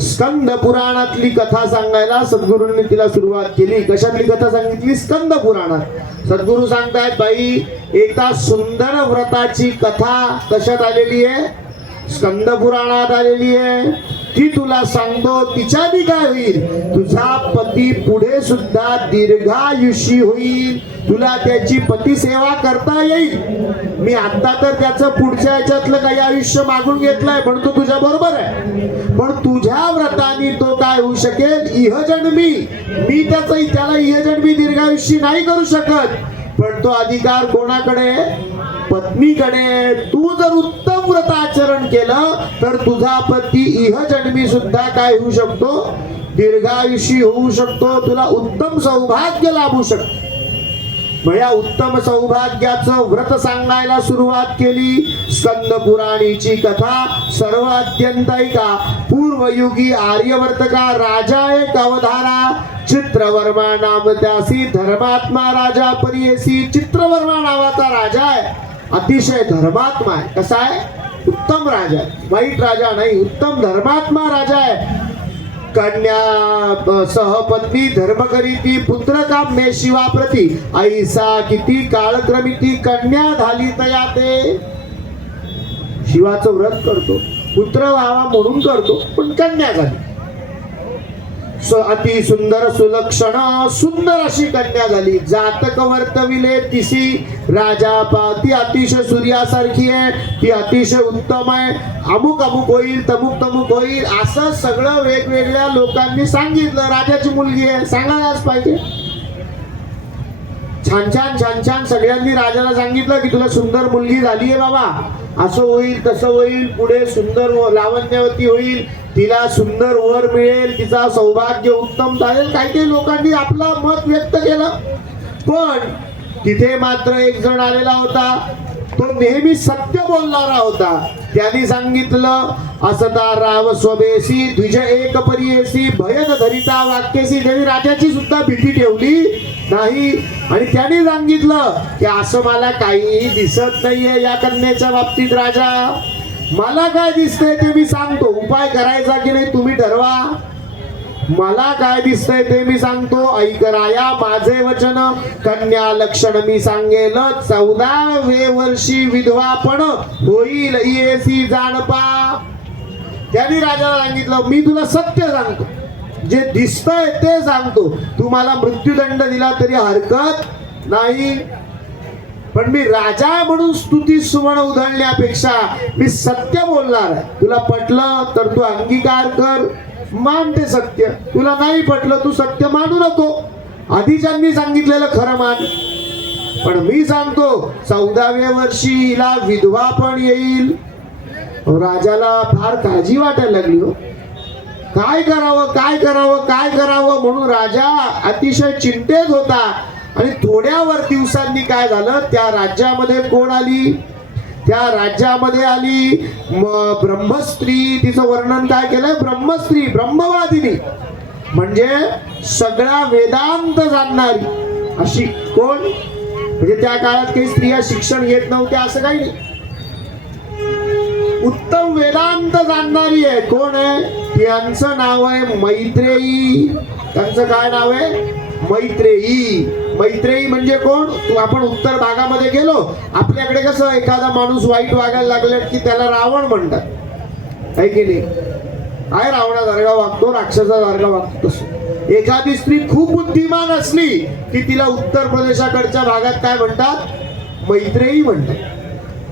स्कंद पुराणातली कथा सांगायला सद्गुरूंनी तिला सुरुवात केली. कशातली कथा सांगितली? स्कंद पुराणात. सद्गुरू सांगतायत, बाई एका सुंदर व्रताची कथा कशात आलेली आहे? स्कंद पुराणात आलेली आहे. ती तुला सांगतो. तिच्यानी काय होईल, तुझा पती पुढे सुद्धा दीर्घायुषी होईल, तुला त्याची पती सेवा करता येईल. मी आता तर त्याचं पुढच्या ह्याच्यातलं काही आयुष्य मागून घेतलंय, पण तो तुझ्या बरोबर आहे. पण तुझ्या व्रताने तो काय होऊ शकेल, इहजन्मी. मी त्याला इहजन्मी दीर्घायुषी नाही करू शकत, पण तो अधिकार कोणाकडे? पत्नीकडे. तू जर उत्तम व्रत आचरण केलं तर तुझा पती इहजन्मी सुद्धा काय होऊ शकतो? दीर्घायुषी होऊ शकतो. तुला उत्तम सौभाग्य लाभू शकतो. मग या उत्तम सौभाग्याचं व्रत सांगायला सुरुवात केली. स्कंद पुराणीची कथा सर्व अत्यंत ऐका. पूर्वयुगी आर्यवर्तका राजा एक अवधारा, चित्रवर्मा नाम त्यासी, धर्मात्मा राजा परियसी. चित्रवर्मा नावाचा राजा आहे, अतिशय धर्मात्मा आहे. कसा आहे? उत्तम राजा, वाईट राजा नाही, उत्तम धर्मात्मा राजा आहे. कन्या सहपत्नी धर्म करीती, पुत्र काम्ये शिवाप्रती, ऐसा किती काळक्रमिती, कन्या झाली तया ते. शिवाचं व्रत करतो, पुत्र व्हावा म्हणून करतो, पण कन्या झाली. अति सुंदर सुलक्षण सुंदर अशी कन्या झाली. जातक वर्तविले तिसी, राजा ती अतिशय सूर्यासारखी आहे, ती अतिशय उत्तम आहे, अमुक अमुक होईल, तमुक तमुक होईल, असं सगळं वेगवेगळ्या लोकांनी सांगितलं. राजाची मुलगी आहे, सांगायलाच पाहिजे. छान छान छान छान सगळ्यांनी राजाला सांगितलं की तुला सुंदर मुलगी झाली आहे बाबा, असं होईल तसं होईल, पुढे सुंदर लावण्यवती होईल, तिला सुंदर वर मिळेल, तिचा सौभाग्य उत्तम चालेल. काही काही लोकांनी आपलं मत व्यक्त केलं. पण तिथे मात्र एक जण आलेला होता, तो नेहमी सत्य बोलणारा होता. त्यांनी सांगितलं, असता राव स्वबेसी द्विज एक परियेसी, भयन धरिता वाक्यसी. त्यांनी राजाची सुद्धा भीती ठेवली नाही आणि त्यांनी सांगितलं की असं मला काहीही दिसत नाहीये या कन्येच्या बाबतीत. राजा, मला काय दिसतंय ते मी सांगतो, उपाय करायचा की नाही तुम्ही ठरवा. मला काय दिसतंय ते मी सांगतो, ऐक राया माझे वचन, कन्या लक्षण मी सांगेल, 14वे वर्षी विधवा पण होईल येसी जाणपा. त्यांनी राजाला सांगितलं, मी तुला सत्य सांगतो, जे दिसतंय ते सांगतो, तू मला मृत्यूदंड दिला तरी हरकत नाही, पण मी राजा म्हणून स्तुती सुमन उधळण्यापेक्षा मी सत्य बोलणार आहे. तुला पटलं तर तू अंगीकार कर, मान ते सत्य. तुला नाही पटलं तू सत्य मानू नको. आधीच्यांनी सांगितलेलं खरं मान. पण मी सांगतो 14व्या वर्षी हिला विधवा पण येईल. राजाला फार काळजी वाटायला लागली हो. काय करावं काय करावं काय करावं म्हणून राजा अतिशय चिंतेत होता. आणि थोड्यावर दिवसांनी काय झालं, त्या राज्यामध्ये कोण आली? त्या राज्यामध्ये आली ब्रह्मस्त्री. तिचं वर्णन काय केलंय? ब्रह्मस्त्री, ब्रह्मवादिनी, म्हणजे सगळा वेदांत जाणणारी अशी. कोण? म्हणजे त्या काळात काही स्त्रिया शिक्षण घेत नव्हत्या असं काही नाही. उत्तम वेदांत जाणणारी आहे. कोण आहे? त्यांचं नाव आहे मैत्रेयी. त्यांचं काय नाव आहे? मैत्रेयी. मैत्रेयी म्हणजे कोण? आपण उत्तर भागामध्ये गेलो, आपल्याकडे कसं एखादा माणूस वाईट वागायला लागला की त्याला रावण म्हणतात, आहे की नाही? काय रावणासारखा वागतो, राक्षसासारखा वागतो. तसं एखादी स्त्री खूप बुद्धिमान असली की तिला उत्तर प्रदेशाकडच्या भागात काय म्हणतात, मैत्रेयी म्हणतात.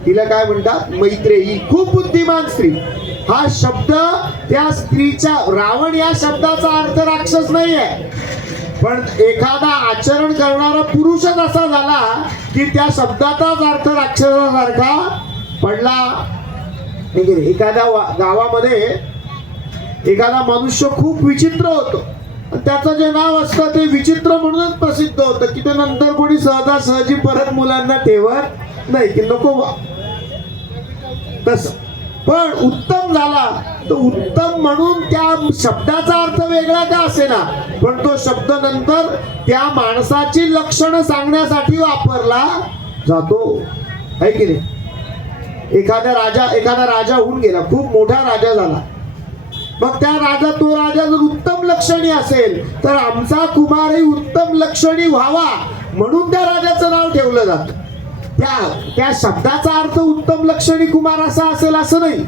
तिला काय म्हणतात, मैत्रेयी. खूप बुद्धिमान स्त्री. हा शब्द त्या स्त्रीच्या, रावण या शब्दाचा अर्थ राक्षस नाही आहे, पण एखादा आचरण करणारा पुरुषच असा झाला की त्या शब्दाचाच अर्थ राक्षसासारखा पडला. एखाद्या गावामध्ये एखादा मनुष्य खूप विचित्र होतो, त्याचं जे नाव असतं ते विचित्र म्हणूनच प्रसिद्ध होतं की ते नंतर कोणी सहजासहजी परत मुलांना ठेवत नाही की नको तस. पण उत्तम झाला तर उत्तम म्हणून त्या शब्दाचा अर्थ वेगळा का असेना, पण तो शब्द नंतर त्या माणसाची लक्षणं सांगण्यासाठी वापरला जातो, है की नाही. एखादा राजा होऊन गेला, खूप मोठा राजा झाला. मग तो राजा जर उत्तम लक्षणी असेल तर आमचा कुमारही उत्तम लक्षणी व्हावा म्हणून त्या राजाचं नाव ठेवलं जातं. त्या शब्दाचा अर्थ उत्तम लक्षणी कुमार असा असेल असं नाही,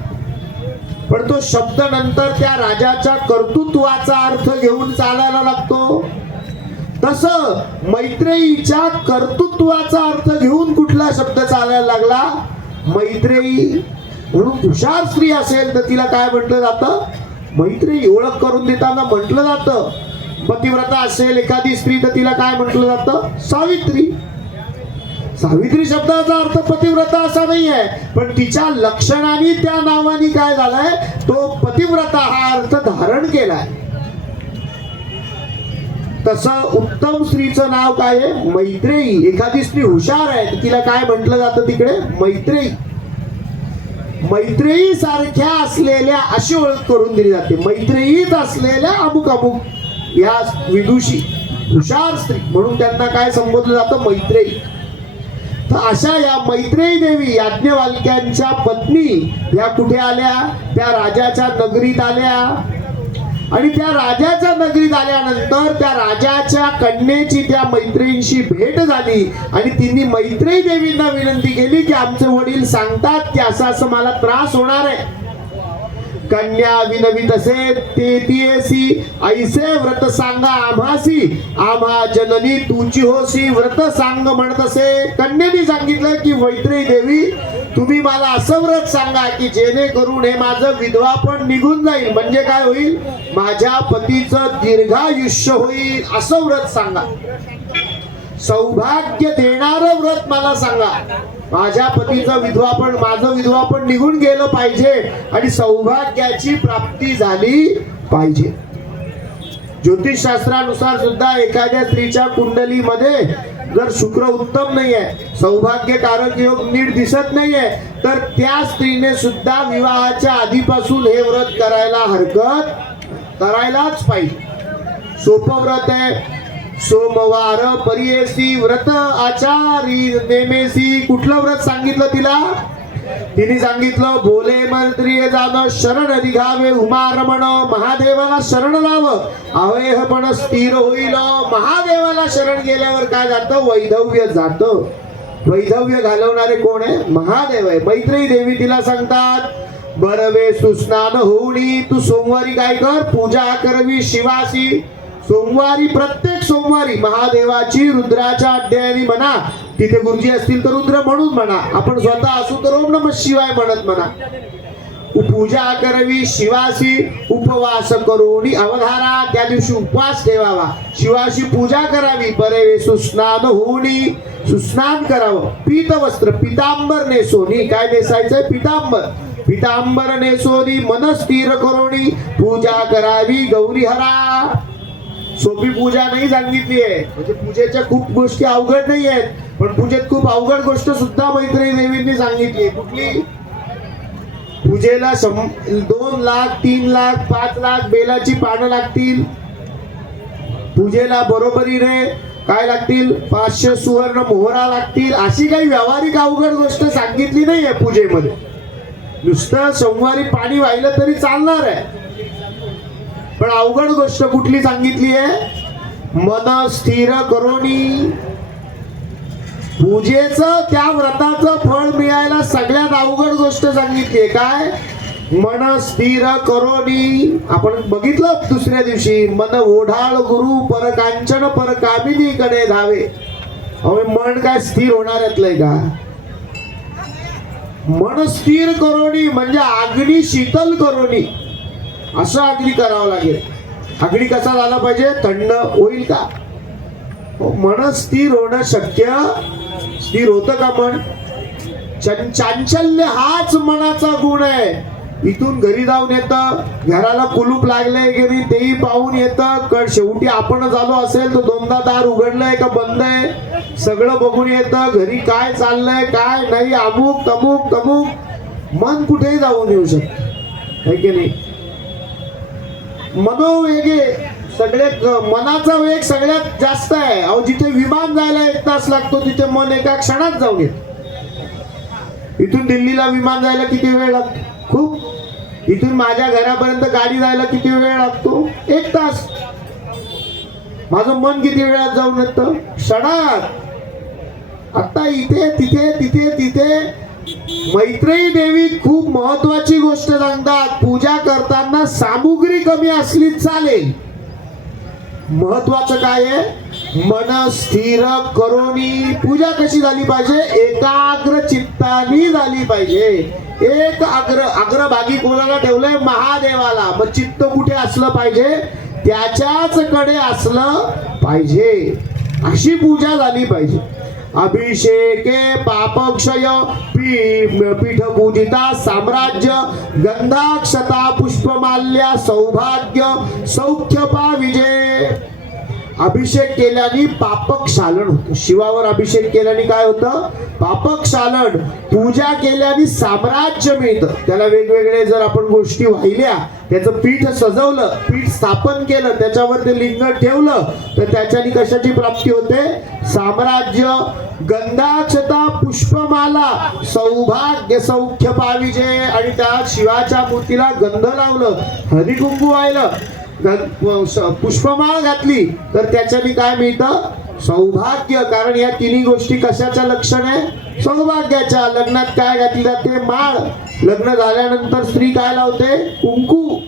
पण तो शब्द नंतर त्या राजाच्या कर्तृत्वाचा अर्थ घेऊन चालायला लागतो. तसं मैत्रेयीच्या कर्तृत्वाचा अर्थ घेऊन कुठला शब्द चालायला लागला, मैत्रेयी. म्हणून हुशार स्त्री असेल तर तिला काय म्हटलं जातं, मैत्रेयी. ओळख करून देताना म्हटलं जातं. पतिव्रता असेल एखादी स्त्री तर तिला काय म्हटलं जातं, सावित्री. सावित्री शब्दाचा अर्थ पतिव्रता असा नाही आहे, पण तिच्या लक्षणाने त्या नावाने काय झालाय, तो पतिव्रता हा अर्थ धारण केलाय. तसं उत्तम स्त्रीचं नाव काय आहे, मैत्रेयी. एखादी स्त्री हुशार आहे तिला काय म्हटलं जातं तिकडे, मैत्रेयी. मैत्रेयी सारख्या असलेल्या अशी ओळख करून दिली जाते. मैत्रेयीत असलेल्या अमुक अमुक या विदुषी हुशार स्त्री म्हणून त्यांना काय संबोधलं जातं, मैत्रेयी. तर अशा या मैत्रेयी देवी याज्ञवल्क्यांच्या पत्नी या कुठे आल्या, त्या राजाच्या नगरीत आल्या. आणि त्या राजाच्या नगरीत आल्यानंतर त्या राजाच्या कन्येची त्या मैत्रिणींशी भेट झाली आणि तिने मैत्रेयी देवींना विनंती केली की आमचे वडील सांगतात की असं असं मला त्रास होणार आहे. कन्या विनवित असे तेतियसी ऐसे व्रत सांगा आम्हासी, आम्हा जननी तुची होसी व्रत सांग म्हणत असे. कन्येने सांगितलं की मैत्रेयी देवी तुम्ही मला असं व्रत सांगा की जेणेकरून हे माझं विधवापण निघून जाईल, म्हणजे काय होईल, माझ्या पतीचं दीर्घायुष्य होईल, असं व्रत सांगा. सौभाग्य देणारं व्रत मला सांगा. माझ्या पतीचं विधवापण, माझं विधवापण निघून गेलं पाहिजे आणि सौभाग्याची प्राप्ती झाली पाहिजे. ज्योतिषशास्त्रानुसार सुद्धा एखाद्या स्त्रीच्या कुंडलीमध्ये जर शुक्र उत्तम नाहीये, सौभाग्यकारक योग नीट दिसत नाहीये, तर त्या स्त्रीने सुद्धा विवाहाच्या आधीपासून हे व्रत करायला करायलाच पाहिजे. सोपं व्रत आहे. सोमवार परियेसी व्रत आचारी नेमेसी. कुठलं व्रत सांगितलं तिला, तिने सांगितलं बोले मंत्रिय जाण शरण निघावे उमारमण, महादेवाला शरण लावं अवेहपण स्थिर होईल. महादेवाला शरण गेल्यावर काय जातं, वैधव्य जातं. वैधव्य घालवणारे कोण आहे, महादेव आहे. मैत्रेयी देवी तिला सांगतात बरवे सुस्नान होऊनी तू सोमवारी काय कर, पूजा करवी शिवासी. सोमवारी, प्रत्येक सोमवारी महादेवाची रुद्राच्या अध्यायाने म्हणा, तिथे गुरुजी असतील तर रुद्र म्हणून म्हणा, आपण स्वतः असू तर ओम नमः शिवाय म्हणत म्हणा. पूजा करवी शिवासी, उपवास करून अवधारा. त्या दिवशी उपवास ठेवावा, शिवाशी पूजा करावी. बरे सुस्नान होऊनी, सुस्नान करावं. पीत वस्त्र, पितांबर नेसोनी. काय नेसायचंय, पितांबर. पितांबर नेसोनी मन स्थिर करोनी पूजा करावी गौरीहरा. सोपी पूजा नाही सांगितली आहे, म्हणजे पूजेच्या खूप गोष्टी अवघड नाही आहेत, पण पूजेत खूप अवघड गोष्ट सुद्धा मैत्रेयी देवींनी सांगितली आहे. कुठली, पूजेला 2 लाख 3 लाख 5 लाख बेलाची पानं लागतील. पूजेला बरोबरीने काय लागतील, 500 सुवर्ण मोहरा लागतील. अशी काही व्यावहारिक अवघड गोष्ट सांगितली नाही आहे पूजेमध्ये. नुसतं सोमवारी पाणी वाहिलं तरी चालणार आहे, पण अवघड गोष्ट कुठली सांगितली आहे, मन स्थिर करोनी. पूजेचं, त्या व्रताचं फळ मिळायला सगळ्यात अवघड गोष्ट सांगितली आहे. काय, मन स्थिर करोनी, आपण बघितलं दुसऱ्या दिवशी, मन ओढाळ गुरु परकांचन परकामिनी कडे धावे. अहो मन काय स्थिर होणार यातलंय का? मन स्थिर करोनी म्हणजे अग्नी शीतल करोनी, असं अग्नी करावं लागेल. अग्नी कसा झाला पाहिजे? थंड होईल का? मन स्थिर होणं शक्य, स्थिर होतं का मन? चांचल्य हाच मनाचा गुण आहे. इथून घरी जाऊन येतं, घराला कुलूप लागलंय की नाही तेही पाहून येतं, शेवटी आपण झालो असेल तर दोनदा दार उघडलंय का बंद आहे सगळं बघून येतं. घरी काय चाललंय काय नाही, अमुक तमुक तमुक, मन कुठेही जाऊन येऊ शकतं, है की नाही? मनोवेगे सगळ्यात, मनाचा वेग सगळ्यात जास्त आहे. अहो जिथे विमान जायला 1 तास लागतो तिथे मन एका क्षणात जाऊन येत. इथून दिल्लीला विमान जायला किती वेळ लागतो? खूप. इथून माझ्या घरापर्यंत गाडी जायला किती वेळ लागतो? 1 तास. माझं मन किती वेळात जाऊन येतं? क्षणात. आता इथे तिथे तिथे तिथे. मैत्रेयी देवी खूप महत्वाची गोष्ट सांगतात, पूजा करताना सामुग्री कमी असली चालेल, महत्वाचं काय आहे? मन स्थिर करोनी. पूजा कशी झाली पाहिजे? एकाग्र चित्तानी झाली पाहिजे. एक अग्रभागी कोणाला ठेवलंय? महादेवाला. मग चित्त कुठे असलं पाहिजे? त्याच्याच कडे असलं पाहिजे. अशी पूजा झाली पाहिजे. अभिषेके पापक्षय पीठ पूजिता साम्राज्य गंधाक्षता पुष्पमाल्या सौभाग्य सौख्य पाविजे. अभिषेक केल्याने पापक्षालन होतं. शिवावर अभिषेक केल्याने काय होतं? पापक्षालन. पूजा केल्याने साम्राज्य मिळतं. त्याला वेगवेगळे जर आपण गोष्टी वाहिल्या, त्याचं पीठ सजवलं, पीठ स्थापन केलं, त्याच्यावर ते लिंग ठेवलं तर त्याच्याने कशाची प्राप्ती होते? साम्राज्य. गंधाक्षता पुष्पमाला सौभाग्य सौख्य पाविजे. आणि त्या शिवाच्या मूर्तीला गंध लावलं, हळदी कुंकू वाहिलं, पुष्पमाळ घातली तर त्याच्याने काय मिळतं? सौभाग्य. कारण या तिन्ही गोष्टी कशाच्या लक्षण आहे? सौभाग्याच्या. लग्नात काय घातली जाते? माळ. लग्न झाल्यानंतर स्त्री काय लावते? कुंकू.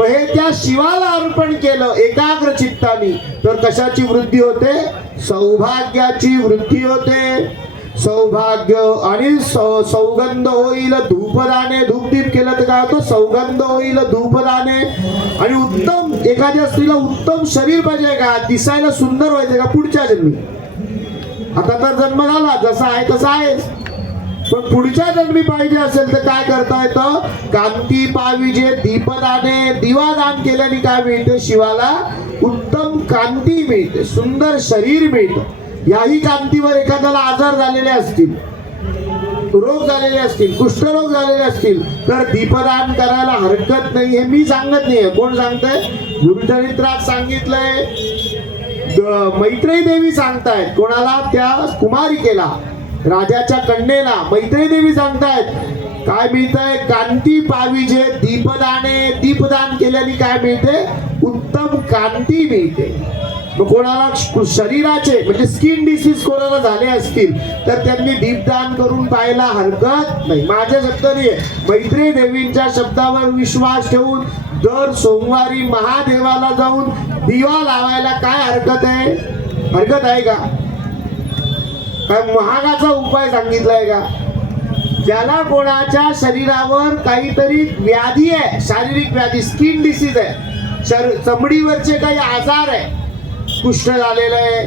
हे त्या शिवाला अर्पण केलं एकाग्र चित्तानी तर कशाची वृद्धी होते? सौभाग्याची वृद्धी होते. सौभाग्य. आणि सौगंध होईल धूपदाने. धूपदीप केलं तर काय होतं? सौगंध होईल धूपदाने. आणि उत्तम, एखाद्या स्त्रीला उत्तम शरीर पाहिजे का? दिसायला सुंदर व्हायचे का? पुढच्या जन्मी. आता तर जन्म झाला, जसा आहे तसा आहे, पण पुढच्या जन्मी पाहिजे असेल तर काय करता येतं? कांती पाविजे दीपदाने. दिवादान केल्याने काय मिळते? शिवाला उत्तम कांती मिळते, सुंदर शरीर मिळतं. याही कांतीवर एखाद्याला आजार झालेले असतील, रोग झालेले असतील, कुष्ठरोग झालेले असतील तर दीपदान करायला हरकत नाही. हे मी सांगत नाहीये. कोण सांगतंय? गुरुचरित्रात सांगितलंय. मैत्रेयी देवी सांगतायत. कोणाला? त्या कुमारिकेला, राजाच्या कन्येला मैत्रेयी देवी सांगतायत काय मिळतंय? कांती पाविजे दीपदाने. दीपदान केल्याने काय मिळते? उत्तम कांती मिळते. मग कोणाला शरीराचे म्हणजे स्किन डिसीज कोणाला झाले असतील तर त्यांनी दीपदान करून पाहायला हरकत नाही. माझ्या शब्द नाही, मैत्रेयी देवींच्या शब्दावर विश्वास ठेवून दर सोमवारी महादेवाला जाऊन दिवा लावायला काय हरकत आहे? हरकत आहे का? काय महागाचा उपाय सांगितलाय का? ज्याला कोणाच्या शरीरावर काहीतरी व्याधी आहे, शारीरिक व्याधी, स्किन डिसीज आहे, चमडीवरचे काही आजार आहे, कुष्ठ झालेलं आहे,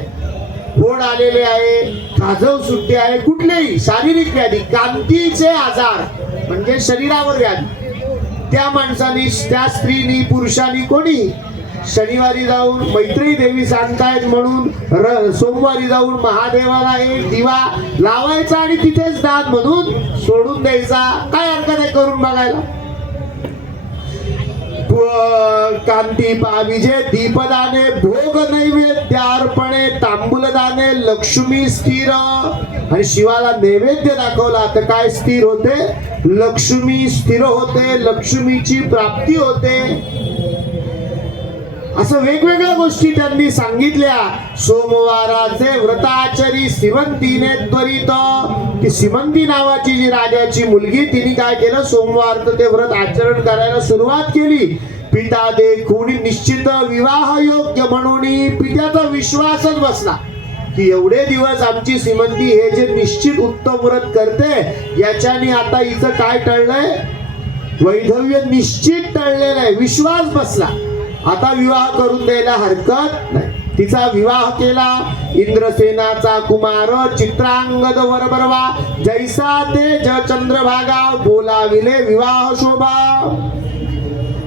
फोड आलेले आहे, खाजव सुट्टी आहे, कुठलेही शारीरिक व्याधी, कांतीचे आजार म्हणजे शरीरावर व्याधी, त्या माणसाने, त्या स्त्रीनी, पुरुषांनी, कोणी शनिवारी जाऊन मैत्रेयी देवी सांगतायत म्हणून सोमवारी जाऊन महादेवाला एक दिवा लावायचा आणि तिथेच दान म्हणून सोडून द्यायचा. काय हरकत आहे करून बघायला? कांती पाविजे दीपदाने भोग नैवेद्य अर्पणे तांबूलदाने लक्ष्मी स्थिर. आणि शिवाला नैवेद्य दाखवला तर काय स्थिर होते? लक्ष्मी स्थिर होते, लक्ष्मीची प्राप्ती होते. असं वेगवेगळ्या गोष्टी त्यांनी सांगितल्या. सोमवाराचे व्रताचरी सिमंतीने त्वरित, ती सिमंती नावाची जी राजाची मुलगी, तिने काय केलं, सोमवारचं ते व्रत आचरण करायला सुरुवात केली. पिता देखून निश्चित विवाह योग्य म्हणून पित्याचा विश्वासच बसला की एवढे दिवस आमची सिमंती हे जे निश्चित उत्तम व्रत करते, याच्याने आता हिचं काय टळलंय, वैधव्य निश्चित टळलेलं आहे. विश्वास बसला, आता विवाह करून द्यायला हरकत नाही. तिचा विवाह केला. इंद्रसेनाचा कुमार चित्रांगद वरबरवा, जैसा तेज चंद्रभागा, बोलाविले विवाह शोभा.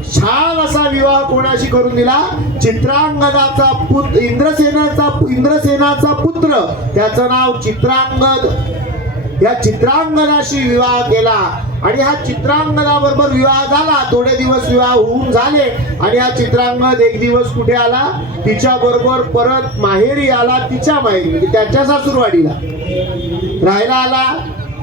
छान असा विवाह कोणाशी करून दिला, चित्रांगदाचा पुत्र, इंद्रसेनाचा पुत्र, त्याचं नाव चित्रांगद. या चित्रांगदाशी विवाह केला आणि हा चित्रांगदाबरोबर विवाह झाला. थोडे दिवस विवाह होऊन झाले आणि हा चित्रांगद एक दिवस कुठे आला, तिच्या बरोबर परत माहेरी आला. तिच्या माहेरी म्हणजे त्याच्या सासूरवाडीला राहायला आला.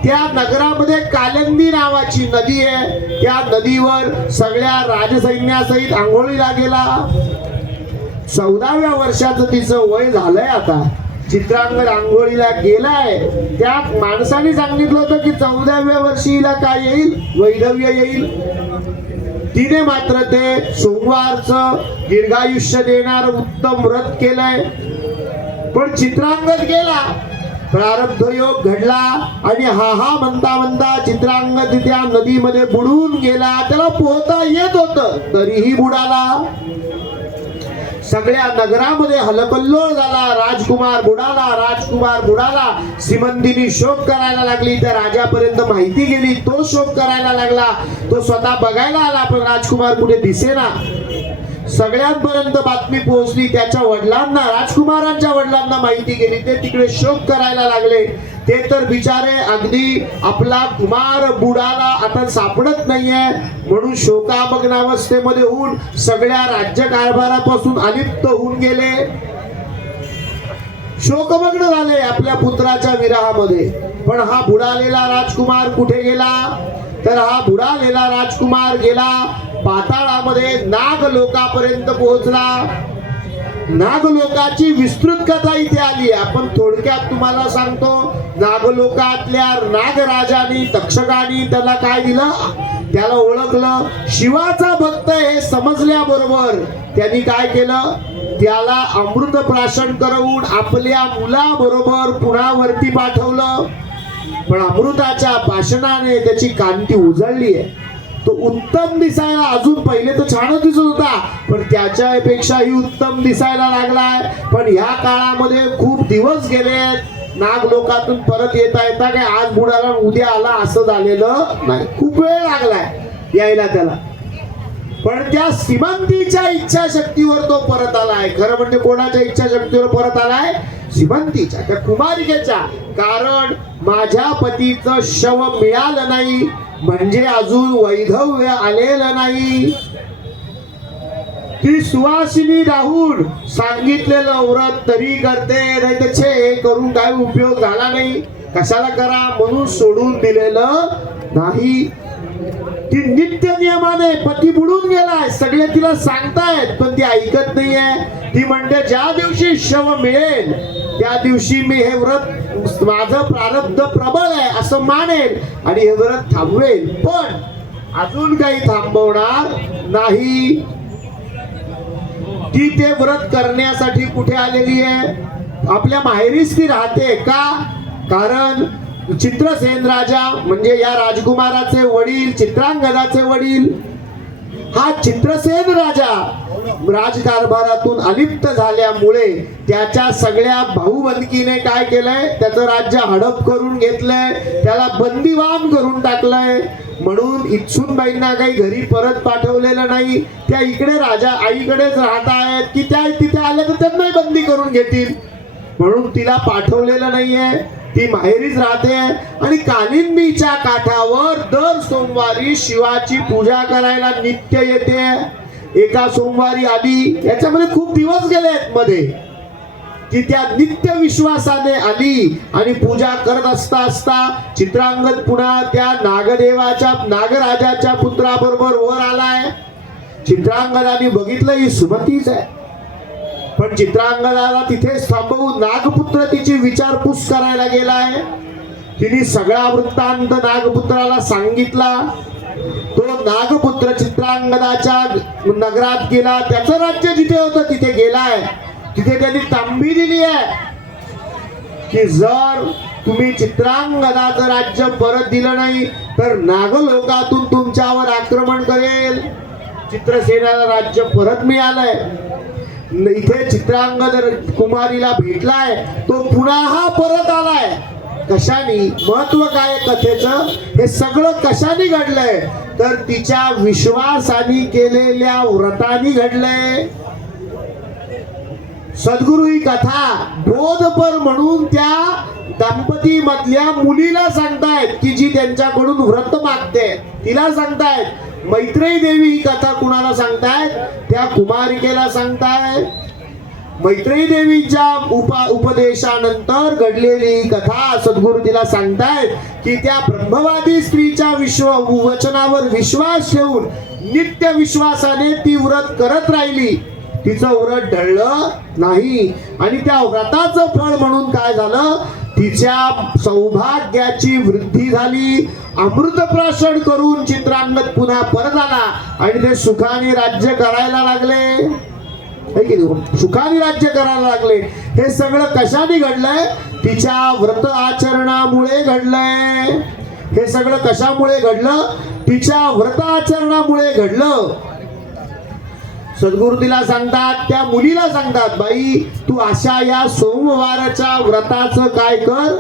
त्या नगरामध्ये कालिंदी नावाची नदी आहे. त्या नदीवर सगळ्या राजसैन्यासहित आंघोळीला गेला. 14व्या वर्षाचं तिचं वय झालंय. आता चित्रांगद आंघोळीला गेलाय. त्या माणसाने सांगितलं होतं की 14व्या वर्षीला काय येईल, वैधव्य येईल. तिने मात्र ते सोमवारचं दीर्घायुष्य देणार उत्तम व्रत केलंय. पण चित्रांगद गेला, प्रारब्ध योग घडला आणि हा म्हणता म्हणता चित्रांगद त्या नदीमध्ये बुडून गेला. त्याला पोहता येत होतं तरीही बुडाला. सगळ्या नगरामध्ये हलकल्लोळ झाला. राजकुमार बुडाला. सिमंतीनी शोक करायला लागली. त्या राजापर्यंत माहिती गेली. तो शोक करायला लागला. तो स्वतः बघायला आला पण राजकुमार कुठे दिसेना. सगळ्यांपर्यंत बातमी पोहोचली. त्याच्या वडिलांना, राजकुमारांच्या वडिलांना माहिती गेली. ते तिकडे शोक करायला लागले. ते तर बिचारे अगदी आपला कुमार बुडाला आता सापडत नाहीये म्हणून शोकामग्न अवस्थेमध्ये होऊन सगळ्या राज्य कारभारापासून अलिप्त होऊन गेले. शोकमग्न झाले आपल्या पुत्राच्या विरहामध्ये. पण हा बुडालेला राजकुमार कुठे गेला, तर हा बुडालेला राजकुमार गेला पाताळामध्ये, नागलोकापर्यंत पोहोचला. नागलोकाची विस्तृत कथा इथे आली. आपण थोडक्यात तुम्हाला सांगतो. नागलोकातल्या नागराजानी, तक्षकानी त्याला काय दिलं, त्याला ओळखलं. शिवाचा भक्त हे समजल्याबरोबर त्यांनी काय केलं, त्याला अमृत प्राशन करवून आपल्या मुलाबरोबर पुन्हा वरती पाठवलं. पण अमृताच्या भाषणाने त्याची कांती उजळली आहे. तो उत्तम दिसायला, अजून पहिले तर छानच दिसत होता पण त्याच्यापेक्षाही उत्तम दिसायला लागलाय. पण ह्या काळामध्ये खूप दिवस गेले. नागलोकातून परत येता काय आज बुडाला उद्या आला असं झालेलं नाही. खूप वेळ लागलाय यायला त्याला. पण त्या सिमंतीच्या इच्छाशक्तीवर तो परत आलाय. खरं म्हणजे कोणाच्या इच्छाशक्तीवर परत आलाय, सिमंतीच्या, त्या कुमारिकेच्या. कारण माझ्या पतीचं शव मिळालं नाही म्हणजे अजून वैधव्य आलेलं नाही. ती सुवासिनी राहून सांगितलेलं व्रत तरी करते, नाही तर छे करून काय उपयोग झाला नाही, कशाला करा म्हणून सोडून दिलेलं नाही. ती नित्य नियमाने, पती बुडून गेलाय सगळे तिला सांगतायत पण ती ऐकत नाहीये. ती म्हणते ज्या दिवशी शव मिळेल त्या दिवशी मी हे व्रत, माझं प्रारब्ध प्रबळ आहे असं मानेल आणि हे व्रत थांबवेल. पण अजून काही थांबवणार नाही. ती ते व्रत करण्यासाठी कुठे आलेली आहे, आपल्या माहेरीच ती राहते. का, कारण चित्रसेन राजा म्हणजे या राजकुमाराचे वडील, चित्रांगदाचे वडील, हा चित्रसेन राजा राजकारभारातून अलिप्त झाल्यामुळे त्याच्या सगळ्या भाऊबंदकीने काय केलंय, त्याचं राज्य हडप करून घेतलंय, त्याला बंदीवान करून टाकलंय. म्हणून इच्छुनबाईंना काही घरी परत पाठवलेलं नाही. त्या इकडे राजा आईकडेच राहत आहेत की त्या तिथे आल्या तर त्यांनाही बंदी करून घेतील म्हणून तिला पाठवलेलं नाहीये. ती माहेरीच राहते आणि कालिंदीच्या काठावर दर सोमवारी शिवाची पूजा करायला नित्य येते. एका सोमवारी आली, याच्यामध्ये खूप दिवस गेलेत मध्ये, ती त्या नित्य विश्वासाने आली आणि पूजा करत असता असता चित्रांगद पुन्हा त्या नागदेवाच्या, नागराजाच्या पुत्राबरोबर वर आलाय. चित्रांगदाने बघितलं ही सुमतीच आहे. पण चित्रांगदाला तिथेच थांबवून नागपुत्र तिची विचारपूस करायला गेलाय. तिने सगळा वृत्तांत नागपुत्राला सांगितला. तो नागपुत्र चित्रांगदाच्या नगरात गेला. त्याचं राज्य जिथे होतं तिथे गेलाय. तिथे त्यांनी तांबी दिली आहे की जर तुम्ही चित्रांगदाचं राज्य परत दिलं नाही तर नागलोकातून तुमच्यावर आक्रमण करेल. चित्रसेनाला राज्य परत मिळालंय. इथे चित्रांगद कुमारीला भेटलाय. तो पुन्हा परत आलाय. कशाने? महत्व काय कथेचं? हे सगळं कशाने घडलंय? तर तिच्या विश्वासाने केलेल्या व्रताने घडलंय. सद्गुरु ही कथा बोधपर म्हणून त्या दाम्पती मधल्या मुलीला सांगतायत की जी त्यांच्याकडून व्रत मागते. तिला सांगतायत. मैत्रेयी देवी ही कथा कुणाला सांगतायत? त्या कुमारिकेला सांगतायत. मैत्रेयी देवीच्या उपदेशानंतर घडलेली कथा सद्गुरु तिला सांगतायत की त्या ब्रह्मवादी स्त्रीच्या वचनावर विश्वास ठेवून नित्य विश्वासाने ती व्रत करत राहिली. तिचं व्रत ढळलं नाही आणि त्या व्रताचं फळ म्हणून काय झालं? तिच्या सौभाग्याची वृद्धी झाली. अमृतप्राशन करून चित्रांगद पुन्हा परत आला आणि ते सुखाने राज्य करायला लागले. सुखाने राज्य करायला लागले. हे सगळं कशाने घडलंय? तिच्या व्रत आचरणामुळे घडलंय. हे सगळं कशामुळे घडलं? तिच्या व्रत आचरणामुळे घडलं. सद्गुरु तिला सांगतात, त्या मुलीला सांगतात, बाई तू अशा या सोमवाराच्या व्रताचं काय कर?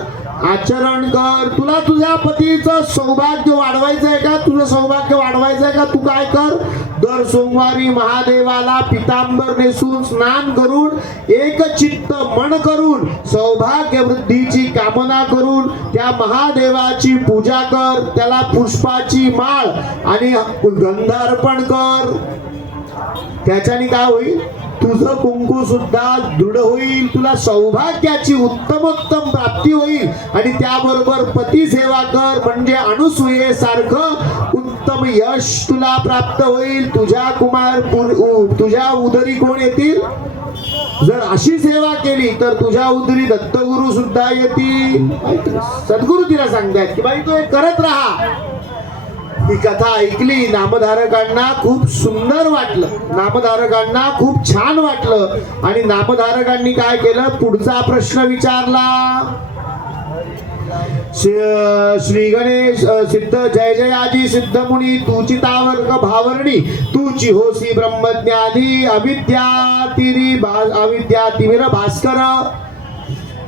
आचरण कर. तुला तुझ्या पतीचं सौभाग्य वाढवायचं आहे का? तुझं सौभाग्य वाढवायचं आहे का? तू काय कर? दर सोमवारी महादेवाला पितांबर नेसून स्नान करून एक चित्त मन करून सौभाग्य वृद्धीची कामना करून त्या महादेवाची पूजा कर. त्याला पुष्पाची माळ आणि गंधार्पण कर. त्याच्याने काय होईल? तुझं कुंकू सुद्धा दृढ होईल. तुला सौभाग्याची उत्तमोत्तम प्राप्ती होईल आणि त्याबरोबर पती सेवा कर म्हणजे अनुसूयेसारखं उत्तम यश तुला प्राप्त होईल. तुझ्या उदरी कोण येतील? जर अशी सेवा केली तर तुझ्या उदरी दत्तगुरु सुद्धा येतील. सद्गुरु तिला सांगतात की बाई तू हे करत राहा. ही कथा ऐकली. नामधारकांना खूप सुंदर वाटलं. नामधारकांना खूप छान वाटलं आणि नामधारकांनी काय केलं? पुढचा प्रश्न विचारला. श्री गणेश सिद्ध जय जय आजी सिद्ध मुनी तुची तावर्ग भावर्णी तुची होसी ब्रह्मज्ञानी अविद्या तिमिर भास्कर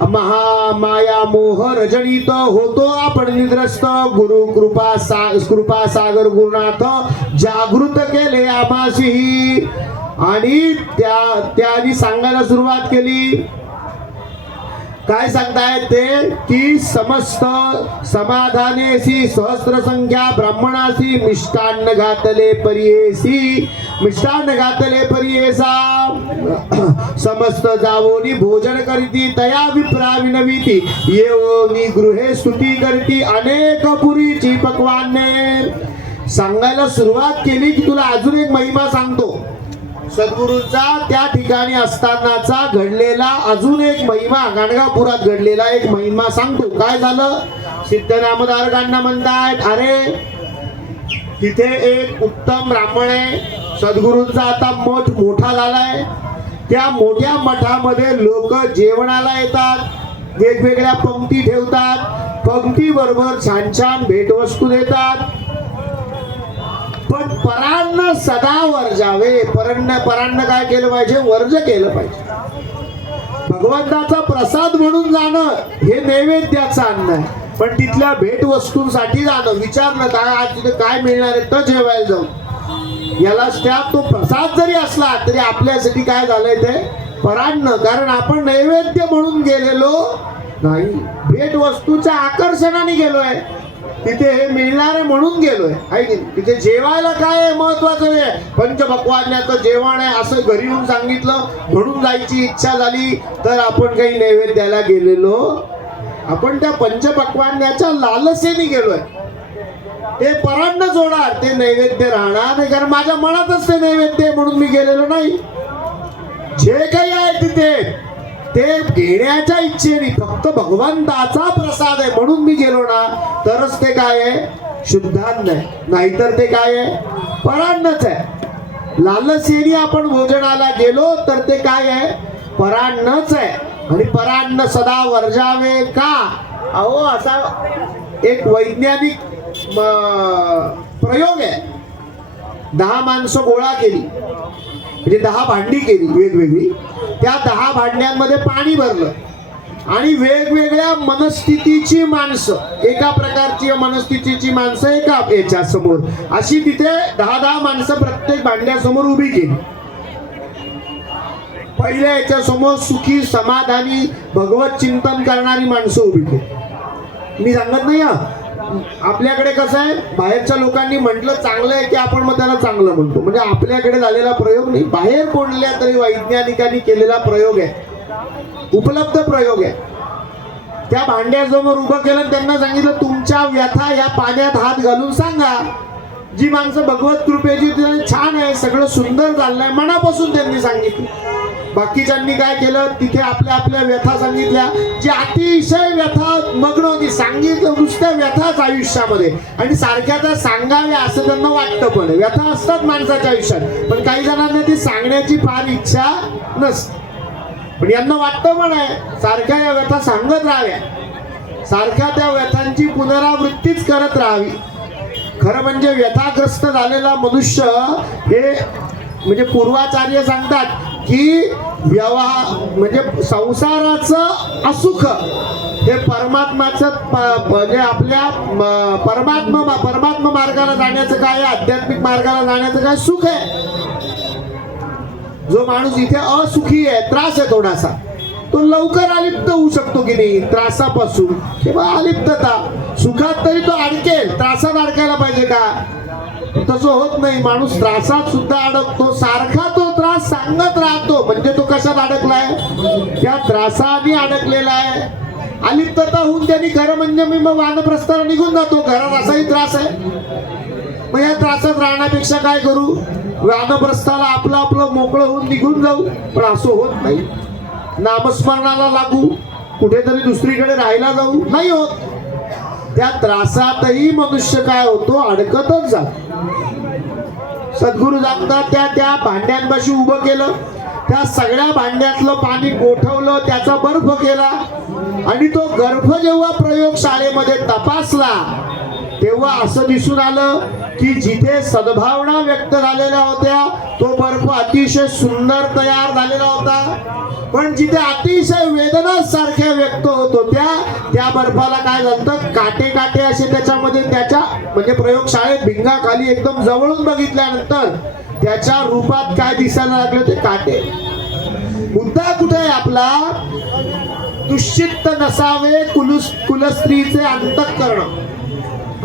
महामाया मोह रजनीत होतो आपण निद्रस्त. गुरु कृपा सागर गुरुनाथ जागृत केले आमाशी. आणि त्यांनी सांगायला सुरुवात केली. काय सांगतायत ते? की समस्त समाधानेसी सहस्र संख्या ब्राह्मणासी मिष्टान्न घातले परियेसी. मिष्टान्न घातले परियेसा समस्त जावोनी भोजन करीती तया विप्रा विनविती येवोनी गृहे स्तुती करीती अनेक पुरीची पक्वाने. सांगायला सुरुवात केली की तुला अजून एक महिमा सांगतो. सद्गुरूंचा त्या ठिकाणी असतानाचा घडलेला अजून एक महिमा, गाणगापुरात घडलेला एक महिमा सांगतो. काय झालं? सिद्ध नामधारकांना म्हणतायत, अरे तिथे एक उत्तम ब्राह्मण आहे. सद्गुरूंचा आता मठ मोठा झालाय. त्या मोठ्या मठामध्ये लोक जेवणाला येतात. वेगवेगळ्या पंक्ती ठेवतात. पंक्ती बरोबर छान छान भेटवस्तू देतात. पण परान्न सदा वर्जावे. परान्न काय केलं पाहिजे? वर्ज केलं पाहिजे. भगवंताचा प्रसाद म्हणून जाणं हे नैवेद्याचं अन्न आहे. पण तिथल्या भेटवस्तूंसाठी जाणं. विचारलं काय आज तिथे काय मिळणार आहे तर जेवायला जाऊ. याला त्यात तो प्रसाद जरी असला तरी आपल्यासाठी काय झालंय ते परान्न. कारण आपण नैवेद्य म्हणून गेलेलो नाही. भेटवस्तूच्या आकर्षणाने गेलोय. तिथे हे मिळणार आहे म्हणून गेलोय. तिथे जेवायला काय महत्वाचं आहे? पंचपक्वान्याचं जेवण आहे असं घरी येऊन सांगितलं म्हणून जायची इच्छा झाली तर आपण काही नैवेद्याला गेलेलो. आपण त्या पंचपक्वान्याच्या लालसेने गेलोय. ते परान्न जोडार, ते नैवेद्य राहणार नाही. कारण माझ्या मनातच ते नैवेद्य म्हणून मी गेलेलो नाही. जे काही आहे तिथे ते घेण्याच्या इच्छेने, फक्त भगवंताचा प्रसाद आहे म्हणून मी गेलो ना, तरच ते काय आहे, शुद्धान्न आहे. नाहीतर ते काय आहे, परान्नच आहे. लालसेने आपण भोजनाला गेलो तर ते काय आहे, परान्नच आहे. आणि परान्न सदा वर्जावे का? अहो असा एक वैज्ञानिक प्रयोग आहे. 10 माणसं गोळा केली, म्हणजे 10 भांडी केली वेगवेगळी. त्या 10 भांड्यांमध्ये पाणी भरलं आणि वेगवेगळ्या मनस्थितीची माणसं, एका प्रकारची मनस्थितीची माणसं एका याच्या समोर, अशी तिथे 10 माणसं प्रत्येक भांड्यासमोर उभी केली. पहिल्या याच्या समोर सुखी, समाधानी, भगवत चिंतन करणारी माणसं उभी केली. मी सांगत नाही हा, आपल्याकडे कसं आहे, बाहेरच्या लोकांनी म्हटलं चांगलं आहे की आपण मग त्याला चांगलं म्हणतो. म्हणजे आपल्याकडे झालेला प्रयोग नाही, बाहेर कोणल्या तरी वैज्ञानिकांनी केलेला प्रयोग आहे, उपलब्ध प्रयोग आहे. त्या भांड्यासमोर उभं केलं, त्यांना सांगितलं तुमच्या व्यथा या पाण्यात हात घालून सांगा. जी माणसं भगवत कृपेची, छान आहे, सगळं सुंदर चाललंय, मनापासून त्यांनी सांगितलं. बाकीच्यांनी काय केलं, तिथे आपल्या आपल्या व्यथा सांगितल्या. जी अतिशय व्यथा मग्न होती, सांगितलं नुसत्या व्यथाच आयुष्यामध्ये, आणि सारख्या त्या सांगाव्या असं त्यांना वाटतं. पण व्यथा असतात माणसाच्या आयुष्यात, पण काही जणांना ती सांगण्याची फार इच्छा नसते. पण यांना वाटतं पण आहे सारख्या या व्यथा सांगत राहाव्या, सारख्या त्या व्यथांची पुनरावृत्तीच करत राहावी. खरं म्हणजे व्यथाग्रस्त झालेला मनुष्य हे, म्हणजे पूर्वाचार्य सांगतात की म्हणजे संसाराचं असुख हे परमात्माचं, म्हणजे आपल्या परमात्मा मार्गाला जाण्याचं काय, आध्यात्मिक मार्गाला जाण्याचं काय सुख आहे. जो माणूस इथे असुखी आहे, त्रास आहे थोडासा, तो लवकर अलिप्त होऊ शकतो की नाही त्रासापासून, किंवा अलिप्तता. सुखात तरी तो अडकेल, त्रासात अडकायला पाहिजे का? तसं होत नाही. माणूस त्रासात सुद्धा अडकतो, सारखा तो त्रास सांगत राहतो. म्हणजे तो कशात अडकलाय, त्या त्रासाने अडकलेला आहे. अलिप्तता होऊन त्यांनी, खरं म्हणजे मी मग वानप्रस्थाला निघून जातो, घरात असाही त्रास आहे, मग या त्रासात राहण्यापेक्षा काय करू, वानप्रस्थाला आपलं आपलं मोकळं होऊन निघून जाऊ. पण असं होत नाही. नामस्मरणाला लागू, कुठेतरी दुसरीकडे राहायला जाऊ, नाही होत. त्या त्रासातही मनुष्य काय होतो, अडकतच जातो. सद्गुरू सांगतात त्या भांड्यांपाशी उभं केलं, त्या सगळ्या भांड्यातलं पाणी गोठवलं, त्याचा बर्फ केला, आणि तो गर्भ जेव्हा प्रयोगशाळेमध्ये तपासला तेव्हा असं दिसून आलं की जिथे सद्भावना व्यक्त झालेल्या होत्या तो बर्फ अतिशय सुंदर तयार झालेला होता. पण जिथे अतिशय वेदना सारख्या व्यक्त होत होत्या त्या बर्फाला काय झालं, काटे काटे असे त्याच्यामध्ये, त्याच्या म्हणजे प्रयोगशाळेत भिंगाखाली एकदम जवळून बघितल्यानंतर त्याच्या रूपात काय दिसायला लागले, ते काटे. मुद्दा कुठे आहे आपला, दुश्चित्त नसावे कुलस्त्रीचे अंतःकरण.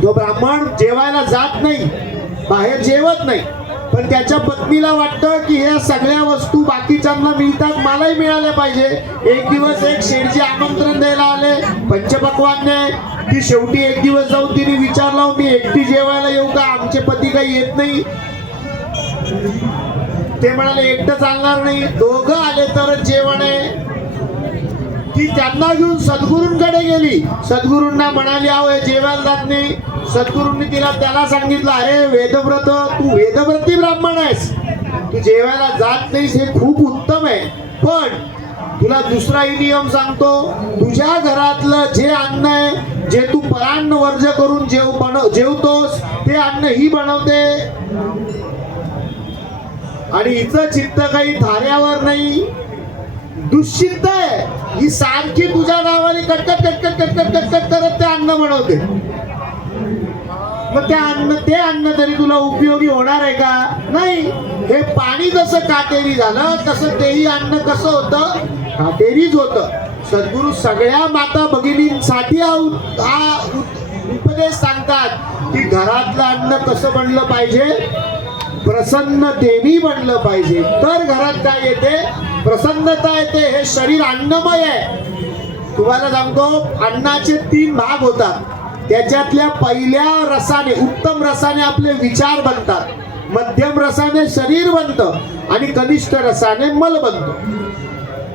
जो ब्राह्मण जेवायला जात नाही, बाहेर जेवत नाही, पण त्याच्या पत्नीला वाटतं की ह्या सगळ्या वस्तू बाकीच्यांना मिळतात, मलाही मिळाल्या पाहिजे. एक दिवस एक शेठजी आमंत्रण द्यायला आले, पंचपक्वान्य. ती शेवटी एक दिवस जाऊन तिने विचारलं, मी एकटी जेवायला येऊ का, आमचे पती काही येत नाही. ते म्हणाले एकटं चालणार नाही, दोघं आले तरच जेवण आहे. ती त्यांना घेऊन सद्गुरूंकडे गेली, सद्गुरूंना म्हणाली अहो हे जेवायला जात नाही. सद्गुरूंनी त्याला सांगितलं, अरे वेदव्रत, तू वेदव्रती ब्राह्मण आहेस, तू जेवायला जात नाहीस हे खूप उत्तम आहे, पण तुला दुसराही नियम सांगतो, तुझ्या घरातलं जे अन्न आहे, जे तू परान्न वर्ज करून जेवतोस ते अन्न ही बनवते, आणि हिचं चित्त काही थाऱ्यावर नाही, दुश्चित्त आहे. ही सारखी तुझ्या नावाने कटकट कटकट कटकट कटकट करत ते अन्न बनवते. मग ते अन्न तरी तुला उपयोगी होणार आहे का? नाही. हे पाणी जसं काटेरी झालं तसं तेही अन्न कसं होतं, काटेरीच होतं. सद्गुरू सगळ्या माता भगिनींसाठी हा उपदेश सांगतात की घरातलं अन्न कसं बनलं पाहिजे, प्रसन्नतेने बनलं पाहिजे, तर घरात काय येते, प्रसन्नता येते. हे शरीर अन्नमय आहे. तुम्हाला सांगतो, अन्नाचे 3 भाग होतात. त्याच्यातल्या पहिल्या रसाने, उत्तम रसाने आपले विचार बनतात. मध्यम रसाने शरीर बनतं आणि कनिष्ठ रसाने मल बनतो.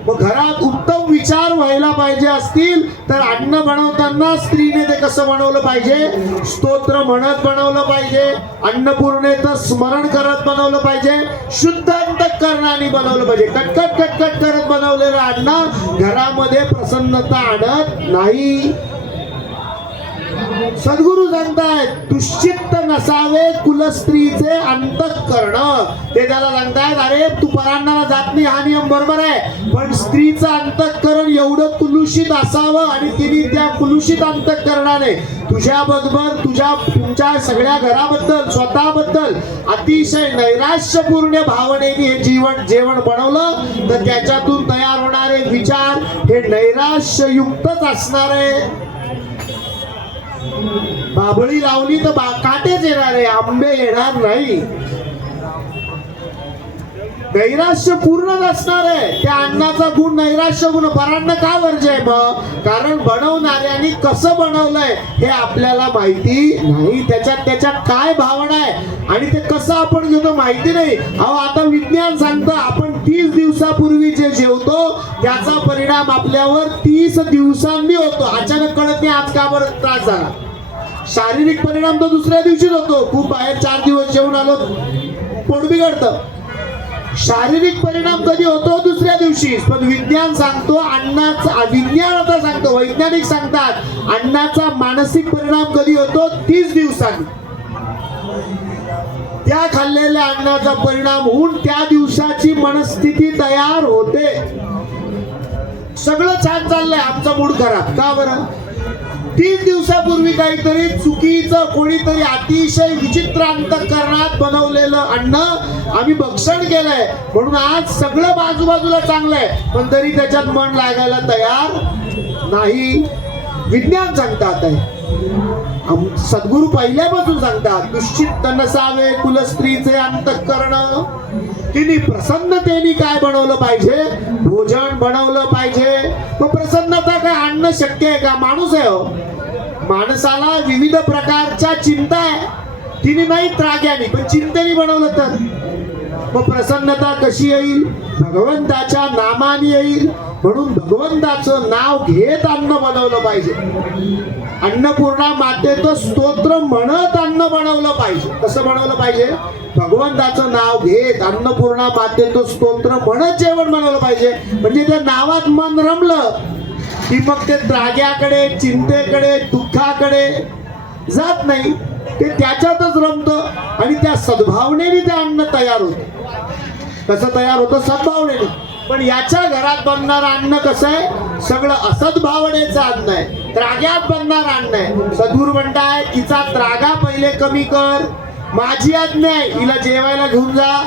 मग घरात उत्तम विचार व्हायला पाहिजे असतील तर अन्न बनवताना स्त्रीने ते कसं बनवलं पाहिजे? स्तोत्र म्हणत बनवलं पाहिजे, अन्नपूर्णेचं स्मरण करत बनवलं पाहिजे, शुद्ध अंतःकरणाने बनवलं पाहिजे. कटकट कटकट करत बनवलेलं अन्न घरामध्ये प्रसन्नता आणत नाही. सद्गुरु सांगतायत दुश्चित्त नसावे कुलस्त्रीचे अंतःकरण. ते त्याला सांगतायत अरे तू परांनाला जात नाही हा नियम बरोबर आहे, पण स्त्रीचं अंतःकरण एवढं कुलुषित असावं आणि तिने त्या कुलुषित अंतःकरणाने तुमच्या सगळ्या घराबद्दल स्वतःबद्दल अतिशय नैराश्यपूर्ण भावनेने हे जेवण बनवलं तर त्याच्यातून तयार होणारे विचार हे नैराश्ययुक्तच असणार आहे. बाभळी लावली तर काटेच येणार आहे, आंबे येणार नाही. नैराश्य पूर्णच असणार आहे. त्या अन्नाचा गुण नैराश्य गुण. परान्न का वर्ज्य आहे मग? कारण बनवणाऱ्यांनी कसं बनवलंय हे आपल्याला माहिती नाही. त्याच्यात काय भावना आहे आणि ते कसं आपण घेतो माहिती नाही. अहो आता विज्ञान सांगतं आपण 30 दिवसापूर्वी जे जेवतो त्याचा परिणाम आपल्यावर 30 दिवसांनी होतो. अचानक कळत नाही आज का बरं त्रास झाला. शारीरिक परिणाम तर दुसऱ्या दिवशीच होतो. खूप बाहेर 4 दिवस जेवून आलो पोट बिघडतं. शारीरिक परिणाम कधी होतो? दुसऱ्या दिवशी. पण विज्ञान सांगतो विज्ञान आता सांगतो, वैज्ञानिक सांगतात अन्नाचा मानसिक परिणाम कधी होतो? 30 दिवसांनी. त्या खाल्लेल्या अन्नाचा परिणाम होऊन त्या दिवसाची मनस्थिती तयार होते. सगळं छान चाललंय, आमचा मूड खराब का बरं? 30 दिवसापूर्वी काहीतरी चुकीचं कोणीतरी अतिशय विचित्र अंतःकरणात बनवलेलं अन्न आम्ही भक्षण केलंय म्हणून आज सगळं बाजूबाजूला चांगलंय पण तरी त्याच्यात मन लागायला तयार नाही. विज्ञान सांगतात सद्गुरु पहिल्यापासून सांगतात दुश्चित्त नसावे कुलस्त्रीचे अंतःकरण. तिने प्रसन्नतेने काय बनवलं पाहिजे? भोजन बनवलं पाहिजे. मग प्रसन्नता काय आणणं शक्य आहे का? माणूस आहे हो. माणसाला विविध प्रकारच्या चिंता आहे. तिने नाही त्राग्याने पण चिंतेने बनवलं तर मग प्रसन्नता कशी येईल? भगवंताच्या नामाने येईल. म्हणून भगवंताचं नाव घेत अन्न बनवलं पाहिजे. अन्नपूर्णा मातेचं स्तोत्र म्हणत अन्न बनवलं पाहिजे. कसं बनवलं पाहिजे? भगवंताचं नाव घेत अन्नपूर्णा मातेचं स्तोत्र म्हणत जेवण बनवलं पाहिजे. म्हणजे त्या नावात मन रमलं की मग ते त्राग्याकडे चिंतेकडे दुःखाकडे जात नाही. ते त्याच्यातच रमतं आणि त्या सद्भावनेने ते अन्न तयार होतं. कसं तयार होतं? सद्भावनेने. पण याच्या घरात बनणार अन्न कसं आहे? सगळं असद्भावनेचं अन्न आहे, त्राग्यात बनणार अन्न आहे. सद्गुरू म्हणताय तिचा त्रागा पहिले कमी कर. माझी आज्ञा आहे हिला जेवायला घेऊन जा.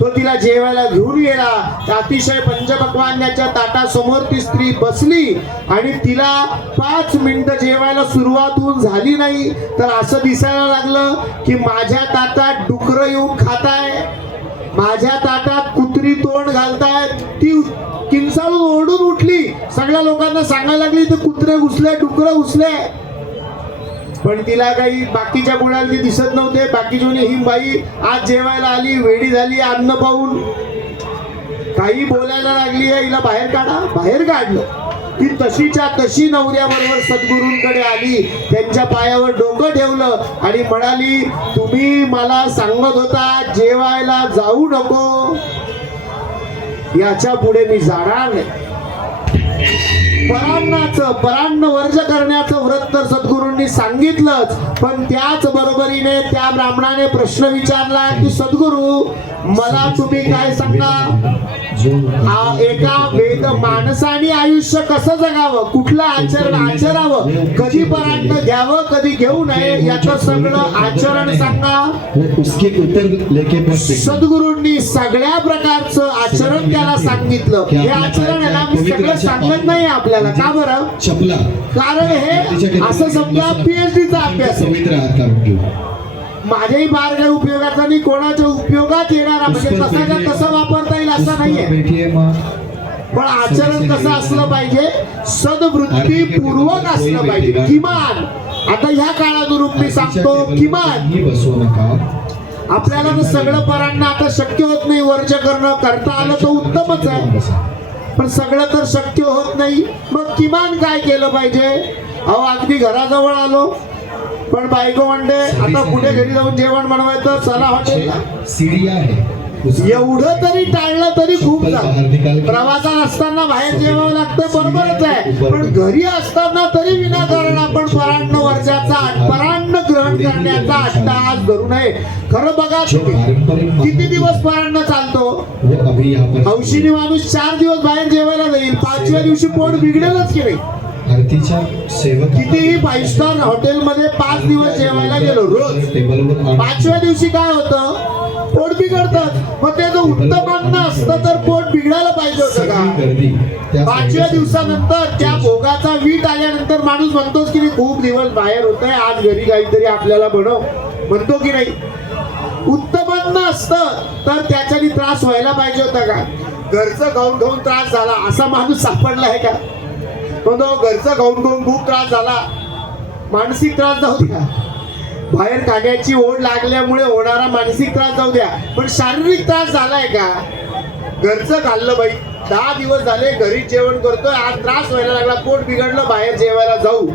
तो तिला जेवायला घेऊन गेला. अतिशय पंचपक्वान्याच्या ताटासमोर ती स्त्री बसली आणि तिला 5 मिनिटं जेवायला सुरुवात होऊन झाली नाही तर असं दिसायला लागलं की माझ्या ताटात डुकरं येऊन खाताय, माझ्या ताटात कुत्री तोंड घालतायत. ती किंचाळून ओरडून उठली. सगळ्या लोकांना सांगायला लागली ते कुत्रे घुसले डुकरं घुसले. पण तिला काही बाकीच्या कोणाला ते दिसत नव्हते. बाकीची ही बाई आज जेवायला आली वेडी झाली अन्न पाहून काही बोलायला लागली आहे हिला बाहेर काढा. बाहेर काढलं. ती तशीच्या तशी नवऱ्याबरोबर सद्गुरूंकडे आली. त्यांच्या पायावर डोकं ठेवलं आणि म्हणाली तुम्ही मला सांगत होता जेवायला जाऊ नको, याच्या पुढे मी जाणार नाही. परान्न वर्ज करण्याचं व्रत तर सद्गुरूंनी सांगितलंच. पण त्याच बरोबरीने त्या ब्राह्मणाने प्रश्न विचारला की सद्गुरू मला तुम्ही काय सांगा? एका वेद माणसाने आयुष्य कसं जगावं, कुठलं आचरण आचरावं, कधी परान्न घ्यावं कधी घेऊ नये याचं सगळं आचरण सांगा. सद्गुरूंनी सगळ्या प्रकारचं आचरण त्याला सांगितलं. हे आचरण आहे ना मी सगळं सांगत नाही आपल्याला. का बरं? कारण हे असं समजा PhDचा अभ्यास आहे. माझ्याही फार काही उपयोगाचा नाही, कोणाच्या उपयोगात येणारा म्हणजे तसाच्या तसं वापरता येईल असं नाहीये. पण आचरण कसं असलं पाहिजे? सद्वृत्तीपूर्वक असलं पाहिजे. किमान आता ह्या काळानुरूप मी सांगतो किमान बसवू नका. आपल्याला तर सगळं परांना आता शक्य होत नाही वर्ज करणं, करता आलं तर उत्तमच आहे, पण सगळं तर शक्य होत नाही. मग किमान काय केलं पाहिजे? अहो अगदी घराजवळ आलो पण बायको म्हणते आता कुठे घरी जाऊन जेवण बनवायचं, चला हॉटेलला. सीडी आहे. एवढं तरी टाळलं तरी खूप झालं. प्रवासात असताना बाहेर जेवावं लागतं बरोबरच आहे, पण घरी असताना तरी विनाकारण आपण परान्न वर्जाचा परान्न ग्रहण करण्याचा अट्टहास धरू नये. खरं बघा किती दिवस परान्न चालतो? हौशीने माणूस 4 दिवस बाहेर जेवायला जाईल, 5व्या दिवशी पोट बिघडेलच की नाही? आरतीच्या सेवक कितीही 5 स्टार हॉटेलमध्ये 5 दिवस जेवायला गेलो रोज, 5व्या दिवशी काय होतं? पोट बिघडतं. मग ते जो उत्तम अन्न असतं तर पोट बिघडायला पाहिजे होतं का? 5व्या दिवसानंतर त्या भोगाचा वीट आल्यानंतर माणूस म्हणतोच की खूप दिवस बाहेर होतंय, आज घरी काहीतरी आपल्याला बनव, म्हणतो की नाही? उत्तम अन्न असतं तर त्याच्यानी त्रास व्हायला पाहिजे होता का? घरचं खाऊन खाऊन त्रास झाला असा माणूस सापडला आहे का? म्हणतो घरचं खाऊन खाऊन खूप त्रास झाला, मानसिक त्रास जाऊ द्या, बाहेर खाण्याची ओढ लागल्यामुळे होणारा मानसिक त्रास जाऊ द्या, पण शारीरिक त्रास झालाय का? घरचं खाल्लं बाई, 10 दिवस झाले घरीच जेवण करतोय, आज त्रास व्हायला लागला, पोट बिघडलं, बाहेर जेवायला जाऊ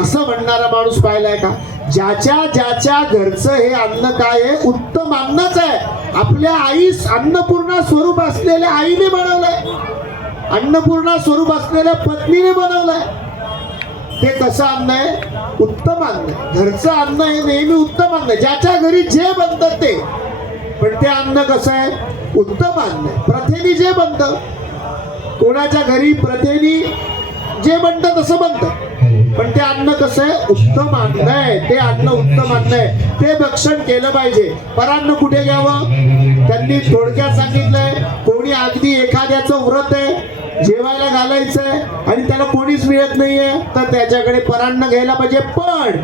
असं म्हणणारा माणूस पाहिलाय का? ज्याच्या ज्याच्या घरचं हे अन्न काय आहे? उत्तम अन्नच आहे. आपल्या आईस अन्नपूर्णा स्वरूप असलेल्या आईने बनवलंय, अन्नपूर्णा स्वरूप असलेल्या पत्नीने बनवलंय. ते कसं अन्न आहे? उत्तम अन्न. घरचं अन्न हे नेहमी उत्तम अन्न, ज्याच्या घरी जे बनतं ते. पण ते अन्न कसं आहे? उत्तम अन्न. प्रथेनी जे बनतं, कोणाच्या घरी प्रथेनी जे बनतं तसं बनतं, पण ते अन्न कसं आहे? उत्तम अन्न आहे. ते अन्न उत्तम अन्न आहे, ते भक्षण केलं पाहिजे. परान्न कुठे घ्यावं? त्यांनी थोडक्यात सांगितलंय. कोणी अगदी एखाद्याचं व्रत आहे, जेवायला घालायचंय आणि त्याला कोणीच मिळत नाहीये, तर त्याच्याकडे परान्न घ्यायला पाहिजे. पण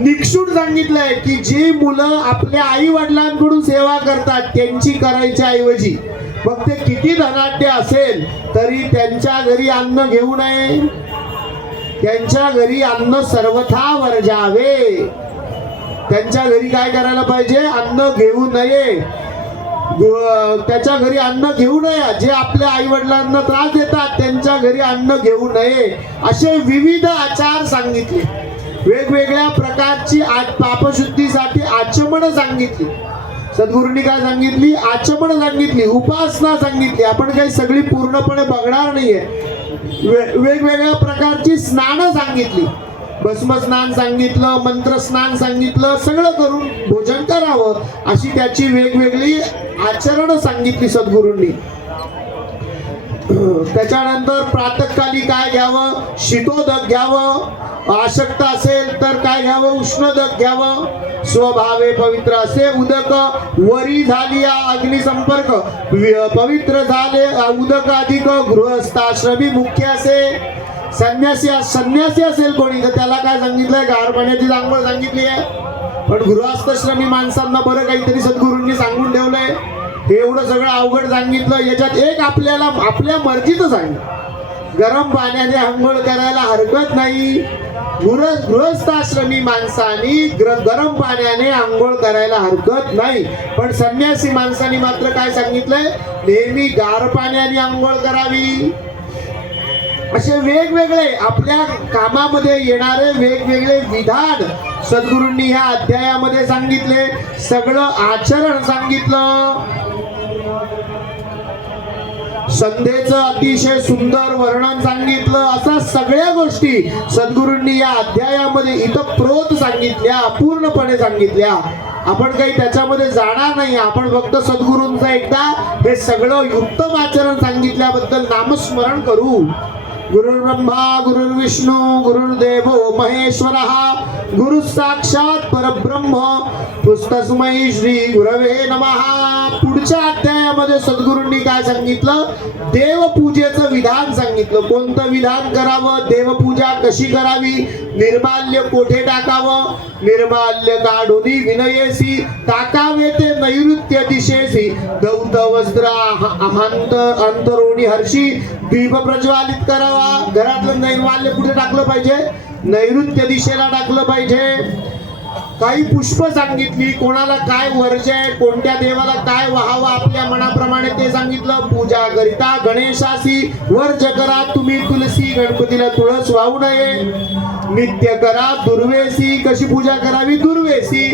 निक्षून सांगितलंय की जी मुलं आपल्या आई वडिलांकडून सेवा करतात त्यांची करायच्या ऐवजी मग ते किती धनाढ्य असेल तरी त्यांच्या घरी अन्न घेऊ नये. त्यांच्या घरी अन्न सर्वथा वर्जावे. त्यांच्या घरी काय करायला पाहिजे? अन्न घेऊ नये. त्याच्या घरी अन्न घेऊ नये. जे आपल्या आई वडिलांना त्रास देतात त्यांच्या घरी अन्न घेऊ नये. असे विविध आचार सांगितले. वेगवेगळ्या प्रकारची पापशुद्धीसाठी आचमन सांगितली. सद्गुरूंनी काय सांगितली? आचमन सांगितली, उपासना सांगितली. आपण काही सगळी पूर्णपणे बघणार नाहीये. वेगवेगळ्या प्रकारची स्नान सांगितली. भस्म स्नान सांगितलं, मंत्र स्नान सांगितलं, सगळं करून भोजन करावं अशी त्याची वेगवेगळी आचरण सांगितली सद्गुरूंनी. त्याच्यानंतर प्रातःकाली काय घ्यावं? शीतोदक घ्यावं. अशक्त असेल तर काय घ्यावं? उष्णोदक घ्यावं. स्वभावे पवित्र असे उदक वरी झाली अग्निसंपर्क पवित्र झाले उदक अधिक गृहस्थाश्रमी मुख्य असे. संन्यासी असेल कोणी तर त्याला काय सांगितलंय? गार पाण्याची आंघोळ सांगितली आहे. पण गृहस्थाश्रमी माणसांना बरं काहीतरी सद्गुरूंनी सांगून ठेवलंय. हे एवढं सगळं अवघड सांगितलं. याच्यात एक आपल्याला आपल्या मर्जीचं सांगितलं. गरम पाण्याने आंघोळ करायला हरकत नाही. गृहस्थाश्रमी माणसांनी गरम पाण्याने आंघोळ करायला हरकत नाही. पण संन्यासी माणसांनी मात्र काय सांगितलंय? नेहमी गार पाण्याने आंघोळ करावी. असे वेगवेगळे आपल्या कामामध्ये येणारे वेगवेगळे विधान सद्गुरूंनी ह्या अध्यायामध्ये सांगितले. सगळं आचरण सांगितलं. संध्येचं अतिशय सुंदर वर्णन सांगितलं. असा सगळ्या गोष्टी सद्गुरूंनी या अध्यायामध्ये इतप्रोत सांगितल्या, पूर्णपणे सांगितल्या. आपण काही त्याच्यामध्ये जाणार नाही. आपण फक्त सद्गुरूंचं एकदा हे सगळं उत्तम आचरण सांगितल्याबद्दल नामस्मरण करू. गुरुर्ब्रह्मा गुरुर्विष्णू गुरुर्देवो महेश्वरः गुरु साक्षात परब्रह्म तस्मै श्री गुरवे नमः. पुढच्या अध्यायामध्ये सद्गुरूंनी काय सांगितलं? देवपूजेचं विधान सांगितलं. कोणतं विधान करावं? देवपूजा कशी करावी? निर्माल्य कोठे टाकावं? निर्माल्य काढून विनयेसी टाकावे ते नैऋत्य दिशेसी. दौत वस्त्र अंतरोणी हर्षी दीप प्रज्वालित करावा. घरातलं नैर्माल्य कुठे टाकलं पाहिजे? नैऋत्य दिशेला टाकलं पाहिजे. काही पुष्प सांगितली, कोणाला काय वर्ज्य आहे, कोणत्या देवाला काय व्हावं आपल्या मनाप्रमाणे ते सांगितलं. पूजा करिता गणेशासी वर्ज करा तुम्ही तुलसी, गणपतीला तुळस वाहू नये. नित्य करा दुर्वेसी, कशी पूजा करावी दुर्वेसी.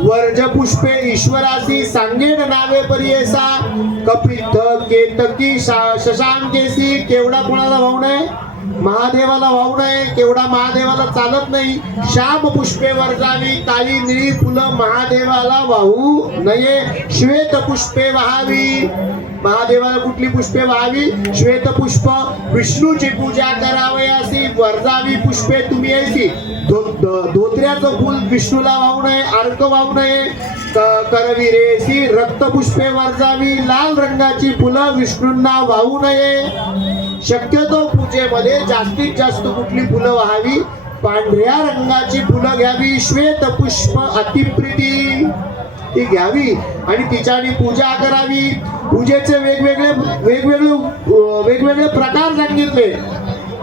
वर्ज पुष्पे ईश्वरासी, सांगेन नावे परियेसा. कपित्थ केतकी शशांकेसी, केवढा कोणाला वाहू नये, महादेवाला वाहू नये. केवढा महादेवाला चालत नाही. श्याम पुष्पे वर्जावी, काळी निळी फुलं महादेवाला वाहू नये. श्वेत पुष्पे वाहावी, महादेवाला कुठली पुष्पे वाहावी, श्वेत पुष्प. विष्णूची पूजा करावयासी, वर्जावी पुष्पे तुम्ही यायची. धोत्र्याचं फुल विष्णूला वाहू नये, अर्क वाहू नये. करविरेसी रक्तपुष्पे वर्जावी, लाल रंगाची फुलं विष्णूंना वाहू नये. शक्यतो पूजेमध्ये जास्तीत जास्त कुठली फुलं व्हावी, पांढऱ्या रंगाची फुलं घ्यावी. श्वेत पुष्प अतिप्रिती, ती घ्यावी आणि तिच्याने पूजा करावी. पूजेचे वेगवेगळे प्रकार सांगितले,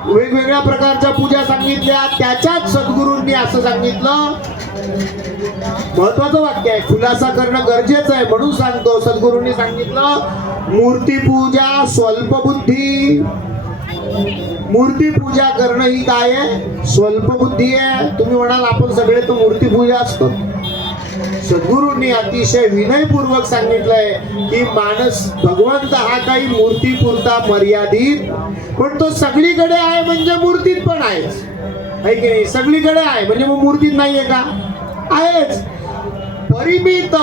वेगवेगळ्या प्रकारच्या पूजा सांगितल्या. त्याच्यात सद्गुरूंनी असं सांगितलं, महत्वाचं वाक्य आहे, खुलासा करणं गरजेचं आहे म्हणून सांगतो. सद्गुरूंनी सांगितलं, मूर्ती पूजा स्वल्प बुद्धी. मूर्ती पूजा करणं ही काय आहे, स्वल्प बुद्धी आहे. तुम्ही म्हणाल आपण सगळे तर मूर्ती पूजा असतो. सद्गुरूंनी अतिशय विनयपूर्वक सांगितलंय की माणस भगवंत हा काही मूर्ती पुरता मर्यादित, पण तो सगळीकडे आहे म्हणजे मूर्तीत पण आहेच, आहे की नाही. सगळीकडे आहे म्हणजे मग मूर्तीत नाहीये का, आहेच. परिमित,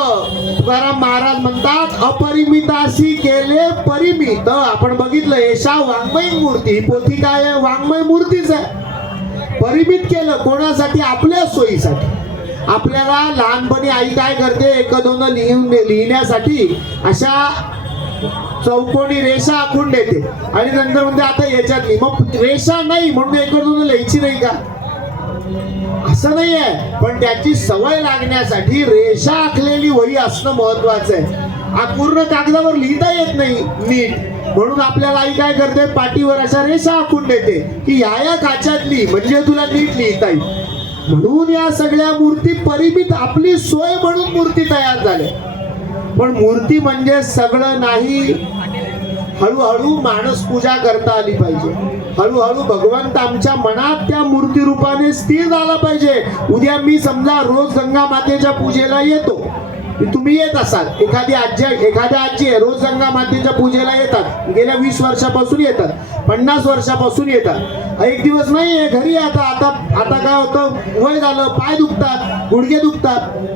तुकाराम महाराज म्हणतात, अपरिमिताशी केले परिमित. आपण बघितलं एशा वाङ्मयी मूर्ती, पोथी काय आहे, वाङ्मय मूर्तीच आहे. परिमित केलं कोणासाठी, आपल्या सोयीसाठी. आपल्याला लहानपणी आई काय करते, एक दोन लिहिण्यासाठी अशा चौकोनी रेषा आखून देते आणि नंतर म्हणते आता याच्यात लिही. मग रेषा नाही म्हणून एक दोन लिहायची नाही का, असं नाही आहे. पण त्याची सवय लागण्यासाठी रेषा आखलेली वही असणं महत्वाचं आहे. पूर्ण कागदावर लिहिता येत नाही नीट, म्हणून आपल्याला आई काय करते, पाटीवर अशा रेषा आखून देते की या काच्यात लिही म्हणजे तुला नीट लिहिता येईल. म्हणून या सगळ्या मूर्ती परिमित, आपली सोय म्हणून मूर्ती तयार झाल्या. पण मूर्ती म्हणजे सगळं नाही. हळूहळू माणस पूजा करता आली पाहिजे. हळूहळू भगवंत आमच्या मनात त्या मूर्ती रूपाने स्थिर झाला पाहिजे. उद्या मी समजा रोज गंगा मातेच्या पूजेला येतो, तुम्ही येत असाल, एखाद्या आजी आहे रोज गंगा मातेच्या पूजेला येतात, गेल्या 20 वर्षापासून येतात, 50 वर्षापासून येतात. एक दिवस नाहीये घरी, आता काय होतं, वय झालं, पाय दुखतात, गुडघे दुखतात.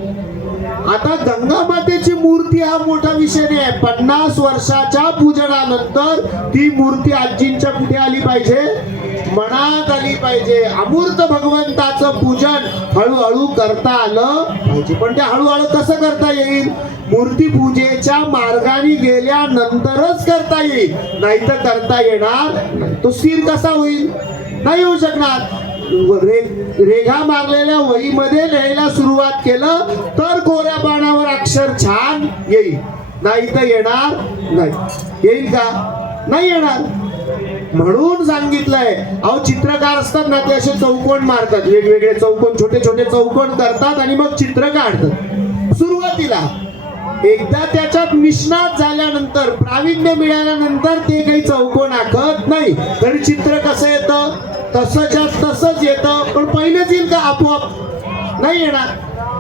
आता गंगा मातेची मूर्ती हा मोठा विषय नाही. 50 वर्षाच्या पूजनानंतर ती मूर्ती आजींच्या कुठे आली पाहिजे, मनात आली पाहिजे. अमूर्त भगवंताचं पूजन हळूहळू करता आलं पाहिजे. पण ते हळूहळू कसं करता येईल, मूर्ती पूजेच्या मार्गाने गेल्यानंतरच करता येईल, नाहीतर करता येणार नाही. तो स्थिर कसा होईल, नाही होऊ शकणार. रेघा मारलेल्या वहीमध्ये लिहायला सुरुवात केलं तर कोऱ्या पानावर अक्षर छान येईल, नाही तर येणार नाही. येईल का, नाही येणार. म्हणून सांगितलंय, अहो चित्रकार असतात ना, ते असे चौकोन मारतात, वेगवेगळे चौकोन, छोटे छोटे चौकोन करतात आणि मग चित्र काढतात. सुरुवातीला एकदा त्याच्यात निष्णात झाल्यानंतर, प्रावीण्य मिळाल्यानंतर ते काही चौकोन आखत नाही. तरी चित्र कसं येतं, तसंच्या तसंच येतं. पण पहिलेच येईल का, आपोआप नाही येणार.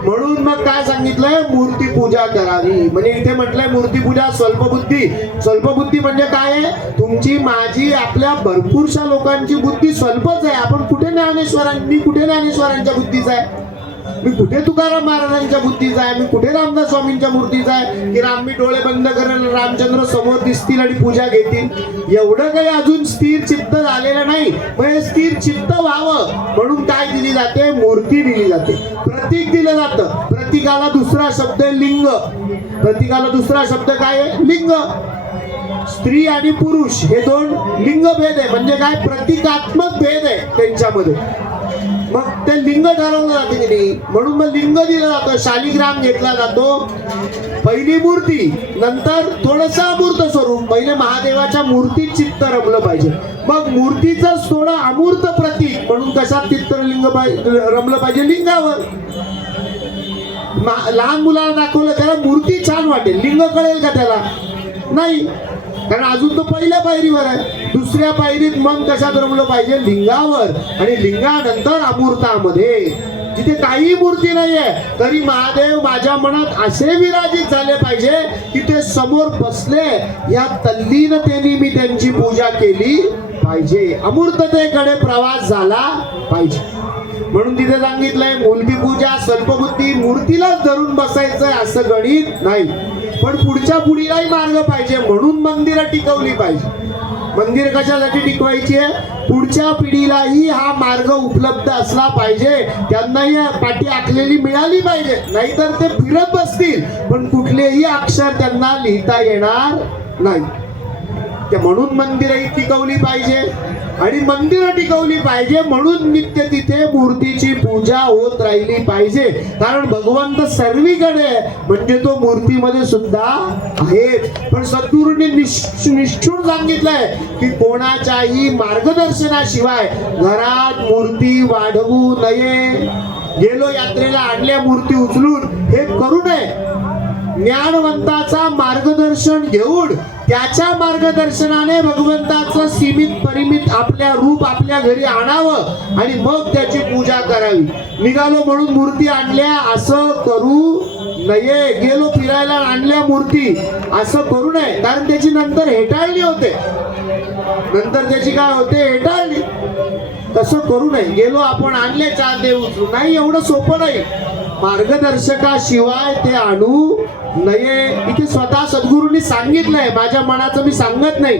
म्हणून मग काय सांगितलंय, मूर्ती पूजा करावी. म्हणजे इथे म्हटलंय मूर्ती पूजा स्वल्पबुद्धी. स्वल्पबुद्धी म्हणजे काय आहे, तुमची माझी आपल्या भरपूरशा लोकांची बुद्धी स्वल्पच आहे. आपण कुठे मी कुठे ज्ञानेश्वरांच्या बुद्धीचा आहे, मी कुठे तुकाराम महाराजांच्या बुद्धीचा आहे, मी कुठे रामदास स्वामींच्या मूर्तीचा आहे की मी डोळे बंद करेल, रामचंद्र समोर दिसतील आणि पूजा घेतील. एवढं काही अजून स्थिर चित्त झालेलं नाही. म्हणजे स्थिर चित्त व्हावं म्हणून काय दिली जाते, मूर्ती दिली जाते, प्रतीक दिलं जातं. प्रतीकाला दुसरा शब्द लिंग. प्रतीकाला दुसरा शब्द काय आहे, लिंग. स्त्री आणि पुरुष हे दोन लिंग भेद आहे. म्हणजे काय, प्रतीकात्मक भेद आहे त्यांच्यामध्ये. मग ते लिंग ठरवलं जाते की नाही, म्हणून मग लिंग दिलं जातं, शालिग्राम घेतला जातो. पहिली मूर्ती, नंतर थोडंसं अमूर्त स्वरूप. पहिले महादेवाच्या मूर्तीत चित्त रमलं पाहिजे, मग मूर्तीचंच थोडं अमूर्त प्रतीक म्हणून कशात चित्त रमलं पाहिजे, लिंगावर. लहान मुलाला दाखवलं, त्याला मूर्ती छान वाटेल, लिंग कळेल का त्याला? नाही, कारण अजून तो पहिल्या पायरीवर आहे. दुसऱ्या पायरीत मन कशात रमलं पाहिजे, लिंगावर. आणि लिंगानंतर अमूर्तामध्ये, जिथे काही मूर्ती नाहीये तरी महादेव माझ्या मनात असे विराजित झाले पाहिजे की ते समोर बसले, या तल्लीनतेने मी त्यांची पूजा केली पाहिजे, अमूर्ततेकडे प्रवास झाला पाहिजे. म्हणून तिथे सांगितलंय मूर्ती पूजा स्वल्पबुद्धी, मूर्तीलाच धरून बसायचंय असं गणित नाही, पण पुढच्या पिढीलाही मार्ग पाहिजे म्हणून मंदिरं टिकवली पाहिजे. मंदिर कशासाठी टिकवायची आहे? पुढच्या पिढीलाही हा मार्ग उपलब्ध असला पाहिजे, त्यांनाही पाठी आखलेली मिळाली पाहिजे. नाहीतर ते फिरत बसतील पण कुठलेही अक्षर त्यांना लिहिता येणार नाही. म्हणून मंदिरही टिकवली पाहिजे. आणि मंदिरं टिकवली पाहिजे म्हणून नित्य तिथे मूर्तीची पूजा होत राहिली पाहिजे. कारण भगवंत सर्वीकडे म्हणजे तो मूर्तीमध्ये सुद्धा आहेत. पण सद्गुरूंनी निश्चून सांगितलंय की कोणाच्याही मार्गदर्शनाशिवाय घरात मूर्ती वाढवू नये. गेलो यात्रेला, आणल्या मूर्ती उचलून, हे करू नये. ज्ञानवंताचा मार्गदर्शन घेऊन त्याच्या मार्गदर्शनाने भगवंताचं सीमित परिमित आपल्या रूप आपल्या घरी आणावं आणि मग त्याची पूजा करावी. निघालो म्हणून मूर्ती आणल्या असं करू नये. गेलो फिरायला, आणल्या मूर्ती असं करू नये, कारण त्याची नंतर हेटाळणी होते. नंतर त्याची काय होते? हेटाळणी. तसं करू नये. गेलो आपण, आणले चार देव उचलून, नाही, एवढं सोपं नाही. मार्गदर्शकाशिवाय ते आणू नये. इथे स्वतः सद्गुरूंनी सांगितलंय, माझ्या मनाचं मी सांगत नाही.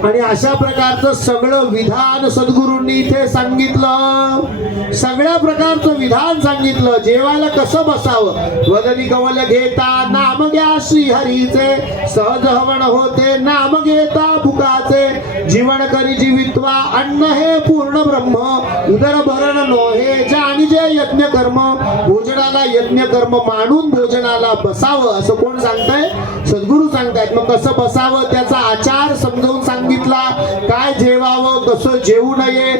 आणि अशा प्रकारचं सगळं विधान सद्गुरूंनी इथे सांगितलं. सगळ्या प्रकारचं विधान सांगितलं. जेवायला कसं बसावं, वदनी कवल घेता नाम घ्या श्री हरीचे, सहज हवण होते नाम घेता भुकाचे, जीवन करी जीवित्वा अन्न हे पूर्ण ब्रह्म, उदर भरण नोहे जाणी जे यज्ञ कर्म, भोजनाला यज्ञ कर्म मानून भोजनाला बसावं. असं कोण सांगताय? सद्गुरू सांगतायत. मग कसं बसावं त्याचा आचार समजावून सांगितला. काय जेवावं, कसं जेवू नये,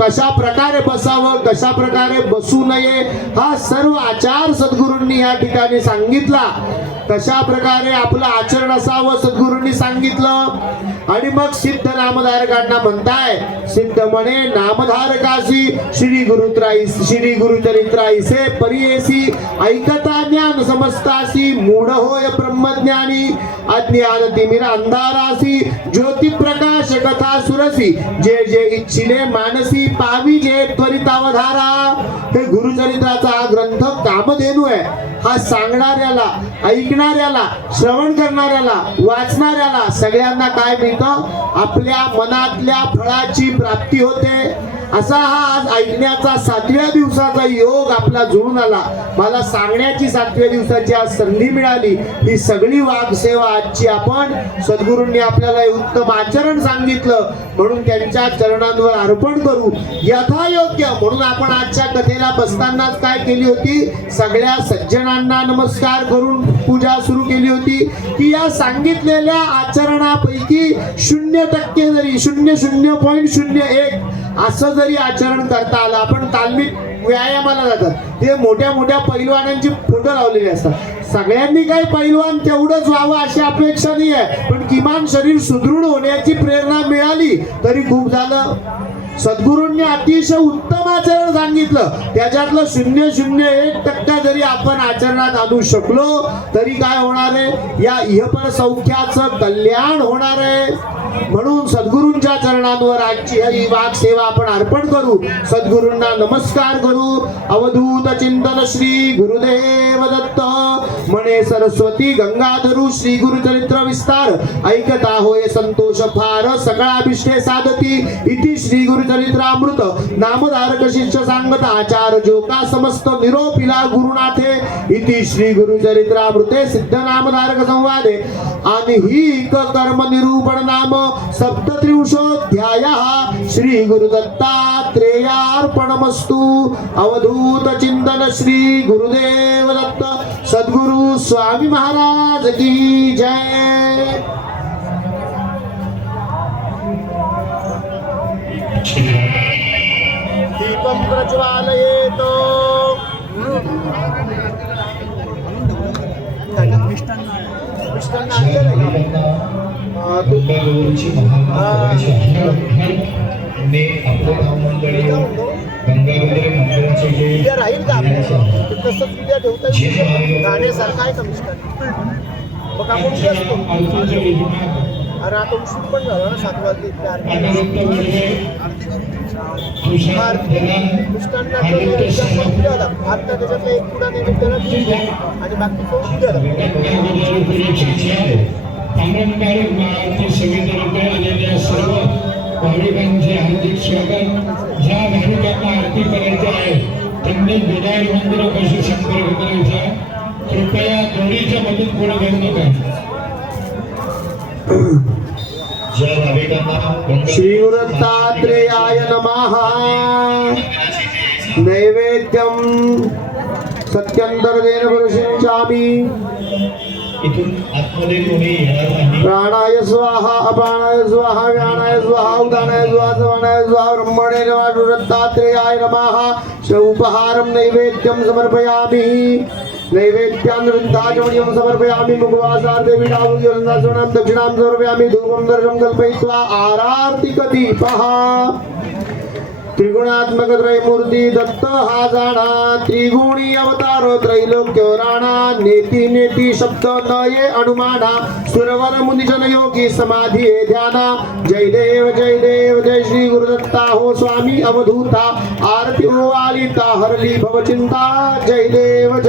कशा प्रकारे बसावं, कशा प्रकारे बसू नये, हा सर्व आचार सद्गुरूंनी या ठिकाणी सांगितला. कशा प्रकारे आपलं आचरण असावं सद्गुरूंनी सांगितलं. आणि मग सिद्ध नामधारकांना म्हणताय, सिद्ध म्हणे नामधारकासी श्री गुरुचरित्राईसे परियेसी, ऐकता ज्ञान समजतासी, मूढ होय ब्रह्मज्ञानी, अज्ञान तिमिर अंधारासी, ज्योती प्रकाश कथा सुरसी, जे जे इच्छिले मानसी, पावी जे त्वरितावधारा. हे गुरुचरित्राचा हा ग्रंथ कामधेनू आहे. हा सांगणाऱ्याला, ऐकणाऱ्याला, श्रवण करणाऱ्याला, वाचणाऱ्याला सगळ्यांना काय मिळतं? आपल्या मनातल्या फळाची प्राप्ती होते. असा हा आज ऐकण्याचा 7व्या दिवसाचा योग आपला जुळून आला. मला सांगण्याची 7व्या दिवसाची आज संधी मिळाली. ही सगळी वागसेवा आजची आपण सद्गुरूंनी आपल्याला उत्तम आचरण सांगितलं म्हणून त्यांच्या चरणांवर अर्पण करू यथायोग्य. म्हणून आपण आजच्या कथेला बसतानाच काय केली होती? सगळ्या सज्जनांना नमस्कार करून पूजा सुरू केली होती की या सांगितलेल्या आचरणापैकी 0% जरी 0.01 असं जरी आचरण करता आलं. आपण तालमीत व्यायामाला जातात, ते मोठ्या मोठ्या पैलवानांची फोटो लावलेले असतात. सगळ्यांनी काही पैलवान तेवढंच व्हावं अशी अपेक्षा नाही आहे, पण किमान शरीर सुदृढ होण्याची प्रेरणा मिळाली तरी खूप झालं. सद्गुरूंनी अतिशय उत्तम आचरण सांगितलं, त्याच्यातलं 0.01% जरी आपण आचरणात आणू शकलो तरी काय होणार आहे? या इहपर सौख्याचं कल्याण होणार आहे. म्हणून सद्गुरूंच्या चरणांवर आजची ही वाक सेवा आपण अर्पण करू. सद्गुरूंना नमस्कार करू. अवधूत चिंतन श्री गुरुदेव दत्त. म्हणे सरस्वती गंगाधरू श्री गुरुचरित्र विस्तार ऐकता होय संतोष फार सकळा अभिष्टे साधती इति श्री गुरुचरित्रामृत नामधारक शिष्य सांगत आचार जोका समस्त निरोपिला गुरुनाथे इति श्री गुरुचरित्रामृते सिद्ध नामधारक संवादे आणि ही कर्म निरूपण नाम सप्तत्रिंशोऽध्याय श्री गुरुदत्तात्रेयार्पणमस्तु अवधूत चिंतन श्री गुरुदेव दत्त सद्गुरु स्वामी महाराज की जय. दीपं प्रज्वालयेत गंगागौरीची महामातेची ने आपले गाव मंडळी गंगागौरी मंदिराचे जे उद्या राहील का आपल्याला तसंच उद्या ठेवता येईल गाण्यासारखं आहे का मिस्टर मग आपण उद्या असतो. अरे आता उशीर पण झाला ना 7 वाजले इतके आता त्याच्यातला एक पुढा नैवेद्याला आणि बाकी तो उद्या आलेल्या सर्व भाविकांचे हार्दिक स्वागत. ज्या भाविकांना आरती करायची आहे त्यांनी विनायक मंदिरापाशी संपर्क करायचा. कृपया दोरीच्या मधून पुढे घेऊ नका. ज्या भाविकांना श्री गुरुदत्तात्रेयाय नमः. नैवेद्यम सत्यंतर्देन पुरुषिंचामि इथून आतमध्ये कोणी येणार नाही. प्राणाय स्वाहा अपानाय स्वाहा व्यानाय स्वाहा उदानाय स्वाहा समानाय स्वाहा ब्रह्मणे नमः. गुरुदत्तात्रेयाय नमः. उपहारं नैवेद्यं समर्पयामि. नैवेद्यान् समर्पयामि. मुखवासार्थे विडावुर्यवन्दनासनं दक्षिणां समर्पयामि. धूपं दर्शनं कल्पयित्वा आरार्तिकदीपः. त्रिगुणात्मक त्रयमूर्ती दत्त हा जाणा. त्रिगुणी अवतार त्रैलोक्य राणा. नेती नेती शब्द न ये अनुमाना. सुरवर मुनिजन योगी समाधी हे ध्याना. जय देव जय श्री गुरुदत्ता हो स्वामी अवधूता. आरती हो आलिता हरली भवचिंता. जय देव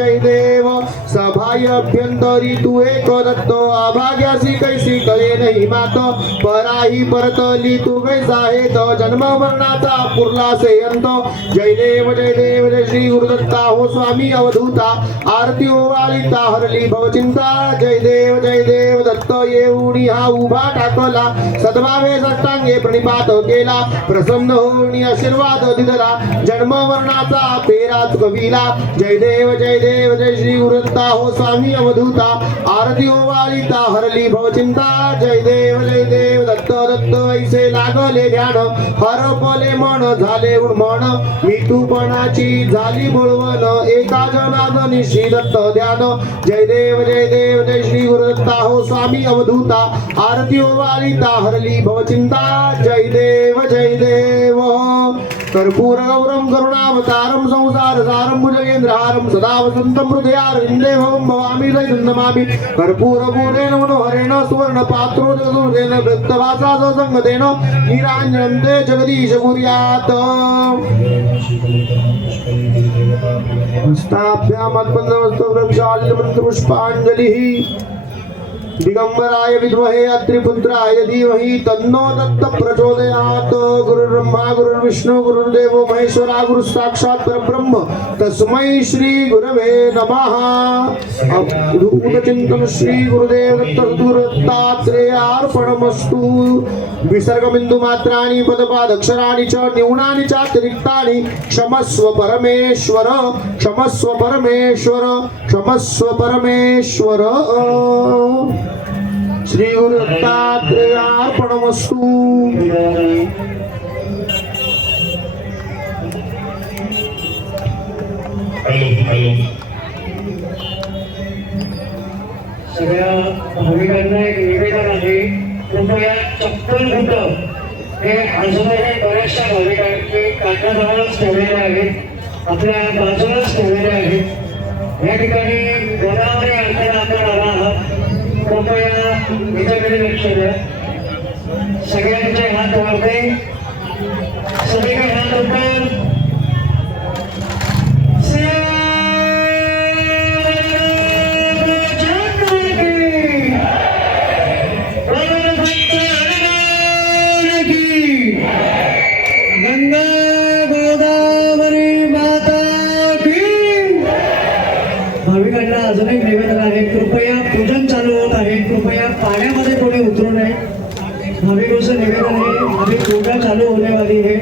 सभाय अभ्यंतरी तू एक दत्त. अभाग्यासी कैसी कळे नाही मात. पराही परतली तू कैसा हेत. जन्म मरणाचा पुरला से अंत. जय देव जय श्री गुरुदत्ता हो स्वामी अवधूता. आरती हो आलिता हरली भवचिंता. जय देव दत्त येऊनी हा उभा टाकला. सद्भावे सष्टांगे प्रणिपात केला. प्रसन्न होऊनी आशीर्वाद दिदला. जन्म मरणाचा पेरा चुकविला. जय देव जय श्री गुरुदत्ता हो स्वामी अवधूता. आरती हो आलिता हरली भवचिंता. जय देव दत्त ऐसे लागले ध्यान. हरपले मन झाले उन्मन. विटूपणाची झाली बोलवण. एका जनार्दनी श्री दत्त ध्यान. जय देव जय श्री गुरुदत्ता हो स्वामी अवधूता. आरती हो आलिता हरली भवचिंता. जय देव कर्पूर गौरम करुणावतारम संसार सारम भुजगेंद्रहारम सदा वसंतम हृदयारविंदे भवं भवामि नमामि. कर्पूर पूरेण मनोहरेण सुवर्ण पात्रो जगदुर्गेण वृत्तवासा संगतेन निरांजनं ते जगदीश कुर्यात्. हस्ताभ्यामद्बन्धवस्तु वृक्षालिमन्त्रपुष्पाञ्जलिः. दिगंबराय विद्महे अत्रिपुत्राय धीमहि तन्नो दत्त प्रचोदयात्. गुरुर्ब्रह्मा गुरुर्विष्णु गुरुर्देवो महेश्वरा. गुरु साक्षात् परब्रह्म तस्मै श्री गुरवे नमः. अवधूतचिंतन श्री गुरुदेव दत्त गुरुदत्तात्रेयार्पणमस्तु. विसर्गबिंदु मात्राणि पदपादक्षराणि च न्यूनानि चातिरिक्तानि क्षमस्व परमेश्वर क्षमस्व परमेश्वर क्षमस्व परमेश्वर. श्री गुरुदत्तात्रेयार्पणमस्तु. सगळ्या भाविकांना एक निवेदन आहे. कृपया चप्पल बुट हे आजूबाजूला बऱ्याचशा भाविकांनी कानाजवळच ठेवलेले आहेत. आपल्या बाजूलाच ठेवलेले आहेत. या ठिकाणी गोदावरी अंतर आपण आला आहात. कृपया इथेकडे लक्ष द्या. सगळ्यांचे हात वरते. सगळीकडे हात वर. श्री भाविकांना अजून एक निवेदन आहे, कृपया पूजन चालू होत आहे, कृपया पाण्यामध्ये कोणी उतरू नये. भाविकों से निवेदन है, अभी पूजा चालू होने वाली है,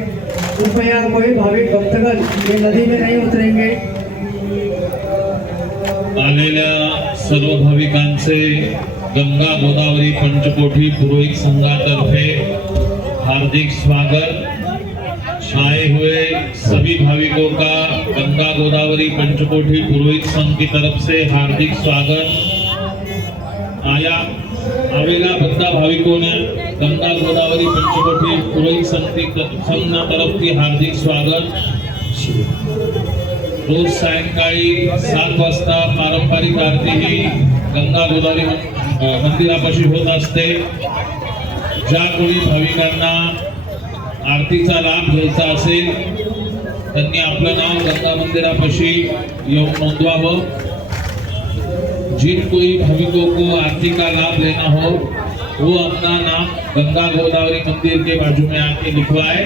कृपया कोई भाविक भक्तगण ये नदी में नहीं उतरेंगे. आलेल्या सर्व भाविकांचे गंगा गोदावरी पंचकोठी पुरोहित संघातर्फे हार्दिक स्वागत. आए हुए सभी भाविकों का गंगा गोदावरी पंचकोठी पुरोहित संघ की तरफ से हार्दिक स्वागत. आवेला બધા ભાવિકોને ગંગા ગોદાવરી પંચકોટી પુરોહિત સંઘના તરફથી હાર્દિક સ્વાગત. रोज सायंकाळी 7 वाजता पारंपरिक आरती ही गंगा गोदावरी मंदिरापाशी होत असते. ज्या कोणी भाविकांना आरतीचा लाभ घ्यायचा असेल त्यांनी आपलं नाव गंगा मंदिरापाशी येऊन नोंदवावं. जिन कोई भाविकों को आरती का लाभ लेना हो वो अपना नाम गंगा गोदावरी मंदिर के बाजू में आके लिखवाए.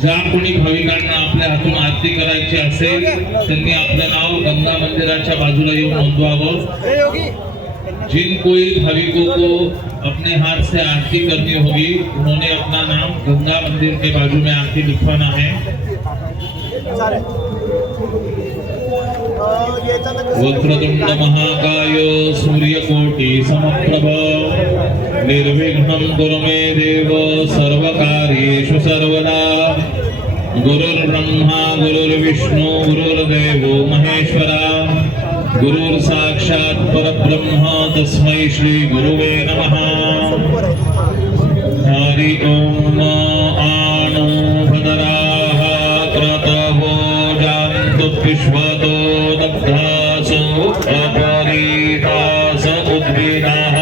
ज्या कोणी भाविकांना आपल्या हातून आरती करायची असेल त्यांनी आपलं नाव गंगा मंदिराच्या बाजूला येऊन नोंदवावं. जिन कोई भाविकों को अपने हाथ से आरती करनी होगी उन्होंने अपना नाम गंगा मंदिर के बाजू में आके लिखवाना है. वक्रतुंड महाकाय सूर्यकोटि समप्रभ निर्विघ्नं कुरु मे देव सर्वकार्येषु सर्वदा. गुरुर्ब्रह्मा गुरुर्विष्णु गुरुर्देवो महेश्वरा. गुरुर्साक्षात् परब्रह्म तस्मै श्री गुरुवे नमः. हरि ओम आनो भद्राः क्रतवो जानतु विश्वतो दग्धासो अपरीतास उद्भिदाः.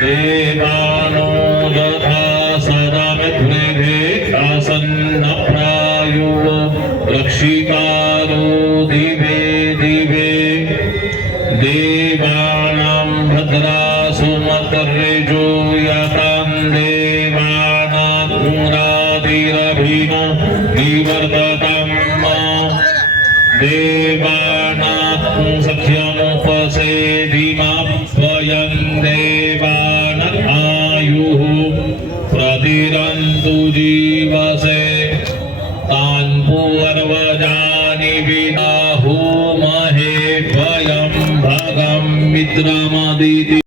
देवानो यथा सदा मृधे आसन्न प्रायो रक्षितारो दिवे दिवे. देवानां भद्रासु मतर्रेजो यातां देवानां निवर्तताम्. देवानां सख्यमुपसेदिमां स्वयं देवानां आयुः प्रतिरन्तु जीवसे. तान् पूर्वजानि विदाहुमहे वयं भगं मित्रमदिति.